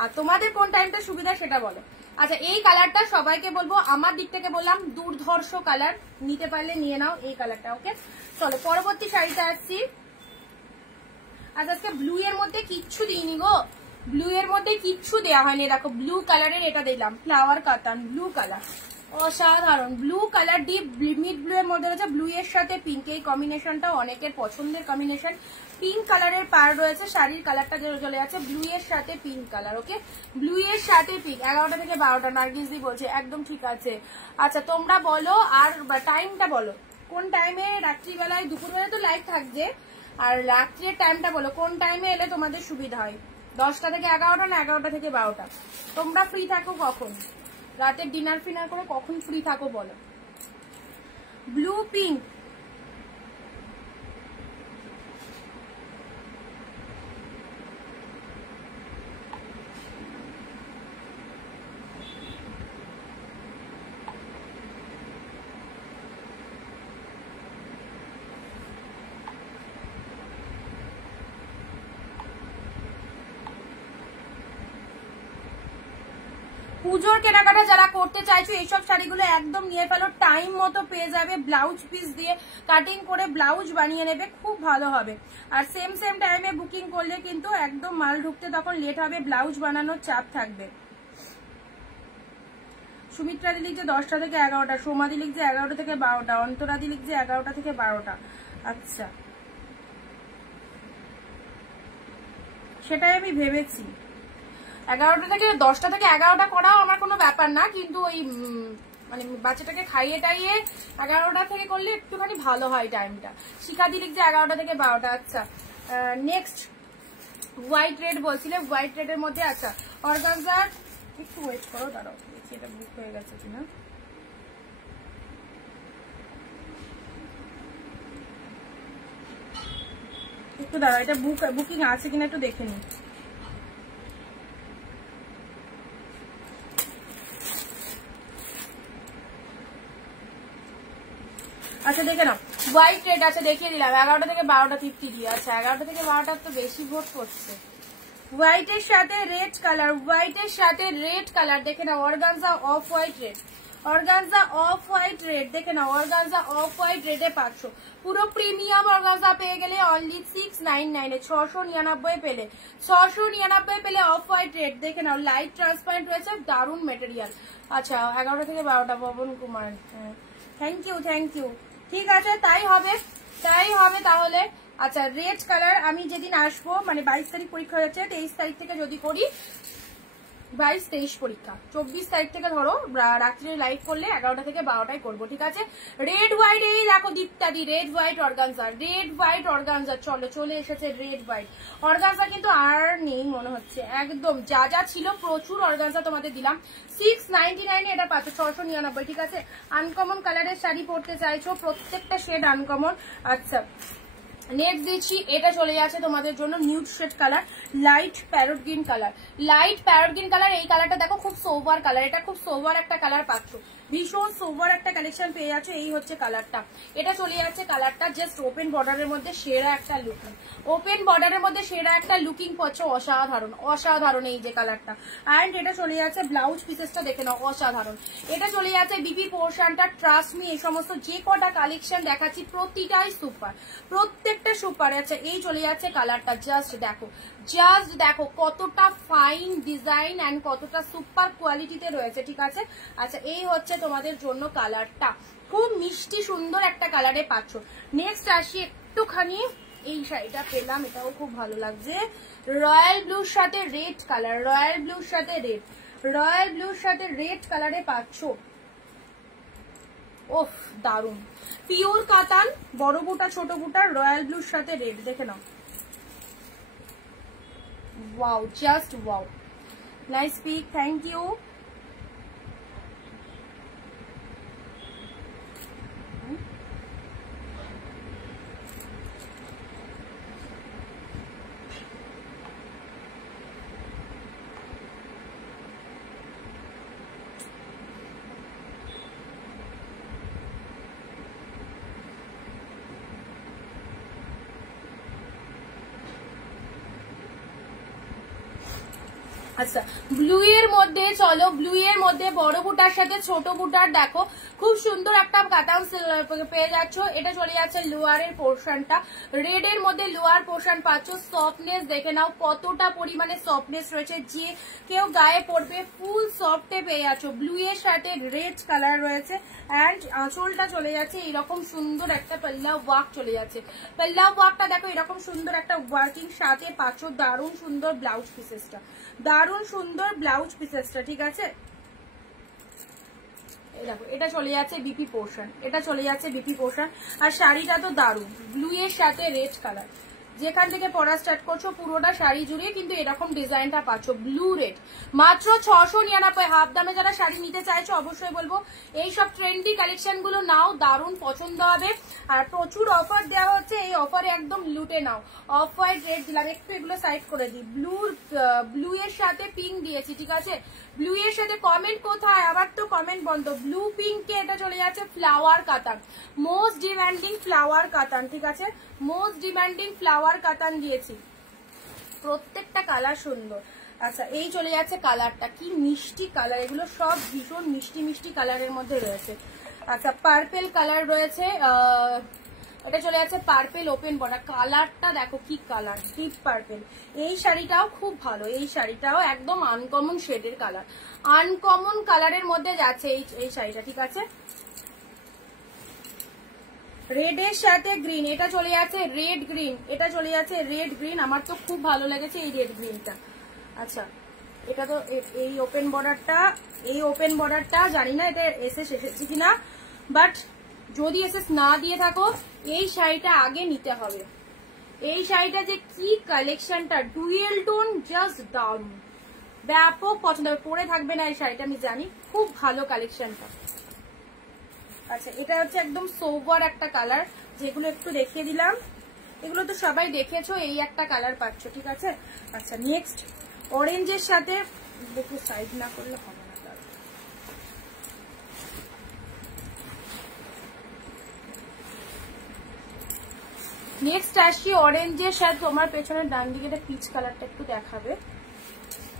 আর তোমাদের কোন টাইমটা সুবিধা সেটা বলো। আচ্ছা, এই কালারটা সবাইকে বলবো, আমার দিক থেকে বললাম দুর্ধর্ষ কালার, নিতে পারলে নিয়ে নাও এই কালারটা। ওকে, চলো পরবর্তী শাড়িতে আসছি। আচ্ছা, আজকে ব্লু এর মধ্যে কিচ্ছু দিইনি গো, ব্লু এর মধ্যে কিচ্ছু দেওয়া হয়নি। দেখো ব্লু কালারের এটা দিলাম, ফ্লাওয়ার কাতান ব্লু কালার, অসাধারণ blue colour, deep mid blue এর মধ্যে রয়েছে ব্লু এর সাথে পিঙ্ক, এই কম্বিনেশনটা অনেকের পছন্দের কম্বিনেশন। পিঙ্ক কালারের পার রয়েছে, শাড়ির কালারটা চলে যাচ্ছে ব্লু এর সাথে পিঙ্ক কালার। ওকে, ব্লু এর সাথে পিঙ্ক, 11টা থেকে 12টা নার্গিস দি বলছে, একদম ঠিক আছে। আচ্ছা তোমরা বলো, আর টাইমটা বলো কোন টাইমে, রাত্রিবেলায় দুপুরবেলা তো লাইভ থাকছে, আর রাত্রির টাইমটা বলো কোন টাইমে এলে তোমাদের সুবিধা হয়, 10টা থেকে 11টা না 11টা থেকে 12টা? তোমরা ফ্রি থাকো কখন, রাতের ডিনার ফিনার করে কখন ফ্রি থাকো বলো। ব্লু পিঙ্ক, পুজোর কেনাকাটা যারা করতে চাইছো এইসব শাড়িগুলো একদম নিয়ে ফেলো, টাইম মতো পেয়ে যাবে, ব্লাউজ পিস দিয়ে কাটিং করে ব্লাউজ বানিয়ে নেবে, খুব ভালো হবে। আর সেম টাইমে বুকিং করলে কিন্তু একদম মাল ঢুকতে তখন লেট হবে, ব্লাউজ বানানোর চাপ থাকবে। সুমিত্রা দি লিখছে 10টা থেকে 11টা, সোমাদি লিখছে 11টা থেকে 12টা, অন্তরাদি লিখছে 11টা থেকে 12টা। আচ্ছা, সেটাই আমি ভেবেছি, 11টা থেকে 10টা থেকে 11টা করাও আমার কোনো ব্যাপার না, কিন্তু ওই মানে বাচ্চাটাকে খাইয়ে টাইয়ে 11টা থেকে করলে একটুখানি ভালো হয় টাইমটা। শিখাদি লিখছে 11টা থেকে 12টা। আচ্ছা, নেক্সট হোয়াইট রেড বলছিলে, হোয়াইট রেডের মধ্যে আচ্ছা অর্গানজার, একটু ওয়েট করো, দাঁড়াও দেখি এটা বুক হয়ে গেছে কিনা। একটু দাঁড়াও, এটা বুকিং আছে কিনা একটু দেখে নিই। আচ্ছা দেখে নাও, হোয়াইট রেড আছে, দেখিয়ে দিলাম 11টা থেকে 12টা 50 দিয়ে। আচ্ছা 11টা থেকে 12টা তো বেশি ভোট করছে। হোয়াইটের সাথে রেড কালার, হোয়াইটের সাথে রেড কালার দেখে নাও, organza off white red, organza off white red দেখে নাও, অর্গানজা অফ হোয়াইট রেডে পাচ্ছ। পুরো প্রিমিয়াম অর্গানজা পেয়ে গেলে অনলি 699 এ, 699 পেলে, 699 পেলে অফ হোয়াইট রেড দেখে নাও, লাইট ট্রান্সপারেন্ট রয়েছে, দারুণ মেটেরিয়াল। আচ্ছা 11টা থেকে 12টা, পবন কুমার, থ্যাংক ইউ, ঠিক আছে তাই হবে তাহলে। আচ্ছা রেড কালার আমি যেদিন আসবো, মানে 22 তারিখ পরীক্ষা হচ্ছে, 23 তারিখ থেকে যদি করি, 22-23 পরীক্ষা, 24 তারিখ থেকে ধরো রাত্রে লাইভ করলে 11টা থেকে 12টায় করবো, ঠিক আছে। রেড হোয়াইট, এই দেখো দীপ্তাদি, red white organza, red white organza, চলে এসেছে রেড হোয়াইট অর্গানজা, কিন্তু আর নেই মনে হচ্ছে, একদম যা যা ছিল প্রচুর অর্গানজা তোমাদের দিলাম। 699 এটা পাচ্ছ, 699, ঠিক আছে। আনকমন কালারের শাড়ি পরতে চাইছো, প্রত্যেকটা শেড আনকমন। আচ্ছা নেক্সট দিচ্ছি, এটা চলে যাচ্ছে তোমাদের জন্য nude shade colour, light parrot green colour, light parrot green colour. এই কালারটা দেখো খুব সোভার কালার, এটা খুব সোভার একটা কালার পাচ্ছ, ভীষণ সোভার একটা কালেকশন পেয়ে যাচ্ছে। এই হচ্ছে কালারটা, এটা চলে যাচ্ছে কালারটা জাস্ট ওপেন বর্ডারের মধ্যে সেরা একটা লুকিং, ওপেন বর্ডারের মধ্যে সেরা একটা লুকিং পাচ্ছ, অসাধারণ এই যে কালারটা। অ্যান্ড এটা চলে যাচ্ছে ব্লাউজ পিসেসটা দেখে নাও, অসাধারণ। এটা চলে যাচ্ছে বিপি পোর্শনটা, ট্রাস্ট মি এই সমস্ত যে কটা কালেকশন দেখাচ্ছি প্রতিটাই সুপার, প্রত্যেকটা সুপার। আচ্ছা এই চলে যাচ্ছে কালারটা, জাস্ট দেখো কতটা ফাইন ডিজাইন অ্যান্ড কতটা সুপার কোয়ালিটিতে রয়েছে, ঠিক আছে। আচ্ছা এই হচ্ছে তোমাদের জন্য কালারটা, খুব মিষ্টি সুন্দর একটা কালারে পাচ্ছ। নেক্সট আসি একটুখানি এই শাড়িটা পেলাম, এটাও খুব ভালো লাগছে। রয়্যাল ব্লুর সাথে রেড কালার, রয়্যাল ব্লুর সাথে রেড, রয়্যাল ব্লুর সাথে রেড কালারে পাচ্ছ। ওফ দারুন, পিওর কাতান, বড় বুটা ছোট বুটা, রয়্যাল ব্লুর সাথে রেড, দেখে নাও। Wow, just wow, nice pic, thank you. আচ্ছা, ব্লু এর মধ্যে চলো, ব্লু এর মধ্যে বড় বুটার সাথে ছোট বুটার দেখো খুব সুন্দর একটা কাতান পেয়ে যাচ্ছ। এটা চলে যাচ্ছে লোয়ারের পোর্শনটা, রেড এর মধ্যে লোয়ার পোর্শন পাচ্ছ। সফটনেস দেখে নাও কতটা পরিমাণে সফটনেস রয়েছে, যে কেউ গায়ে পড়বে ফুল সফটে পেয়ে যাচ্ছ। ব্লু এর সাথে রেড কালার রয়েছে অ্যান্ড আঁচলটা চলে যাচ্ছে এরকম সুন্দর একটা পাল্লা ওয়ার্ক চলে যাচ্ছে। পাল্লা ওয়ার্কটা দেখো এরকম সুন্দর একটা ওয়ার্কিং সাথে পাচ্ছ। দারুণ সুন্দর ব্লাউজ পিসেসটা, দারুণ সুন্দর ব্লাউজ পিসেসটা, ঠিক আছে। এই দেখো এটা চলে যাচ্ছে বিপি পোর্শন, এটা চলে যাচ্ছে বিপি পোর্শন। আর শাড়িটা তো দারুণ, ব্লু এর সাথে রেড কালার, যেখান থেকে পরা স্টার্ট করছো পুরোটা শাড়ি জুড়ে কিন্তু এরকম ডিজাইনটা পাচ্ছ, ব্লু রেড, মাত্র 699। হাফ দামে যারা শাড়ি নিতে চাইছো অবশ্যই বলবো এইসব ট্রেন্ডি কালেকশন গুলো নাও, দারুণ পছন্দ হবে। আর প্রচুর অফার দেওয়া হচ্ছে, এই অফারে একদম লুটে নাও। অফ হোয়াইট রেড দিলাম, একটু এগুলো সাইড করে দিই। ব্লু এর সাথে পিঙ্ক দিয়েছি, ঠিক আছে। ব্লু এর সাথে কমেন্ট কোথায়, আবার তো কমেন্ট বন্ধ। ব্লু পিঙ্ক কে এটা চলে যাচ্ছে ফ্লাওয়ার কাতান, মোস্ট ডিমান্ডিং ফ্লাওয়ার কাতান, ঠিক আছে। মোস্ট ডিমান্ডিং ফ্লাওয়ার কাতান দিয়েছি, প্রত্যেকটা কালার সুন্দর। আচ্ছা, এই চলে যাচ্ছে কালারটা, কি মিষ্টি কালার, এগুলো সব ভীষণ মিষ্টি মিষ্টি কালারের মধ্যে রয়েছে। আচ্ছা, পার্পেল কালার রয়েছে, এটা চলে যাচ্ছে পার্পেল ওপেন বর্ডার। কালারটা দেখো কি কালার, ডিপ পার্পেল। এই শাড়িটাও খুব ভালো, এই শাড়িটাও একদম আনকমন শেডের কালার, আনকমন কালারের মধ্যে যাচ্ছে এই শাড়িটা, ঠিক আছে। রেড এর সাথে গ্রিন, এটা চলে যাচ্ছে রেড গ্রিন, এটা চলে যাচ্ছে রেড গ্রিন। আমার তো খুব ভালো লেগেছে এই রেড গ্রিনটা। আচ্ছা, এটা তো এই ওপেন বর্ডারটা, এই ওপেন বর্ডারটা জানি না এটা এসেছে কিনা, বাট যদি এসএস না দিয়ে থাকো এই শাড়িটা আগে নিতে হবে। এই শাড়িটা যে কি কালেকশনটা, ডুয়েল টোন, জাস্ট দারুন, ব্যাপক পছন্দ হবে। পরে থাকবে না এই শাড়িটা আমি জানি, খুব ভালো কালেকশনটা। আচ্ছা, এটা হচ্ছে একদম সোভার একটা কালার, যেগুলো একটু দেখিয়ে দিলাম, এগুলো তো সবাই দেখেছো। এই একটা কালার পাচ্ছ, ঠিক আছে। আচ্ছা, নেক্সট অরেঞ্জের সাথে, দেখো সাইড না করলে হবে না। নেক্সট আসি অরেঞ্জের সাথে, তোমার পেছনের ডান দিকে পিচ কালারটা একটু দেখাবে।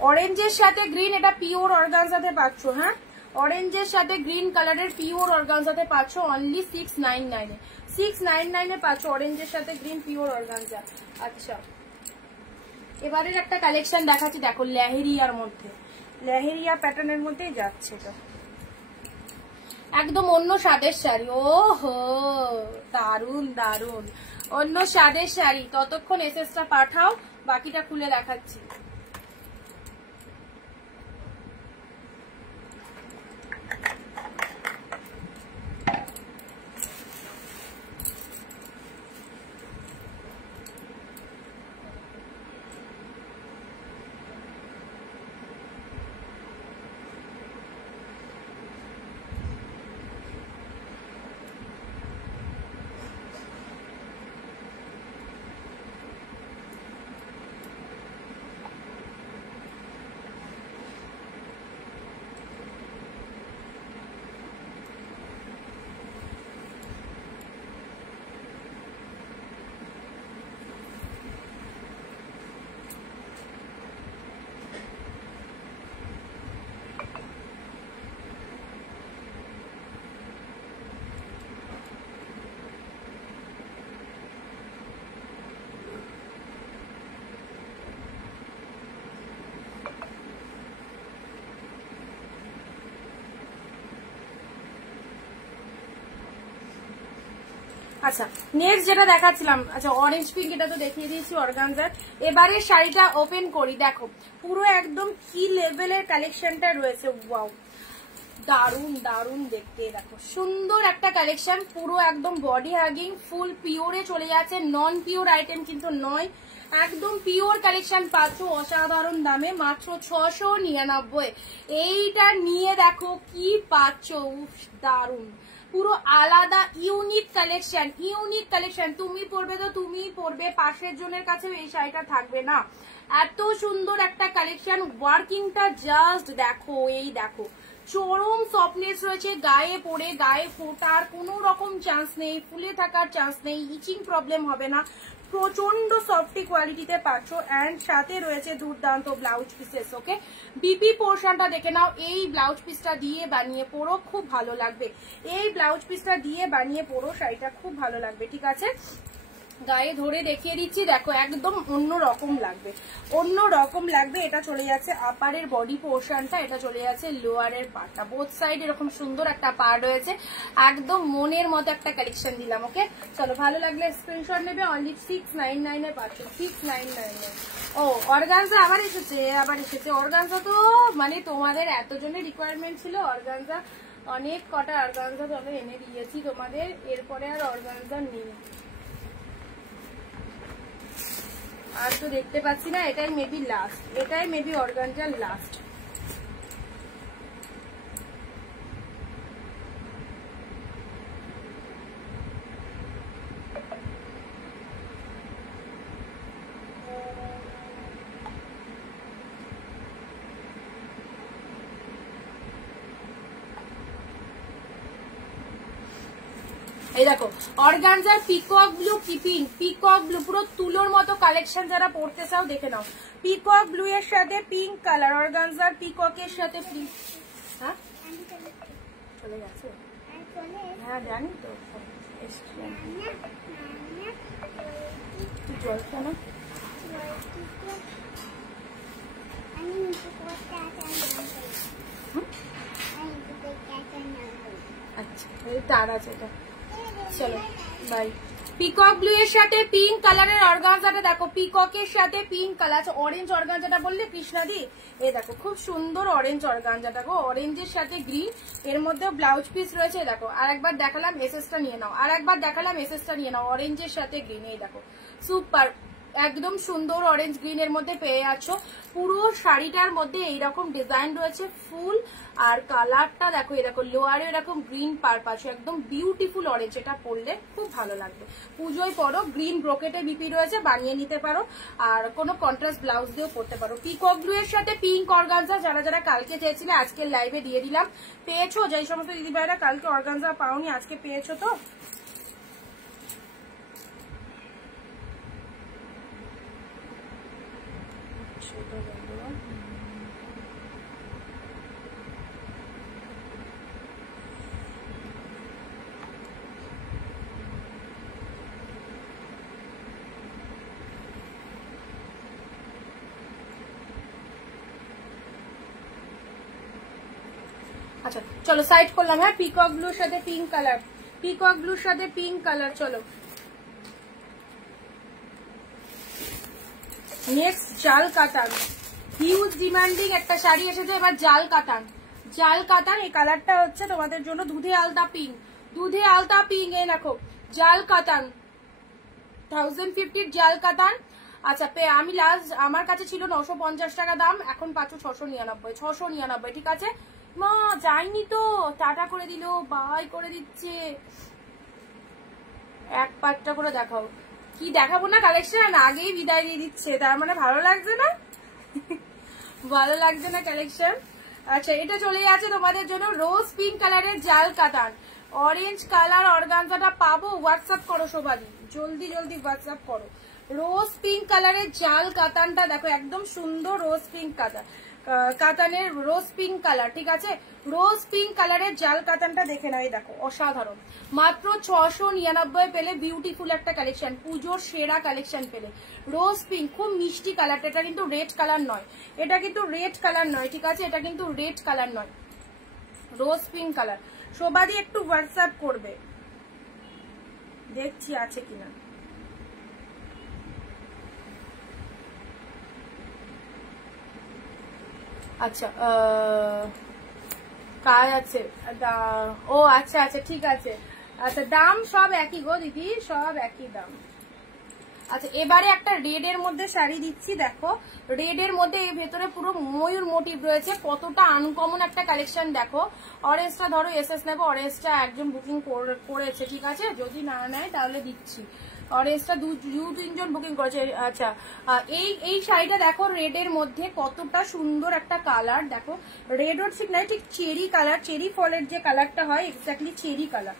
অরেঞ্জের সাথে গ্রিন, এটা পিওর অর্গানজাতে পাচ্ছ, হ্যাঁ। অরেঞ্জের সাথে গ্রিন কালারের পিওর অর্গানজাতে পাচ্ছ অনলি 699 এ, 699 এ পাচ্ছ অরেঞ্জের সাথে গ্রিন পিওর অর্গানজা। আচ্ছা, এবারের একটা কালেকশন দেখাচ্ছি, দেখো লেহেরিয়ার মধ্যে, লেহেরিয়া প্যাটার্নের মধ্যেই যাচ্ছে, এটা একদম অন্য স্বাদের শাড়ি। ও হো, দারুন দারুন, অন্য স্বাদের শাড়ি। ততক্ষণ এসএসটা পাঠাও, বাকিটা খুলে দেখাচ্ছি। আচ্ছা নেক্সট যেটা দেখাচ্ছিলাম, আচ্ছা অরেঞ্জ পিঙ্ক, এটা তো দেখিয়ে দিয়েছি অর্গানজার। এবারে শাড়িটা ওপেন করি, দেখো পুরো একদম কি লেভেলের কালেকশনটা রয়েছে। ওয়াও, দারুন দারুন দেখতে, দেখো সুন্দর একটা কালেকশন, পুরো একদম বডি হাগিং, ফুল পিওরে চলে যাচ্ছে, নন পিওর আইটেম কিন্তু নয়, একদম পিওর কালেকশন পাচ্ছ অসাধারণ দামে মাত্র 699। এইটা নিয়ে দেখো কি পাচ্ছ, দারুন, পুরো আলাদা ইউনিক কালেকশন, ইউনিক কালেকশন। তুমি পরবে তো তুমি পরবে, পাশের জনের কাছে এই শাড়িটা থাকবে না, এত সুন্দর একটা কালেকশন। ওয়ার্কিংটা জাস্ট দেখো, এই দেখো চরম সফটনেস রয়েছে, গায়ে পরে গায়ে ফোটার কোনো রকম চান্স নেই, ফুলে থাকার চান্স নেই, ইচিং প্রবলেম হবে না, প্রচন্ড সফটি কোয়ালিটিতে পাচ্ছ। অ্যান্ড সাথে রয়েছে দুর্দান্ত ব্লাউজ পিসেস। ওকে, বিপি পোর্শনটা দেখে নাও, এই ব্লাউজ পিসটা দিয়ে বানিয়ে পরো, খুব ভালো লাগবে। এই ব্লাউজ পিসটা দিয়ে বানিয়ে পরো, শাড়িটা খুব ভালো লাগবে। ঠিক আছে, গায়ে ধরে দেখিয়ে দিচ্ছি, দেখো একদম অন্য রকম লাগবে, অন্য রকম লাগবে। এটা চলে যাচ্ছে আপারের বডি পোর্শনটা, এটা চলে যাচ্ছে লোয়ারের পার্টটা, বোথ সাইড এরকম সুন্দর একটা পার্ট রয়েছে, একদম মনের মতো একটা কালেকশন দিলাম। ওকে, চলো ভালো লাগলে স্ক্রিনশট নেবে, অনলি 699 এ পাচ্ছ, 699। ও অর্গানজা আবার এসেছে, আবার এসেছে অর্গানজা, তো মানে তোমাদের এতজনের রিকোয়ারমেন্ট ছিল অর্গানজা, অনেক কটা অর্গানজা তো আমি এনে দিয়েছি তোমাদের, এরপরে আর অর্গানজা নেই, আর তো দেখতে পাচ্ছি না, এটাই মেবি লাস্ট, এটাই মেবি অর্গানজার লাস্ট। এই দেখো organza peacock blue keeping, peacock blue পুরো তুলোর মতো কালেকশন, যারা পড়তে চাও দেখে নাও। পিকক ব্লু এর সাথে পিঙ্ক কালার, অর্গানজার পিককের সাথে পিঙ্ক। হ্যাঁ চলে গেছে, হ্যাঁ জানি তো, জল কেন আচ্ছা তার আছে এটা, চলো বাই। পিকক ব্লু এর সাথে পিঙ্ক কালারের অর্গানজাটা দেখো, পিককের সাথে পিঙ্ক কালার, অরেঞ্জ অর্গানজাটা বললে কৃষ্ণাদি, এই দেখো খুব সুন্দর অরেঞ্জ অর্গানজাটা গো, অরেঞ্জের সাথে গ্রিন, এর মধ্যে ব্লাউজ পিস রয়েছে। দেখো আর একবার দেখালাম, এসএসটা নিয়ে নাও, আর একবার দেখালাম, এসএসটা নিয়ে নাও, অরেঞ্জের সাথে গ্রিন, এই দেখো সুপার, একদম সুন্দর অরেঞ্জ গ্রিন এর মধ্যে পেয়ে যাচ্ছ। পুরো শাড়িটার মধ্যে এইরকম ডিজাইন রয়েছে ফুল, আর কালারটা দেখো, এই দেখো লোয়ারে এরকম গ্রিন পার পাচ্ছ, একদম বিউটিফুল অরেঞ্জ, এটা পরলে খুব ভালো লাগবে। পুজোয় পরো, গ্রিন ব্রোকেটে বিপি রয়েছে, বানিয়ে নিতে পারো, আর কোনো কন্ট্রাস্ট ব্লাউজ দিয়েও পরতে পারো। পিকক ব্লু এর সাথে পিঙ্ক অর্গানজা, যারা যারা কালকে চেয়েছিলে আজকের লাইভে দিয়ে দিলাম, পেয়েছো? যেই সমস্ত দিদিভাইরা কালকে অর্গানজা পাওনি আজকে পেয়েছো তো? আচ্ছা চলো সাইড করলাম। হ্যাঁ পিকক ব্লুর সাথে পিঙ্ক কালার, পিকক ব্লুর সাথে পিঙ্ক কালার। চলো নেক্সট জাল কাতান, হিউজ ডিমান্ডিং একটা শাড়ি এসেছে এবার, জাল কাতান। জাল কাতান, এই কালারটা হচ্ছে তোমাদের জন্য দুধে আলতা পিঙ্ক, দুধে আলতা পিঙ্ক, এই দেখো জাল কাতান 1050 জাল কাতান। আচ্ছা আমি লাস্ট আমার কাছে ছিল 950 টাকা দাম, এখন পাচ্ছ 699, 699। ঠিক আছে মা, যাইনি তো, টাটা করে দিল, বাই করে দিচ্ছে। এক পাটটা করে দেখাও, কি দেখাবো না কালেকশন, আগেই বিদায় দিয়ে দিচ্ছে, তার মানে ভালো লাগছে না? ভালো লাগছে না কালেকশন? আচ্ছা এটা চলে যাচ্ছে তোমাদের জন্য রোজ পিঙ্ক কালারের জাল কাতান, অরেঞ্জ কালার অর্গানজাটা পাবো, হোয়াটসঅ্যাপ করো সবাই, জলদি জলদি হোয়াটসঅ্যাপ করো। রোজ পিঙ্ক কালারের জাল কাতানটা দেখো, একদম সুন্দর রোজ পিঙ্ক কাতান, কাতানের রোজ পিঙ্ক কালার। ঠিক আছে, রোজ পিঙ্ক কালারের জাল কাতানটা দেখে নাও, এই দেখো অসাধারণ, মাত্র 699 পেলে বিউটিফুল একটা কালেকশন, পুজোর সেরা কালেকশন পেলে। রোজ পিঙ্ক, খুব মিষ্টি কালারটা, এটা কিন্তু রেড কালার নয়, এটা কিন্তু রেড কালার নয়। ঠিক আছে, এটা কিন্তু রেড কালার নয়, রোজ পিঙ্ক কালার। সবারই একটু হোয়াটসঅ্যাপ করবে, দেখছি আছে কিনা। আচ্ছা কাজ আছে, ও আচ্ছা আচ্ছা ঠিক আছে। আচ্ছা দাম সব একই গো দিদি, সব একই দাম। আচ্ছা এবারে একটা রেড এর মধ্যে শাড়ি দিচ্ছি, দেখো রেড এর মধ্যে এই ভেতরে পুরো ময়ূর মোটিভ রয়েছে, কতটা আনকমন একটা কালেকশন। দেখো অরেঞ্জটা ধরো এসএস নেবো, অরেঞ্জটা একজন বুকিং করেছে, ঠিক আছে, যদি না নেয় তাহলে দিচ্ছি। অরেঞ্জটা দু তিনজন বুকিং করেছে। আচ্ছা এই শাড়িটা দেখো রেড এর মধ্যে কতটা সুন্দর একটা কালার, দেখো রেড ওর ঠিক নাই, ঠিক চেরি কালার, চেরি ফলের যে কালারটা হয় এক্স্যাক্টলি চেরি কালার,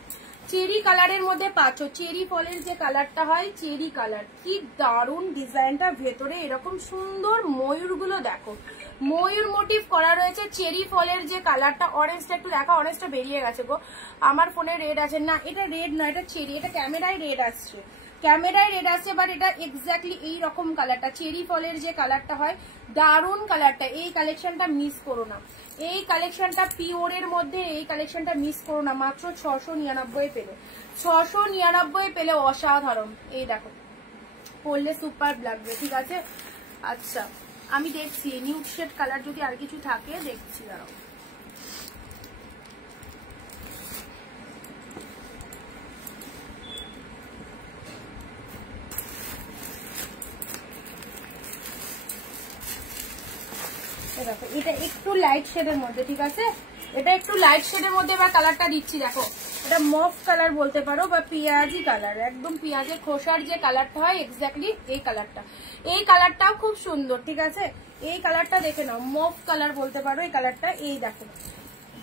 চেরি কালারের মধ্যে পাচ্ছ, চেরি ফলের যে কালারটা হয় চেরি কালার। কি দারুণ ডিজাইনটা, ভেতরে এরকম সুন্দর ময়ূরগুলো দেখো, ময়ূর মোটিভ করা রয়েছে, চেরি ফলের যে কালারটা। অরেঞ্জটা একটু দেখা, অরেঞ্জটা বেরিয়ে গেছে গো, আমার ফোনে রেড আছে না, এটা রেড না, এটা চেরি, এটা ক্যামেরায় রেড আসছে, ক্যামেরায় রেড আসছে, বাট এটা এক্স্যাক্টলি এই রকম কালারটা, চেরি ফলের যে কালারটা হয়, দারুণ কালারটা। এই কালেকশনটা মিস করো না, এই কালেকশনটা পিওরের মধ্যে, এই কালেকশনটা মিস করো না। মাত্র 699 পেলে, 699 পেলে, অসাধারণ। এই দেখো পরলে সুপার লাগবে, ঠিক আছে। আচ্ছা আমি দেখছি নিউড শেড কালার যদি আর কিছু থাকে, দেখছি দাঁড়াও। দেখো এটা একটু লাইট শেডের মধ্যে, ঠিক আছে, এটা একটু লাইট শেডের মধ্যে এবার কালারটা দিচ্ছি। দেখো এটা মফ কালার বলতে পারো বা পেঁয়াজি কালার, একদম পেঁয়াজের খোসার যে কালারটা হয় এক্স্যাক্টলি এই কালারটা। এই কালারটাও খুব সুন্দর, ঠিক আছে, এই কালারটা দেখে নাও, মফ কালার বলতে পারো এই কালারটা। এই দেখো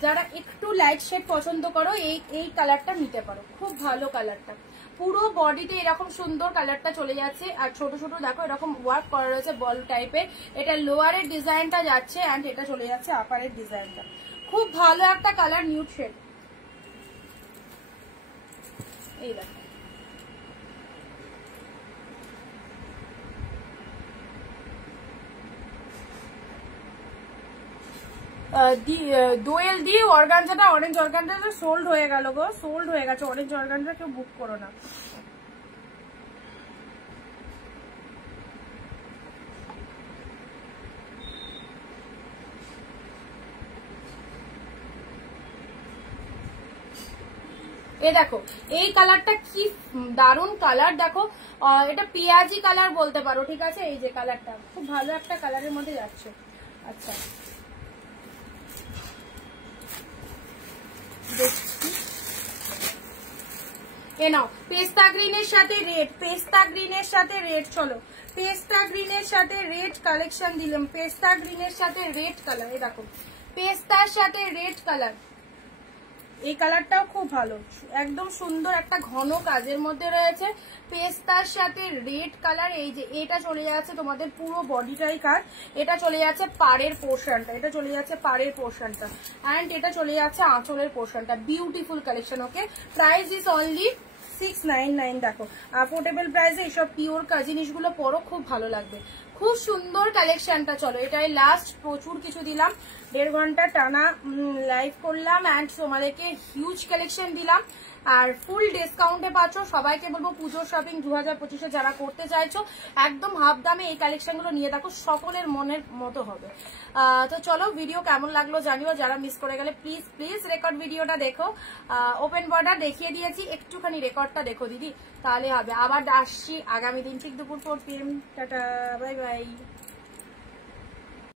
যারা একটু লাইট শেড পছন্দ করো এই কালারটা নিতে পারো, খুব ভালো কালারটা। পুরো বডিতে এরকম সুন্দর কালারটা চলে যাচ্ছে, আর ছোট ছোট দেখো এরকম ওয়ার্ক করা রয়েছে বল টাইপের। এটা লোয়ারের ডিজাইনটা যাচ্ছে অ্যান্ড এটা চলে যাচ্ছে আপারের ডিজাইনটা। খুব ভালো একটা কালার, নিউড শেড। এই দেখো দোয়েল দিয়ে অর্গানজাটা, অরেঞ্জ অর্গানজাটা সোল্ড হয়ে গেল গো, সোল্ড হয়ে গেছে অরেঞ্জ অর্গানজা, কেউ বুক করো না। এ দেখো এই কালারটা কি দারুণ কালার, দেখো এটা পেঁয়াজি কালার বলতে পারো, ঠিক আছে, এই যে কালারটা খুব ভালো একটা কালারের মধ্যে যাচ্ছে। আচ্ছা দেখছি, এ নাও পেস্তা গ্রিনের সাথে রেড, পেস্তা গ্রিনের সাথে রেড, চলো পেস্তা গ্রিনের সাথে রেড কালেকশন দিলাম, পেস্তা গ্রিনের সাথে রেড কালার। এই দেখো পেস্তার সাথে রেড কালার, এই কালারটাও খুব ভালো, একদম সুন্দর একটা ঘন কাজের মধ্যে রয়েছে, পেস্তার সাথে রেড কালার। এই যে এটা চলে যাচ্ছে তোমাদের পুরো বডিটাই কাজ, এটা চলে যাচ্ছে পাড়ের পোর্শনটা, এটা চলে যাচ্ছে পাড়ের পোর্শনটা, অ্যান্ড এটা চলে যাচ্ছে আঁচলের পোর্শনটা। Beautiful collection. Okay, price is only 699। দেখো অ্যাফোর্ডেবল প্রাইসে এইসব পিওর জিনিসগুলো পরো, খুব ভালো লাগবে, খুব সুন্দর কালেকশনটা। চলো এটাই লাস্ট, প্রচুর কিছু দিলাম, 1.5 ঘন্টা টানা লাইভ করলাম অ্যান্ড তোমাদেরকে হিউজ কালেকশন দিলাম, আর ফুল ডিসকাউন্টে পাচ্ছ। সবাইকে বলবো পুজোর শপিং 2025-এ যারা করতে চাইছো একদম হাফ দামে এই কালেকশনগুলো নিয়ে দেখো, সকলের মনের মতো হবে। তো চলো ভিডিও কেমন লাগলো জানিও, যারা মিস করে গেলে প্লিজ প্লিজ রেকর্ড ভিডিওটা দেখো। ওপেন বর্ডার দেখিয়ে দিয়েছি, একটুখানি রেকর্ডটা দেখো দিদি, তাহলে হবে। আবার আসছি আগামী দিন ঠিক দুপুর 4 PM। Tata, bye bye.